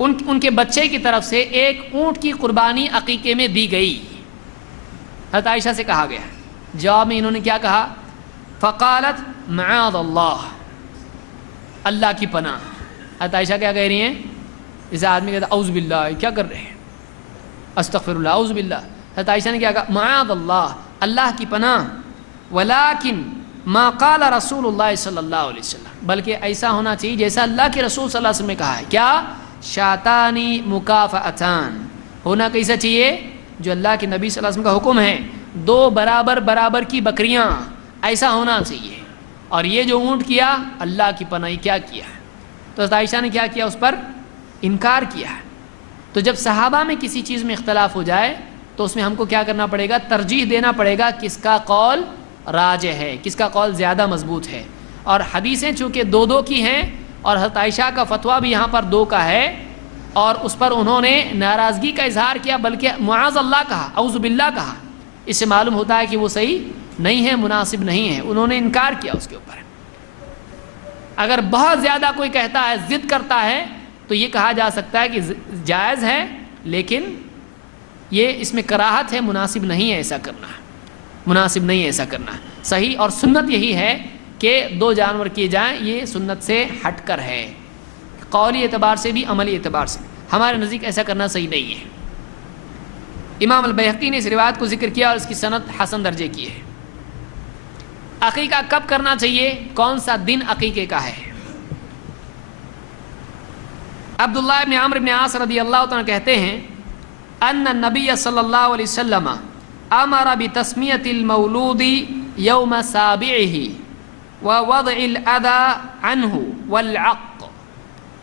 ان کے بچے کی طرف سے 1 اونٹ کی قربانی عقیقے میں دی گئی، حضرت عائشہ سے کہا گیا۔ جواب میں انہوں نے کیا کہا؟ فقالت معاذ اللہ، اللہ کی پناہ۔ حضرت عائشہ کیا کہہ رہی ہیں؟ جیسے آدمی کہتا ہے اعوذ باللہ، کیا کر رہے ہیں، استغفر اللہ، اعوذ باللہ۔ حضرت عائشہ نے کیا کہا؟ معاذ اللہ، اللہ کی پناہ۔ ولیکن ما قال رسول اللہ صلی اللہ علیہ وسلم، بلکہ ایسا ہونا چاہیے جیسا اللہ کے رسول صلی اللہ علیہ وسلم نے کہا ہے۔ کیا؟ شاتانی مکافئتان، ہونا کیسا چاہیے؟ جو اللہ کے نبی صلی اللہ علیہ وسلم کا حکم ہے، 2 برابر کی بکریاں، ایسا ہونا چاہیے۔ اور یہ جو اونٹ کیا، اللہ کی پناہی کیا کیا ہے؟ تو حضرت عائشہ نے کیا کیا؟ اس پر انکار کیا ہے۔ تو جب صحابہ میں کسی چیز میں اختلاف ہو جائے تو اس میں ہم کو کیا کرنا پڑے گا؟ ترجیح دینا پڑے گا کس کا قول راجح ہے، کس کا قول زیادہ مضبوط ہے۔ اور حدیثیں چونکہ 2 کی ہیں اور حضرت عائشہ کا فتویٰ بھی یہاں پر 2 کا ہے، اور اس پر انہوں نے ناراضگی کا اظہار کیا، بلکہ معاذ اللہ کہا، اعوذ باللہ کہا، اس سے معلوم ہوتا ہے کہ وہ صحیح نہیں ہے، مناسب نہیں ہے، انہوں نے انکار کیا اس کے اوپر۔ اگر بہت زیادہ کوئی کہتا ہے، ضد کرتا ہے، تو یہ کہا جا سکتا ہے کہ جائز ہے، لیکن یہ اس میں کراہت ہے، مناسب نہیں ہے ایسا کرنا، مناسب نہیں ہے ایسا کرنا۔ صحیح اور سنت یہی ہے کہ 2 جانور کیے جائیں، یہ سنت سے ہٹ کر ہے، قولی اعتبار سے بھی عملی اعتبار سے ہمارے نزدیک ایسا کرنا صحیح نہیں ہے۔ امام البیہقی نے اس روایت کو ذکر کیا اور اس کی سند حسن درجے کی ہے۔ عقیقہ کب کرنا چاہیے؟ کون سا دن عقیقے کا ہے؟ عبداللہ ابن عمرو ابن عاص رضی اللہ تعالیٰ کہتے ہیں ان النبی صلی اللہ علیہ وسلم امر بتسمیۃ المولود یوم سابعہ ووضع الاذى عنہ والعق،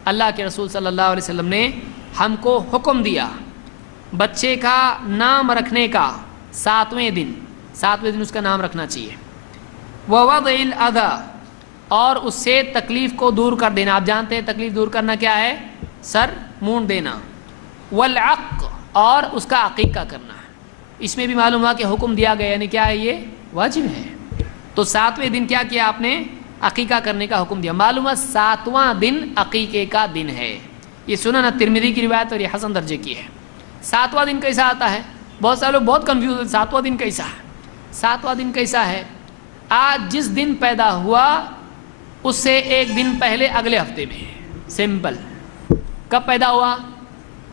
اللہ کے رسول صلی اللہ علیہ وسلم نے ہم کو حکم دیا بچے کا نام رکھنے کا 7ویں دن اس کا نام رکھنا چاہیے، ووضع الاذى، اور اس سے تکلیف کو دور کر دینا۔ آپ جانتے ہیں تکلیف دور کرنا کیا ہے؟ سر مونڈ دینا۔ والعق، اور اس کا عقیقہ کرنا۔ اس میں بھی معلوم ہوا کہ حکم دیا گیا، یعنی کیا ہے، یہ واجب ہے۔ تو 7ویں دن کیا کیا آپ نے، عقیقہ کرنے کا حکم دیا۔ معلوم ہے 7واں دن عقیقے کا دن ہے۔ یہ سنن ترمذی کی روایت اور یہ حسن درجے کی ہے۔ 7واں دن کیسا آتا ہے؟ بہت سارے لوگ بہت کنفیوز ہیں، 7واں دن کیسا ہے؟ 7واں دن کیسا ہے؟ آج جس دن پیدا ہوا اس سے ایک دن پہلے اگلے ہفتے میں، سمپل۔ کب پیدا ہوا؟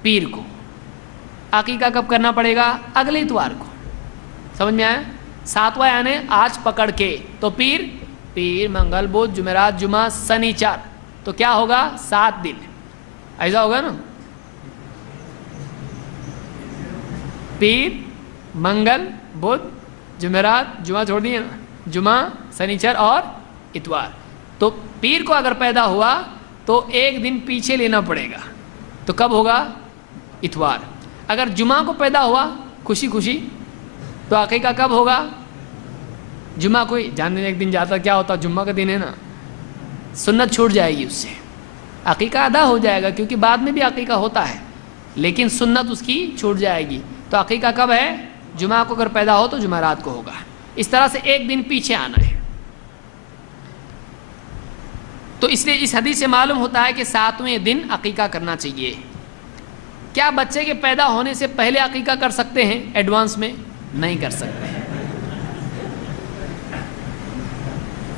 پیر کو۔ عقیقہ کب کرنا پڑے گا؟ اگلے اتوار کو۔ سمجھ میں آیا؟ 7واں یعنی آج پکڑ کے، تو پیر منگل بدھ جمعرات جمعہ سنیچر، تو کیا ہوگا؟ 7 دن، ایسا ہوگا نا؟ پیر منگل بدھ جمعرات جمعہ چھوڑ دیے نا، جمعہ سنیچر اور اتوار۔ تو پیر کو اگر پیدا ہوا تو ایک دن پیچھے لینا پڑے گا، تو کب ہوگا؟ اتوار۔ اگر جمعہ کو پیدا ہوا خوشی خوشی تو عقیقہ کب ہوگا؟ جمعہ کوئی جاننے ایک دن جاتا کیا ہوتا، جمعہ کا دن ہے نا، سنت چھوٹ جائے گی اس سے، عقیقہ ادا ہو جائے گا، کیونکہ بعد میں بھی عقیقہ ہوتا ہے لیکن سنت اس کی چھوٹ جائے گی۔ تو عقیقہ کب ہے؟ جمعہ کو اگر پیدا ہو تو جمعرات کو ہوگا۔ اس طرح سے ایک دن پیچھے آنا ہے۔ تو اس لیے اس حدیث سے معلوم ہوتا ہے کہ 7ویں دن عقیقہ کرنا چاہیے۔ کیا بچے کے پیدا ہونے سے پہلے عقیقہ کر سکتے ہیں؟ ایڈوانس میں نہیں کر سکتے۔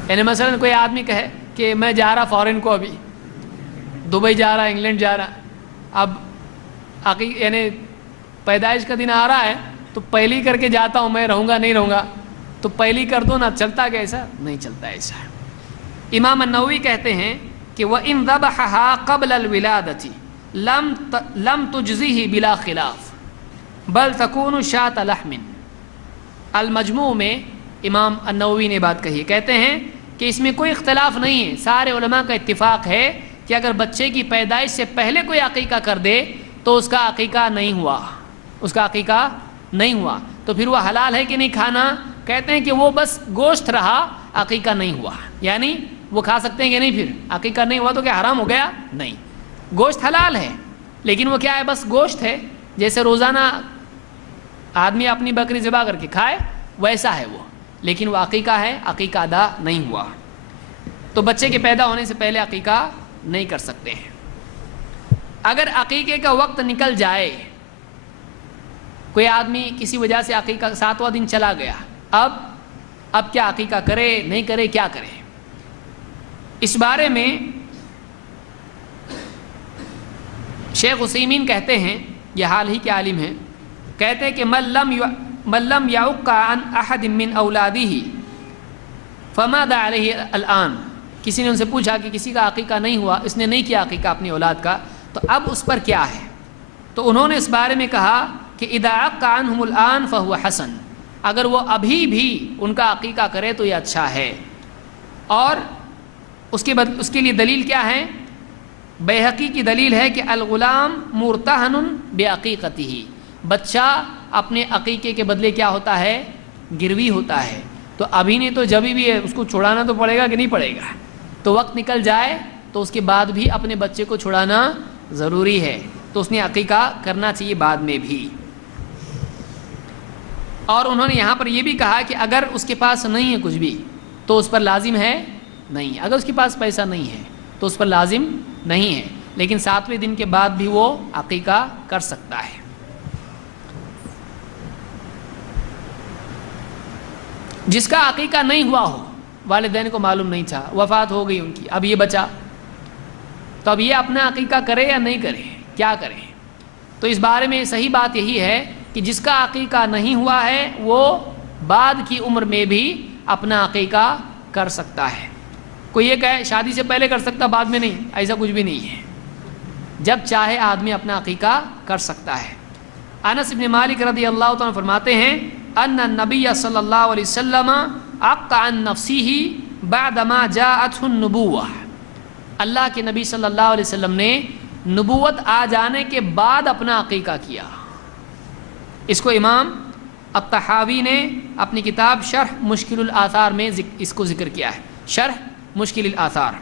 یعنی مثلا کوئی آدمی کہے کہ میں جا رہا فارن کو، ابھی دبئی جا رہا، انگلینڈ جا رہا، اب عقیقہ یعنی پیدائش کا دن آ رہا ہے تو پہلی کر کے جاتا ہوں، میں رہوں گا نہیں رہوں گا، تو پہلی کر دو نا، چلتا کیا ایسا؟ نہیں چلتا ایسا۔ امام النووی کہتے ہیں کہ وَإِن ذَبَحَهَا قَبْلَ الْوِلَادَةِ لَمْ تُجْزِهِ بِلَا خِلَافٍ بَلْ تَكُونُ شَاةَ لَحْمٍ۔ المجموع میں امام النووی نے بات کہی، کہتے ہیں کہ اس میں کوئی اختلاف نہیں ہے، سارے علماء کا اتفاق ہے کہ اگر بچے کی پیدائش سے پہلے کوئی عقیقہ کر دے تو اس کا عقیقہ نہیں ہوا، اس کا عقیقہ نہیں ہوا۔ تو پھر وہ حلال ہے کہ نہیں کھانا؟ کہتے ہیں کہ وہ بس گوشت رہا، عقیقہ نہیں ہوا۔ یعنی وہ کھا سکتے ہیں کہ نہیں؟ پھر عقیقہ نہیں ہوا تو کیا حرام ہو گیا؟ نہیں، گوشت حلال ہے لیکن وہ کیا ہے؟ بس گوشت ہے، جیسے روزانہ آدمی اپنی بکری ذبح کر کے کھائے ویسا ہے وہ، لیکن وہ عقیقہ ہے، عقیقہ ادا نہیں ہوا۔ تو بچے کے پیدا ہونے سے پہلے عقیقہ نہیں کر سکتے ہیں۔ اگر عقیقے کا وقت نکل جائے، کوئی آدمی کسی وجہ سے عقیقہ 7واں دن چلا گیا، اب کیا عقیقہ کرے نہیں کرے، کیا کرے؟ اس بارے میں شیخ عثیمین کہتے ہیں، یہ حال ہی کے عالم ہیں، کہتے ہیں کہ من لم يعق عن احد من اولاده فماذا عليه الان۔ کسی نے ان سے پوچھا کہ کسی کا عقیقہ نہیں ہوا، اس نے نہیں کیا عقیقہ اپنی اولاد کا، تو اب اس پر کیا ہے؟ تو انہوں نے اس بارے میں کہا کہ اذا عق عنهم الان فهو حسن، اگر وہ ابھی بھی ان کا عقیقہ کرے تو یہ اچھا ہے۔ اور اس کے لیے دلیل کیا ہے؟ بیہقی کی دلیل ہے کہ الغلام مرتہن بعقیقتہ، بچہ اپنے عقیقے کے بدلے کیا ہوتا ہے؟ گروی ہوتا ہے۔ تو ابھی نہیں تو جبھی بھی ہے اس کو چھڑانا تو پڑے گا کہ نہیں پڑے گا؟ تو وقت نکل جائے تو اس کے بعد بھی اپنے بچے کو چھڑانا ضروری ہے، تو اس نے عقیقہ کرنا چاہیے بعد میں بھی۔ اور انہوں نے یہاں پر یہ بھی کہا کہ اگر اس کے پاس نہیں ہے کچھ بھی تو اس پر لازم ہے نہیں، اگر اس کے پاس پیسہ نہیں ہے تو اس پر لازم نہیں ہے، لیکن 7ویں دن کے بعد بھی وہ عقیقہ کر سکتا ہے۔ جس کا عقیقہ نہیں ہوا ہو، والدین کو معلوم نہیں تھا، وفات ہو گئی ان کی، اب یہ بچا، تو اب یہ اپنا عقیقہ کرے یا نہیں کرے، کیا کرے؟ تو اس بارے میں صحیح بات یہی ہے کہ جس کا عقیقہ نہیں ہوا ہے وہ بعد کی عمر میں بھی اپنا عقیقہ کر سکتا ہے۔ کوئی یہ کہے شادی سے پہلے کر سکتا بعد میں نہیں، ایسا کچھ بھی نہیں ہے، جب چاہے آدمی اپنا عقیقہ کر سکتا ہے۔ انس بن مالک رضی اللہ تعالیٰ فرماتے ہیں ان النبی صلی اللہ علیہ وسلم عق عن نفسه بعدما جاءته النبوہ، اللہ کے نبی صلی اللہ علیہ وسلم نے نبوت آ جانے کے بعد اپنا عقیقہ کیا۔ اس کو امام الطحاوی نے اپنی کتاب شرح مشکل الآثار میں اس کو ذکر کیا ہے، شرح مشکل الآثار،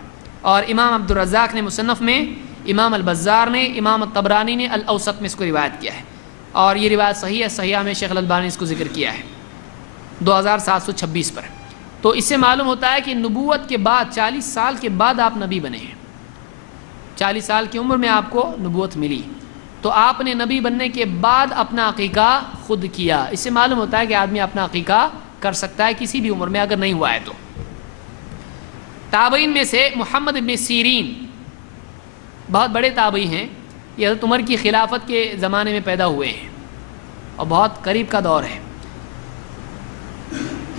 اور امام عبد الرزاق نے مصنف میں، امام البزار نے، امام الطبرانی نے الاوسط میں اس کو روایت کیا ہے، اور یہ روایت صحیح ہے، صحیح میں شیخ الالبانی نے اس کو ذکر کیا ہے 2726 پر۔ تو اس سے معلوم ہوتا ہے کہ نبوت کے بعد 40 سال کے بعد آپ نبی بنے ہیں، 40 سال کی عمر میں آپ کو نبوت ملی، تو آپ نے نبی بننے کے بعد اپنا عقیقہ خود کیا۔ اس سے معلوم ہوتا ہے کہ آدمی اپنا عقیقہ کر سکتا ہے کسی بھی عمر میں اگر نہیں ہوا ہے تو۔ تابعین میں سے محمد ابن سیرین بہت بڑے تابعی ہیں، یہ حضرت عمر کی خلافت کے زمانے میں پیدا ہوئے ہیں اور بہت قریب کا دور ہے۔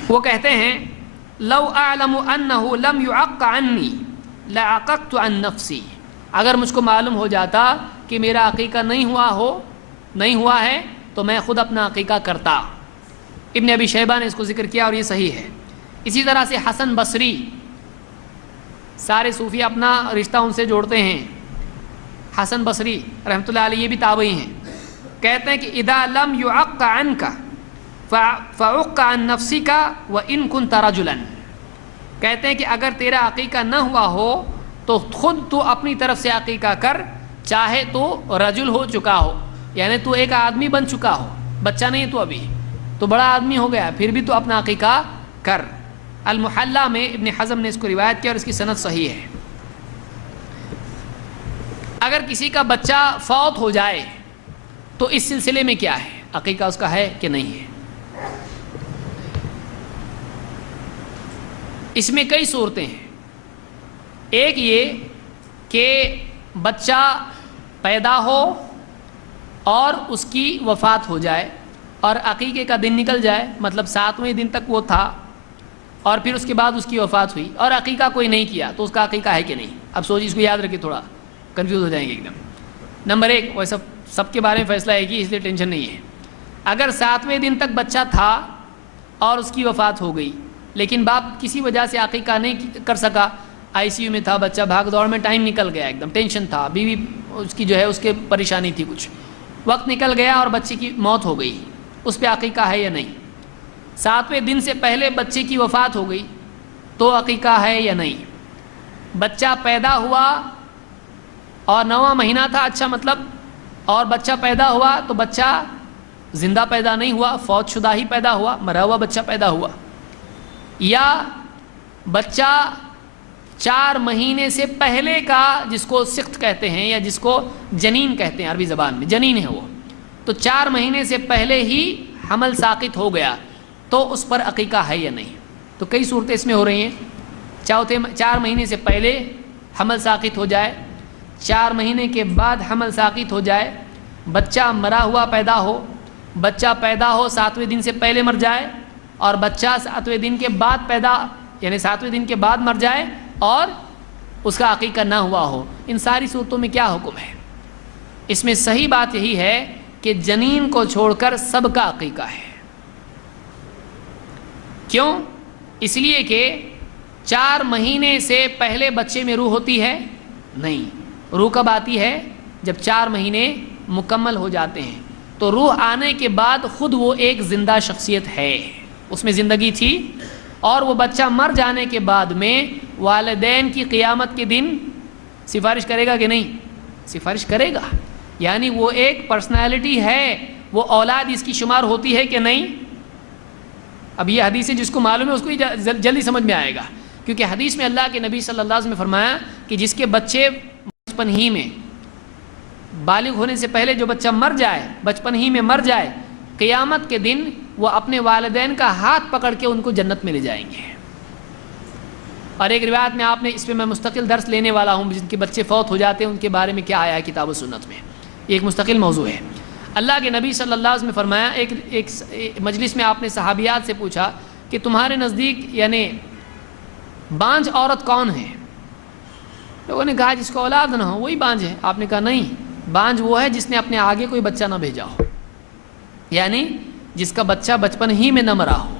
وہ کہتے ہیں لو اعلم انه لم يعق عني لعققت عن نفسي، اگر مجھ کو معلوم ہو جاتا کہ میرا عقیقہ نہیں ہوا ہے تو میں خود اپنا عقیقہ کرتا۔ ابن ابی شیبہ نے اس کو ذکر کیا اور یہ صحیح ہے۔ اسی طرح سے حسن بصری، سارے صوفی اپنا رشتہ ان سے جوڑتے ہیں، حسن بصری رحمۃ اللہ علیہ یہ بھی تابعی ہیں، کہتے ہیں کہ اذا لم يعق عنك فعق عن نفسك وان كنت رجلا، کہتے ہیں کہ اگر تیرا عقیقہ نہ ہوا ہو تو خود تو اپنی طرف سے عقیقہ کر، چاہے تو رجل ہو چکا ہو، یعنی تو ایک آدمی بن چکا ہو، بچہ نہیں تو ابھی تو بڑا آدمی ہو گیا، پھر بھی تو اپنا عقیقہ کر۔ المحلہ میں ابن حزم نے اس کو روایت کیا اور اس کی سند صحیح ہے۔ اگر کسی کا بچہ فوت ہو جائے تو اس سلسلے میں کیا ہے، عقیقہ اس کا ہے کہ نہیں ہے؟ اس میں کئی صورتیں ہیں۔ ایک یہ کہ بچہ پیدا ہو اور اس کی وفات ہو جائے اور عقیقے کا دن نکل جائے، مطلب 7ویں دن تک وہ تھا اور پھر اس کے بعد اس کی وفات ہوئی اور عقیقہ کوئی نہیں کیا تو اس کا عقیقہ ہے کہ نہیں؟ اب سوچیے، اس کو یاد رکھیں، تھوڑا کنفیوز ہو جائیں گے ایک دم۔ نمبر 1، وہ سب کے بارے میں فیصلہ ہے کہ اس لیے ٹینشن نہیں ہے۔ اگر 7ویں دن تک بچہ تھا اور اس کی وفات ہو گئی لیکن باپ کسی وجہ سے عقیقہ نہیں کر سکا، ICU میں تھا بچہ، بھاگ دوڑ میں ٹائم نکل گیا، ایک دم ٹینشن تھا، بیوی اس کی جو ہے اس کے پریشانی تھی، کچھ وقت نکل گیا اور بچے کی موت ہو گئی، اس پہ عقیقہ ہے یا نہیں؟ 7ویں دن سے پہلے بچے کی وفات ہو گئی تو عقیقہ ہے یا نہیں؟ بچہ پیدا ہوا اور 9واں مہینہ تھا، اچھا مطلب، اور بچہ پیدا ہوا تو بچہ زندہ پیدا نہیں ہوا، فوت شدہ ہی پیدا ہوا، مرا ہوا بچہ پیدا ہوا، یا بچہ 4 مہینے سے پہلے کا، جس کو سخت کہتے ہیں یا جس کو جنین کہتے ہیں عربی زبان میں، جنین ہے وہ، تو 4 مہینے سے پہلے ہی حمل ساقط ہو گیا تو اس پر عقیقہ ہے یا نہیں؟ تو کئی صورتیں اس میں ہو رہی ہیں۔ 4 مہینے سے پہلے حمل ساقط ہو جائے، 4 مہینے کے بعد حمل ساقط ہو جائے، بچہ مرا ہوا پیدا ہو، بچہ پیدا ہو 7ویں دن سے پہلے مر جائے، اور بچہ 7ویں دن کے بعد پیدا، یعنی 7ویں دن کے بعد مر جائے اور اس کا عقیقہ نہ ہوا ہو۔ ان ساری صورتوں میں کیا حکم ہے؟ اس میں صحیح بات یہی ہے کہ جنین کو چھوڑ کر سب کا عقیقہ ہے۔ کیوں؟ اس لیے کہ 4 مہینے سے پہلے بچے میں روح ہوتی ہے نہیں، روح کب آتی ہے؟ جب 4 مہینے مکمل ہو جاتے ہیں، تو روح آنے کے بعد خود وہ ایک زندہ شخصیت ہے، اس میں زندگی تھی، اور وہ بچہ مر جانے کے بعد میں والدین کی قیامت کے دن سفارش کرے گا کہ نہیں؟ سفارش کرے گا، یعنی وہ ایک پرسنالٹی ہے، وہ اولاد اس کی شمار ہوتی ہے کہ نہیں؟ اب یہ حدیث جس کو معلوم ہے اس کو جلدی سمجھ میں آئے گا، کیونکہ حدیث میں اللہ کے نبی صلی اللہ علیہ وسلم نے فرمایا کہ جس کے بچے بچپن ہی میں، بالغ ہونے سے پہلے جو بچہ مر جائے، بچپن ہی میں مر جائے، قیامت کے دن وہ اپنے والدین کا ہاتھ پکڑ کے ان کو جنت میں لے جائیں گے۔ اور ایک روایت میں آپ نے، اس پہ میں مستقل درس لینے والا ہوں، جن کے بچے فوت ہو جاتے ہیں ان کے بارے میں کیا آیا ہے کتاب و سنت میں، یہ ایک مستقل موضوع ہے۔ اللہ کے نبی صلی اللہ علیہ وسلم نے فرمایا، ایک مجلس میں آپ نے صحابیات سے پوچھا کہ تمہارے نزدیک یعنی بانجھ عورت کون ہے؟ لوگوں نے کہا جس کو اولاد نہ ہو وہی بانجھ ہے۔ آپ نے کہا نہیں، بانجھ وہ ہے جس نے اپنے آگے کوئی بچہ نہ بھیجا ہو، یعنی جس کا بچہ بچپن ہی میں نہ مرا ہو۔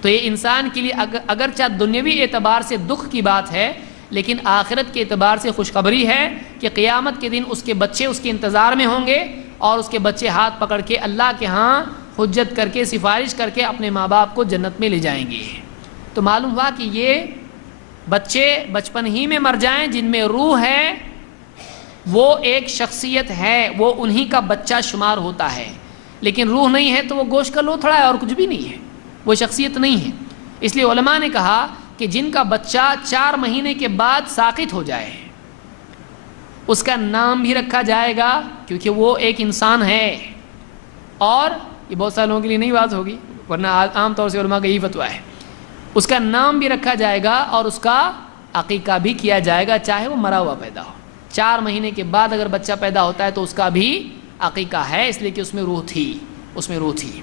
تو یہ انسان کے لیے اگرچہ دنیاوی اعتبار سے دکھ کی بات ہے، لیکن آخرت کے اعتبار سے خوشخبری ہے کہ قیامت کے دن اس کے بچے اس کے انتظار میں ہوں گے، اور اس کے بچے ہاتھ پکڑ کے اللہ کے ہاں حجت کر کے، سفارش کر کے اپنے ماں باپ کو جنت میں لے جائیں گے۔ تو معلوم ہوا کہ یہ بچے بچپن ہی میں مر جائیں، جن میں روح ہے، وہ ایک شخصیت ہے، وہ انہی کا بچہ شمار ہوتا ہے۔ لیکن روح نہیں ہے تو وہ گوشت کا لوتھڑا ہے اور کچھ بھی نہیں ہے، وہ شخصیت نہیں ہے۔ اس لیے علماء نے کہا کہ جن کا بچہ 4 مہینے کے بعد ساقط ہو جائے اس کا نام بھی رکھا جائے گا، کیونکہ وہ ایک انسان ہے۔ اور یہ بہت سارے لوگوں کے لیے نہیں بات ہوگی، ورنہ عام طور سے علماء کا یہی فتویٰ ہے، اس کا نام بھی رکھا جائے گا اور اس کا عقیقہ بھی کیا جائے گا، چاہے وہ مرا ہوا پیدا ہو۔ 4 مہینے کے بعد اگر بچہ پیدا ہوتا ہے تو اس کا بھی عقیقہ ہے، اس لیے کہ اس میں روح تھی۔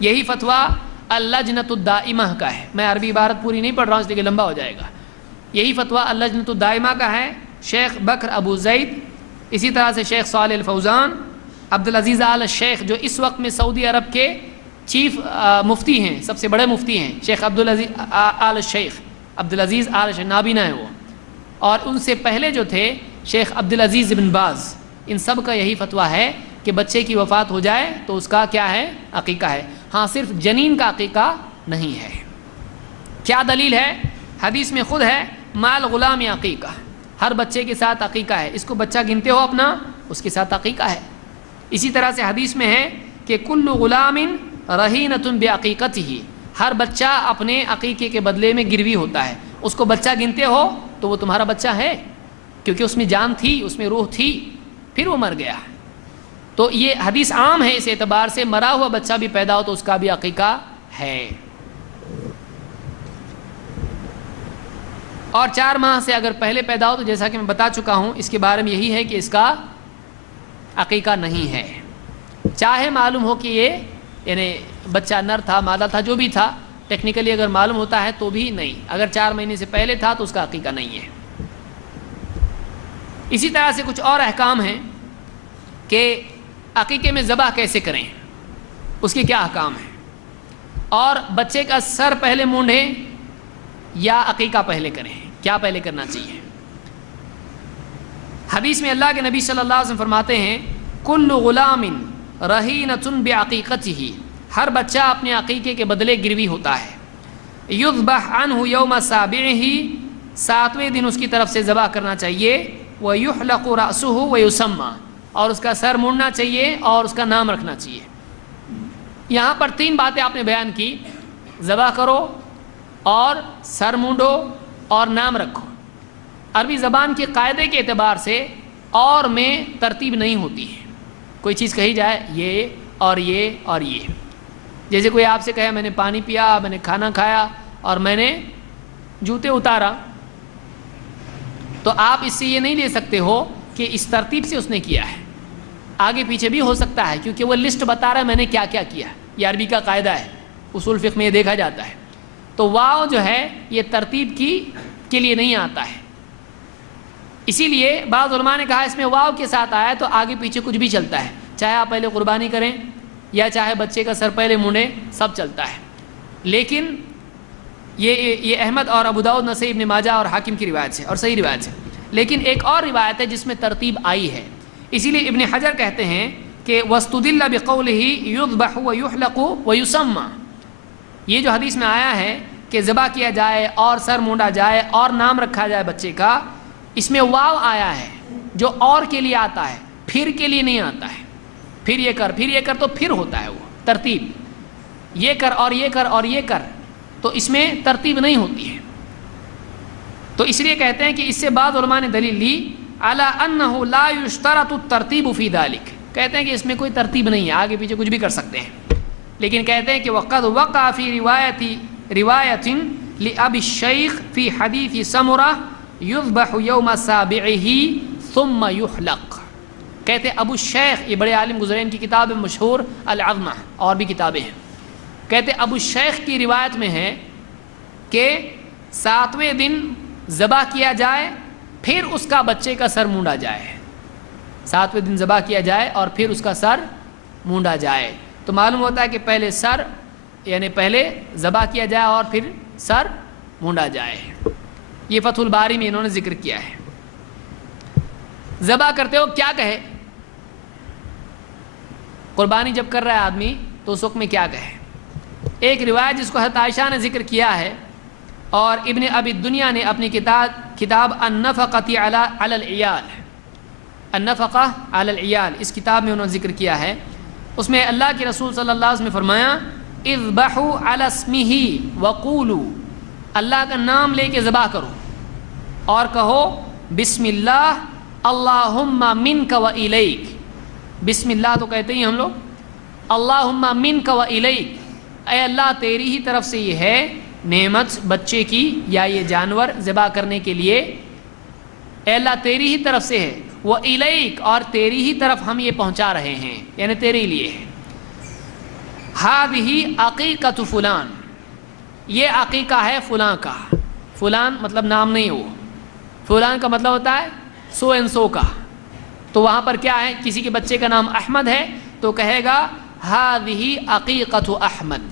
یہی فتویٰ اللجنۃ الدائمہ کا ہے۔ میں عربی عبارت پوری نہیں پڑھ رہا ہوں اس لیے کہ لمبا ہو جائے گا۔ یہی فتویٰ اللجنۃ الدائمہ کا ہے، شیخ بکر ابو زید، اسی طرح سے شیخ صالح الفوزان، عبدالعزیز آل الشیخ جو اس وقت میں سعودی عرب کے چیف مفتی ہیں، سب سے بڑے مفتی ہیں، شیخ عبدالعزیز آل الشیخ، عبدالعزیز آل الشیخ، نابینا ہے وہ، اور ان سے پہلے جو تھے شیخ عبدالعزیز بن باز، ان سب کا یہی فتویٰ ہے کہ بچے کی وفات ہو جائے تو اس کا کیا ہے؟ عقیقہ ہے۔ ہاں، صرف جنین کا عقیقہ نہیں ہے۔ کیا دلیل ہے؟ حدیث میں خود ہے مال غلام عقیقہ، ہر بچے کے ساتھ عقیقہ ہے، اس کو بچہ گنتے ہو اپنا، اس کے ساتھ عقیقہ ہے۔ اسی طرح سے حدیث میں ہے کہ کل غلام رہینۃ بعقیقتہ، ہر بچہ اپنے عقیقے کے بدلے میں گروی ہوتا ہے، اس کو بچہ گنتے ہو تو وہ تمہارا بچہ ہے، کیونکہ اس میں جان تھی، اس میں روح تھی، پھر وہ مر گیا۔ تو یہ حدیث عام ہے، اس اعتبار سے مرا ہوا بچہ بھی پیدا ہو تو اس کا بھی عقیقہ ہے۔ اور 4 ماہ سے اگر پہلے پیدا ہو تو جیسا کہ میں بتا چکا ہوں، اس کے بارے میں یہی ہے کہ اس کا عقیقہ نہیں ہے، چاہے معلوم ہو کہ یہ یعنی بچہ نر تھا، مادہ تھا، جو بھی تھا، ٹیکنیکلی اگر معلوم ہوتا ہے تو بھی نہیں، اگر 4 مہینے سے پہلے تھا تو اس کا عقیقہ نہیں ہے۔ اسی طرح سے کچھ اور احکام ہیں کہ عقیقے میں ذبح کیسے کریں، اس کے کیا احکام ہیں، اور بچے کا سر پہلے مونڈیں یا عقیقہ پہلے کریں، کیا پہلے کرنا چاہیے۔ حدیث میں اللہ کے نبی صلی اللہ علیہ وسلم فرماتے ہیں کل غلام رہینۃ بعقیقتہ، ہر بچہ اپنے عقیقے کے بدلے گروی ہوتا ہے، یذبح عنہ یوم سابعہ، 7ویں دن اس کی طرف سے ذبح کرنا چاہیے، ویحلق رأسہ ویسمى، اور اس کا سر مونڈنا چاہیے اور اس کا نام رکھنا چاہیے۔ یہاں پر 3 باتیں آپ نے بیان کی، ذبح کرو اور سر مونڈو اور نام رکھو۔ عربی زبان کے قاعدے کے اعتبار سے اور میں ترتیب نہیں ہوتی ہے، کوئی چیز کہی جائے یہ اور یہ اور یہ، جیسے کوئی آپ سے کہے میں نے پانی پیا، میں نے کھانا کھایا اور میں نے جوتے اتارا، تو آپ اس سے یہ نہیں لے سکتے ہو کہ اس ترتیب سے اس نے کیا ہے، آگے پیچھے بھی ہو سکتا ہے، کیونکہ وہ لسٹ بتا رہا ہے میں نے کیا کیا کیا، یہ عربی کا قاعدہ ہے، اصول فقہ میں یہ دیکھا جاتا ہے۔ تو واو جو ہے یہ ترتیب کے لیے نہیں آتا ہے، اسی لیے بعض علماء نے کہا اس میں واو کے ساتھ آیا تو آگے پیچھے کچھ بھی چلتا ہے، چاہے آپ پہلے قربانی کریں یا چاہے بچے کا سر پہلے مونڈیں، سب چلتا ہے۔ لیکن یہ احمد اور ابو داؤد، نسائی، ابن ماجہ اور حاکم کی روایت ہے اور صحیح روایت ہے، لیکن ایک اور روایت ہے جس میں ترتیب آئی ہے، اسی لیے ابن حجر کہتے ہیں کہ وَاسْتُدِلَّ بِقَوْلِهِ يُذْبَحُ وَيُحْلَقُ وَيُسَمَّى، یہ جو حدیث میں آیا ہے کہ ذبح کیا جائے اور سر مونڈا جائے اور نام رکھا جائے بچے کا، اس میں واو آیا ہے جو اور کے لیے آتا ہے، پھر کے لیے نہیں آتا ہے، پھر یہ کر تو پھر ہوتا ہے وہ ترتیب، یہ کر اور یہ کر اور یہ کر، تو اس میں ترتیب نہیں ہوتی ہے۔ تو اس لیے کہتے ہیں کہ اس سے بعض علماء نے دلیل لی علی انہ لا یشترط الترتیب فی ذلک، کہتے ہیں کہ اس میں کوئی ترتیب نہیں ہے، آگے پیچھے کچھ بھی کر سکتے ہیں، لیکن کہتے ہیں کہ وقد وقع فی روایت لأبی الشیخ فی حدیث سمرہ یذبح یوم سابعہ ثم یحلق، کہتے ہیں ابو الشیخ، یہ بڑے عالم گزرے، ان کی کتاب مشہور العظمہ اور بھی کتابیں ہیں، کہتے ہیں ابو الشیخ کی روایت میں ہے کہ 7ویں دن ذبح کیا جائے پھر اس کا بچے کا سر مونڈا جائے، 7ویں دن ذبح کیا جائے اور پھر اس کا سر مونڈا جائے، تو معلوم ہوتا ہے کہ پہلے سر یعنی پہلے ذبح کیا جائے اور پھر سر مونڈا جائے۔ یہ فتح الباری میں انہوں نے ذکر کیا ہے۔ ذبح کرتے ہو کیا کہے، قربانی جب کر رہا ہے آدمی تو اس وقت میں کیا کہے، ایک روایت جس کو حضرت عائشہ نے ذکر کیا ہے اور ابن ابی الدنیا نے اپنی کتاب النفقۃ علی العیال، النفقہ علی العیال، اس کتاب میں انہوں نے ذکر کیا ہے اس میں اللہ کے رسول صلی اللہ علیہ وسلم نے فرمایا اذبحوا علی اسمہ وقولوا، اللہ کا نام لے کے ذبح کرو اور کہو بسم اللہ اللہم منک و الیک. بسم اللہ تو کہتے ہی ہم لوگ، اللہم منک و الیک، اے اللہ تیری ہی طرف سے یہ ہے نعمت بچے کی یا یہ جانور ذبح کرنے کے لیے، اے اللہ تیری ہی طرف سے ہے، وہ الیک اور تیری ہی طرف ہم یہ پہنچا رہے ہیں، یعنی تیرے لیے ہے. ہذہ عقیقۃ فلان، یہ عقیقہ ہے فلاں کا. فلان مطلب نام نہیں، وہ فلان کا مطلب ہوتا ہے سو اینڈ سو کا. تو وہاں پر کیا ہے، کسی کے بچے کا نام احمد ہے تو کہے گا ہذہ عقیقۃ احمد.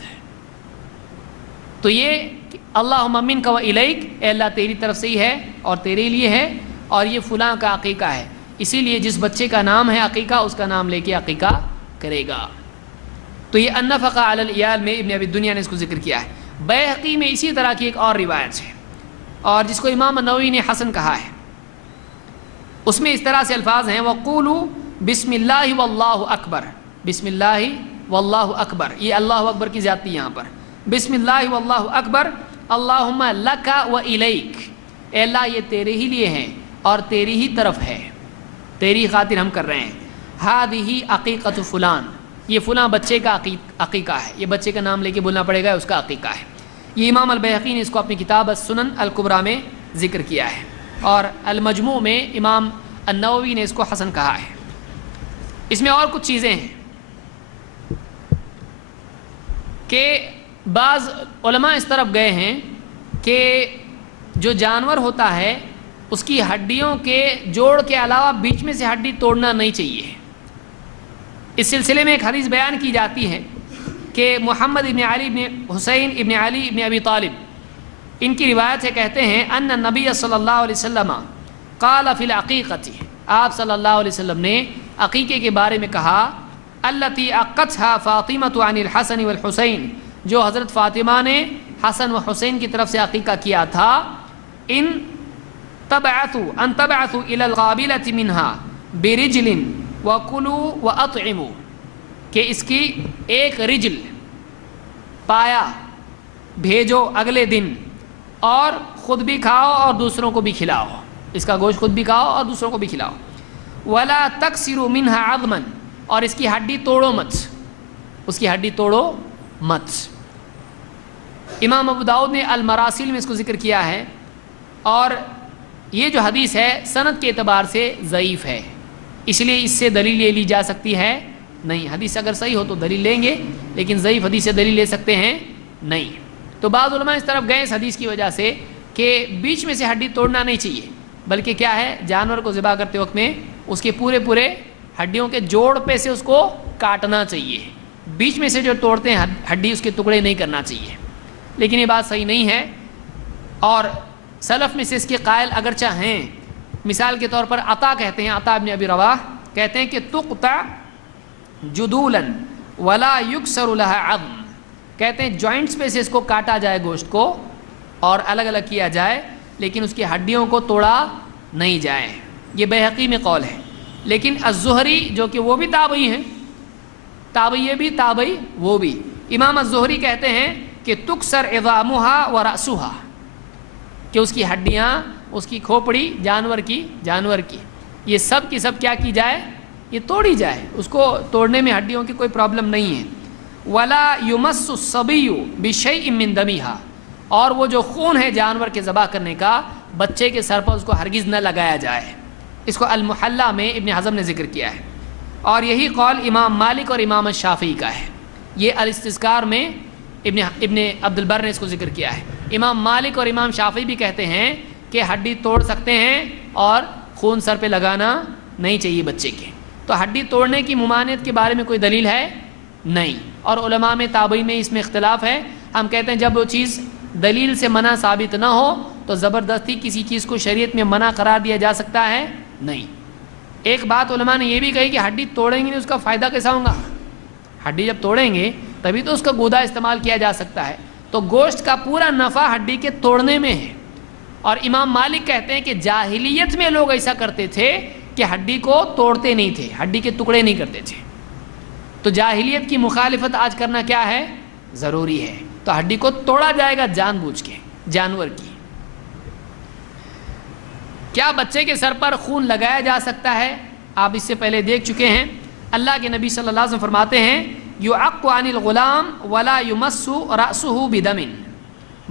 تو یہ اللہم منک و الیک، اے اللہ تیری طرف سے ہی ہے اور تیرے لیے ہے اور یہ فلاں کا عقیقہ ہے. اسی لیے جس بچے کا نام ہے عقیقہ اس کا نام لے کے عقیقہ کرے گا. تو یہ النفقہ علی العیال میں ابن ابی دنیا نے اس کو ذکر کیا ہے. بیہقی میں اسی طرح کی ایک اور روایت ہے اور جس کو امام نووی نے حسن کہا ہے. اس میں اس طرح سے الفاظ ہیں وقولوا بسم اللہ واللہ اکبر. بسم اللہ واللہ اکبر، یہ اللہ اکبر کی زیادتی یہاں پر. بسم اللہ واللہ اکبر اللہم لک و الیک، اے اللہ یہ تیرے ہی لیے ہیں اور تیری ہی طرف ہے، تیری خاطر ہم کر رہے ہیں. ہذہ عقیقۃ فلان، یہ فلاں بچے کا عقیقہ ہے، یہ بچے کا نام لے کے بولنا پڑے گا، اس کا عقیقہ ہے. یہ امام البیہقی نے اس کو اپنی کتاب السنن الکبریٰ میں ذکر کیا ہے اور المجموع میں امام النووی نے اس کو حسن کہا ہے. اس میں اور کچھ چیزیں ہیں کہ بعض علماء اس طرف گئے ہیں کہ جو جانور ہوتا ہے اس کی ہڈیوں کے جوڑ کے علاوہ بیچ میں سے ہڈی توڑنا نہیں چاہیے. اس سلسلے میں ایک حدیث بیان کی جاتی ہے کہ محمد ابن علی ابن حسین ابن علی ابن ابی طالب، ان کی روایت ہے، کہتے ہیں ان نبی صلی اللہ علیہ وسلم قال فی العقیقۃ، آپ صلی اللہ علیہ وسلم نے عقیقے کے بارے میں کہا التی عقتها فاطمۃ عن الحسن والحسین، جو حضرت فاطمہ نے حسن و حسین کی طرف سے عقیقہ کیا تھا. ان تبعثوا الى القابلۃ منها برجل وکلوا واطعموا، کہ اس کی ایک رجل پایا بھیجو اگلے دن اور خود بھی کھاؤ اور دوسروں کو بھی کھلاؤ، اس کا گوشت خود بھی کھاؤ اور دوسروں کو بھی کھلاؤ. ولا تکسروا منها عظما، اور اس کی ہڈی توڑو مت، اس کی ہڈی توڑو مت. امام ابو داؤد نے المراسل میں اس کو ذکر کیا ہے اور یہ جو حدیث ہے سند کے اعتبار سے ضعیف ہے، اس لیے اس سے دلیل لے لی جا سکتی ہے نہیں. حدیث اگر صحیح ہو تو دلیل لیں گے، لیکن ضعیف حدیث سے دلیل لے سکتے ہیں نہیں. تو بعض علماء اس طرف گئے اس حدیث کی وجہ سے کہ بیچ میں سے ہڈی توڑنا نہیں چاہیے، بلکہ کیا ہے جانور کو ذبح کرتے وقت میں اس کے پورے ہڈیوں کے جوڑ پہ سے اس کو کاٹنا چاہیے، بیچ میں سے جو توڑتے ہیں ہڈی اس کے ٹکڑے نہیں کرنا چاہیے. لیکن یہ بات صحیح نہیں ہے اور سلف میں سے اس کے قائل اگرچہ ہیں. مثال کے طور پر عطا کہتے ہیں، عطا ابن ابی رواح کہتے ہیں کہ تقطع جدولا ولا یکسر لها عظم، کہتے ہیں جوائنٹس پہ سے اس کو کاٹا جائے گوشت کو اور الگ الگ کیا جائے، لیکن اس کی ہڈیوں کو توڑا نہیں جائے. یہ بیہقی میں قول ہے. لیکن الزہری جو کہ وہ بھی تابعی ہیں، تابعی یہ بھی تابعی وہ بھی، امام الزہری کہتے ہیں کہ تکسر عظامها ورأسها، کہ اس کی ہڈیاں، اس کی کھوپڑی جانور کی یہ سب کی سب کیا کی جائے، یہ توڑی جائے، اس کو توڑنے میں ہڈیوں کی کوئی پرابلم نہیں ہے. ولا یمس الصبی بشیء من دمها، اور وہ جو خون ہے جانور کے ذبح کرنے کا بچے کے سر پر اس کو ہرگز نہ لگایا جائے. اس کو المحلہ میں ابن حزم نے ذکر کیا ہے اور یہی قول امام مالک اور امام شافعی کا ہے. یہ الاستذکار میں ابن عبد البر نے اس کو ذکر کیا ہے. امام مالک اور امام شافعی بھی کہتے ہیں کہ ہڈی توڑ سکتے ہیں اور خون سر پہ لگانا نہیں چاہیے بچے کے. تو ہڈی توڑنے کی ممانعت کے بارے میں کوئی دلیل ہے نہیں، اور علماء میں تابعی میں اس میں اختلاف ہے. ہم کہتے ہیں جب وہ چیز دلیل سے منع ثابت نہ ہو تو زبردستی کسی چیز کو شریعت میں منع قرار دیا جا سکتا ہے نہیں. ایک بات علماء نے یہ بھی کہی کہ ہڈی توڑیں گے نہیں اس کا فائدہ کیسا ہوگا، ہڈی جب توڑیں گے تبھی تو اس کا گودا استعمال کیا جا سکتا ہے. تو گوشت کا پورا نفع ہڈی کے توڑنے میں ہے. اور امام مالک کہتے ہیں کہ جاہلیت میں لوگ ایسا کرتے تھے کہ ہڈی کو توڑتے نہیں تھے، ہڈی کے ٹکڑے نہیں کرتے تھے. تو جاہلیت کی مخالفت آج کرنا کیا ہے؟ ضروری ہے. تو ہڈی کو توڑا جائے گا جان بوجھ کے جانور کی. کیا بچے کے سر پر خون لگایا جا سکتا ہے؟ آپ اس سے پہلے دیکھ چکے ہیں. اللہ کے نبی صلی اللہ علیہ وسلم فرماتے ہیں یعق عن الغلام ولا یمس رأسه بدم.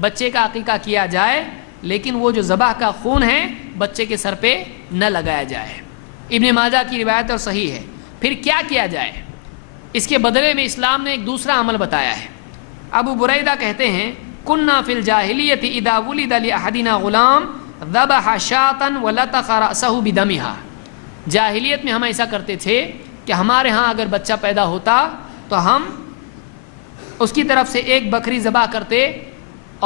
بچے کا عقیقہ کیا جائے لیکن وہ جو ذبح کا خون ہے بچے کے سر پہ نہ لگایا جائے. ابن ماجہ کی روایت اور صحیح ہے. پھر کیا کیا جائے؟ اس کے بدلے میں اسلام نے ایک دوسرا عمل بتایا ہے. ابو بریدہ کہتے ہیں کننا فی الجاہلیت اذا ولد لاحدنا غلام ذبح شاطا ولطخ رأسه بدمها. جاہلیت میں ہم ایسا کرتے تھے کہ ہمارے ہاں اگر بچہ پیدا ہوتا تو ہم اس کی طرف سے ایک بکری ذبح کرتے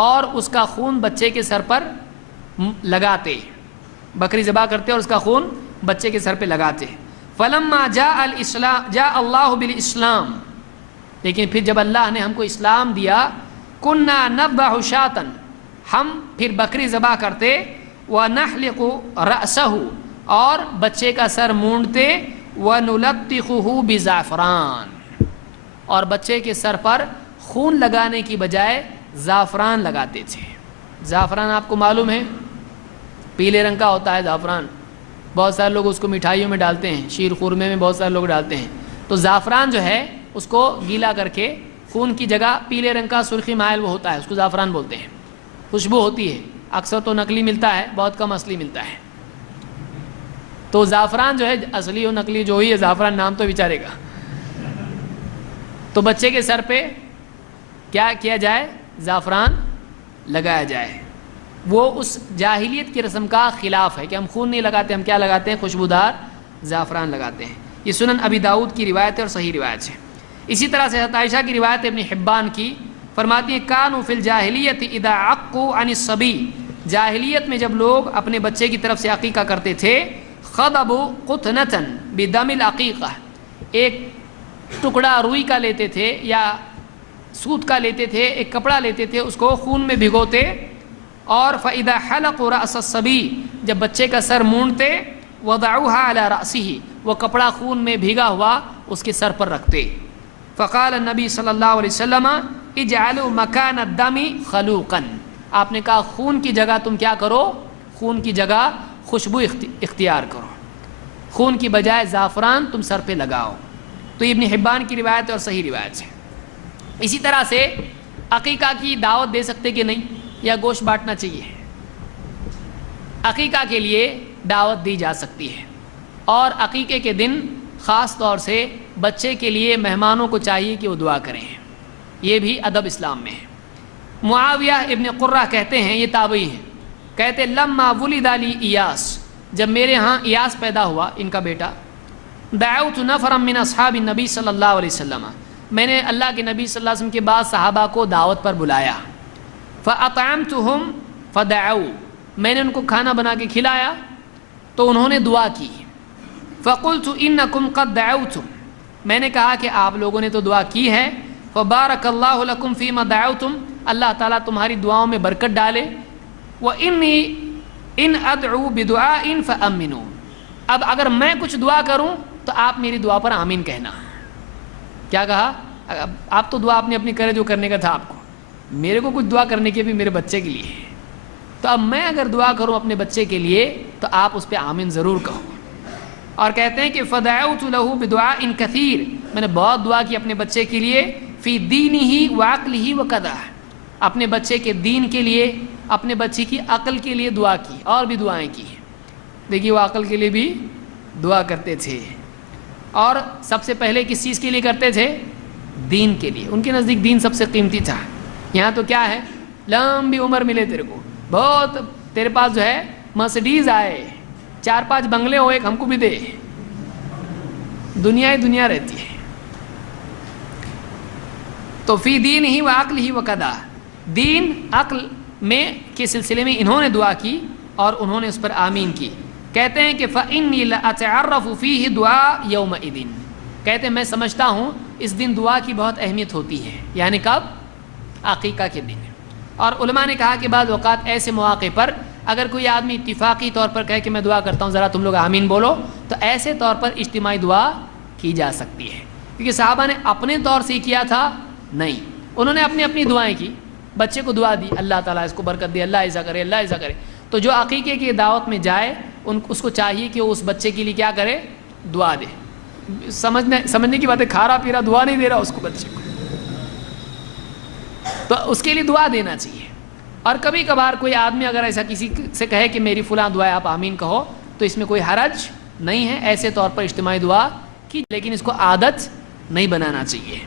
اور اس کا خون بچے کے سر پر لگاتے. بکری ذبح کرتے اور اس کا خون بچے کے سر پہ لگاتے. فلما جاء اللہ بالاسلام. لیکن پھر جب اللہ نے ہم کو اسلام دیا کننا نذبح شاطا ہم پھر بکری ذبح کرتے ونحلق رأسه اور بچے کا سر مونڈتے ونلطخه بزعفران اور بچے کے سر پر خون لگانے کی بجائے زعفران لگاتے تھے. زعفران آپ کو معلوم ہے پیلے رنگ کا ہوتا ہے زعفران. بہت سارے لوگ اس کو مٹھائیوں میں ڈالتے ہیں, شیر خورمے میں بہت سارے لوگ ڈالتے ہیں. تو زعفران جو ہے اس کو گیلا کر کے خون کی جگہ پیلے رنگ کا سرخی مائل وہ ہوتا ہے, اس کو زعفران بولتے ہیں. خوشبو ہوتی ہے. اکثر تو نقلی ملتا ہے, بہت کم اصلی ملتا ہے. تو زعفران جو ہے اصلی و نقلی جو ہی ہے زعفران نام تو بیچارے گا. تو بچے کے سر پہ کیا کیا جائے؟ زعفران لگایا جائے. وہ اس جاہلیت کی رسم کا خلاف ہے کہ ہم خون نہیں لگاتے, ہم کیا لگاتے ہیں؟ خوشبودار زعفران لگاتے ہیں. یہ سنن ابی داؤد کی روایت ہے اور صحیح روایت ہے. اسی طرح سے حضرت عائشہ کی روایت ابن حبان کی فرماتی ہیں کانوا فی الجاہلیت اذا عقوا عن الصبی. جاہلیت میں جب لوگ اپنے بچے کی طرف سے عقیقہ کرتے تھے خضبوا قطنة بدم العقیقہ, ایک ٹکڑا روئی کا لیتے تھے یا سوت کا لیتے تھے, ایک کپڑا لیتے تھے, اس کو خون میں بھگوتے اور فاذا حلقوا رأس الصبی جب بچے کا سر مونڈتے وضعوها على رأسه وہ کپڑا خون میں بھیگا ہوا اس کے سر پر رکھتے. فقال النبی صلی اللہ علیہ وسلم اجعلوا مکان الدم خلوقا. آپ نے کہا خون کی جگہ تم کیا کرو؟ خون کی جگہ خوشبو اختیار کرو, خون کی بجائے زعفران تم سر پہ لگاؤ. تو ابن حبان کی روایت اور صحیح روایت ہے. اسی طرح سے عقیقہ کی دعوت دے سکتے کہ نہیں, یا گوشت بانٹنا چاہیے؟ عقیقہ کے لیے دعوت دی جا سکتی ہے, اور عقیقے کے دن خاص طور سے بچے کے لیے مہمانوں کو چاہیے کہ وہ دعا کریں. یہ بھی ادب اسلام میں ہے. معاویہ ابن قرہ کہتے ہیں, یہ تابعی ہیں, کہتے لما ولد لی ایاس, جب میرے ہاں ایاس پیدا ہوا ان کا بیٹا, دعوت نفرا من اصحاب النبی صلی اللہ علیہ وسلم, میں نے اللہ کے نبی صلی اللہ علیہ وسلم کے بعد صحابہ کو دعوت پر بلایا. فاطعمتهم فدعوا, میں نے ان کو کھانا بنا کے کھلایا تو انہوں نے دعا کی. فقلت انکم قد دعوتم, میں نے کہا کہ آپ لوگوں نے تو دعا کی ہے. فبارک اللہ لکم فیما دعوتم, اللہ تعالیٰ تمہاری دعاؤں میں برکت ڈالے. وَإِنِّي إِنْ أَدْعُوا بِدُعَاءٍ فَأَمِّنُوا, اب اگر میں کچھ دعا کروں تو آپ میری دعا پر آمین کہنا. کیا کہا؟ آپ تو دعا آپ نے اپنی کرے جو کرنے کا تھا آپ کو, میرے کو کچھ دعا کرنے کی بھی میرے بچے کے لیے, تو اب میں اگر دعا کروں اپنے بچے کے لیے تو آپ اس پہ آمین ضرور کہو. اور کہتے ہیں کہ فدعوت له بدعاء كثير, میں نے بہت دعا کی اپنے بچے کے لیے. فی دینہ وعقلہ وکذا, اپنے بچے کے دین کے لیے, اپنے بچے کی عقل کے لیے دعا کی, اور بھی دعائیں کی. دیکھیے وہ عقل کے لیے بھی دعا کرتے تھے, اور سب سے پہلے کس چیز کے لیے کرتے تھے؟ دین کے لیے. ان کے نزدیک دین سب سے قیمتی تھا. یہاں تو کیا ہے, لمبی عمر ملے تیرے کو, بہت تیرے پاس جو ہے مرسڈیز آئے, 4-5 بنگلے ہو, ایک ہم کو بھی دے. دنیا ہی دنیا رہتی ہے. تو فی دین ہی و عقل ہی و قدا, دین عقل میں کے سلسلے میں انہوں نے دعا کی اور انہوں نے اس پر آمین کی. کہتے ہیں کہ فإنی لأتعرف فیہ دعا یومئذ, کہتے ہیں میں سمجھتا ہوں اس دن دعا کی بہت اہمیت ہوتی ہے. یعنی کب؟ عقیقہ کے دن. اور علماء نے کہا کہ بعض اوقات ایسے مواقع پر اگر کوئی آدمی اتفاقی طور پر کہے کہ میں دعا کرتا ہوں ذرا تم لوگ آمین بولو, تو ایسے طور پر اجتماعی دعا کی جا سکتی ہے. کیونکہ صحابہ نے اپنے طور سے کیا تھا نہیں، انہوں نے اپنی اپنی دعائیں کی، بچے کو دعا دی اللہ تعالیٰ اس کو برکت دے، اللہ ایسا کرے، اللہ ایسا کرے. تو جو عقیقے کی دعوت میں جائے اس کو چاہیے کہ وہ اس بچے کے لیے کیا کرے، دعا دے. سمجھنے کی بات ہے، کھارا پیرا دعا نہیں دے رہا اس کو، بچے کو تو اس کے لیے دعا دینا چاہیے. اور کبھی کبھار کوئی آدمی اگر ایسا کسی سے کہے کہ میری فلاں دعا آپ آمین کہو تو اس میں کوئی حرج نہیں ہے، ایسے طور پر اجتماعی دعا کی، لیکن اس کو عادت نہیں بنانا چاہیے.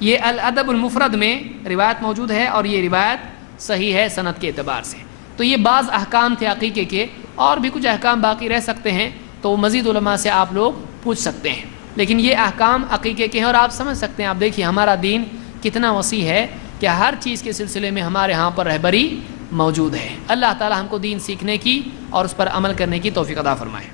یہ الادب المفرد میں روایت موجود ہے اور یہ روایت صحیح ہے سند کے اعتبار سے. تو یہ بعض احکام تھے عقیقے کے، اور بھی کچھ احکام باقی رہ سکتے ہیں تو مزید علماء سے آپ لوگ پوچھ سکتے ہیں، لیکن یہ احکام عقیقے کے ہیں. اور آپ سمجھ سکتے ہیں، آپ دیکھیے ہمارا دین کتنا وسیع ہے کہ ہر چیز کے سلسلے میں ہمارے ہاں پر رہبری موجود ہے. اللہ تعالی ہم کو دین سیکھنے کی اور اس پر عمل کرنے کی توفیق عطا فرمائے.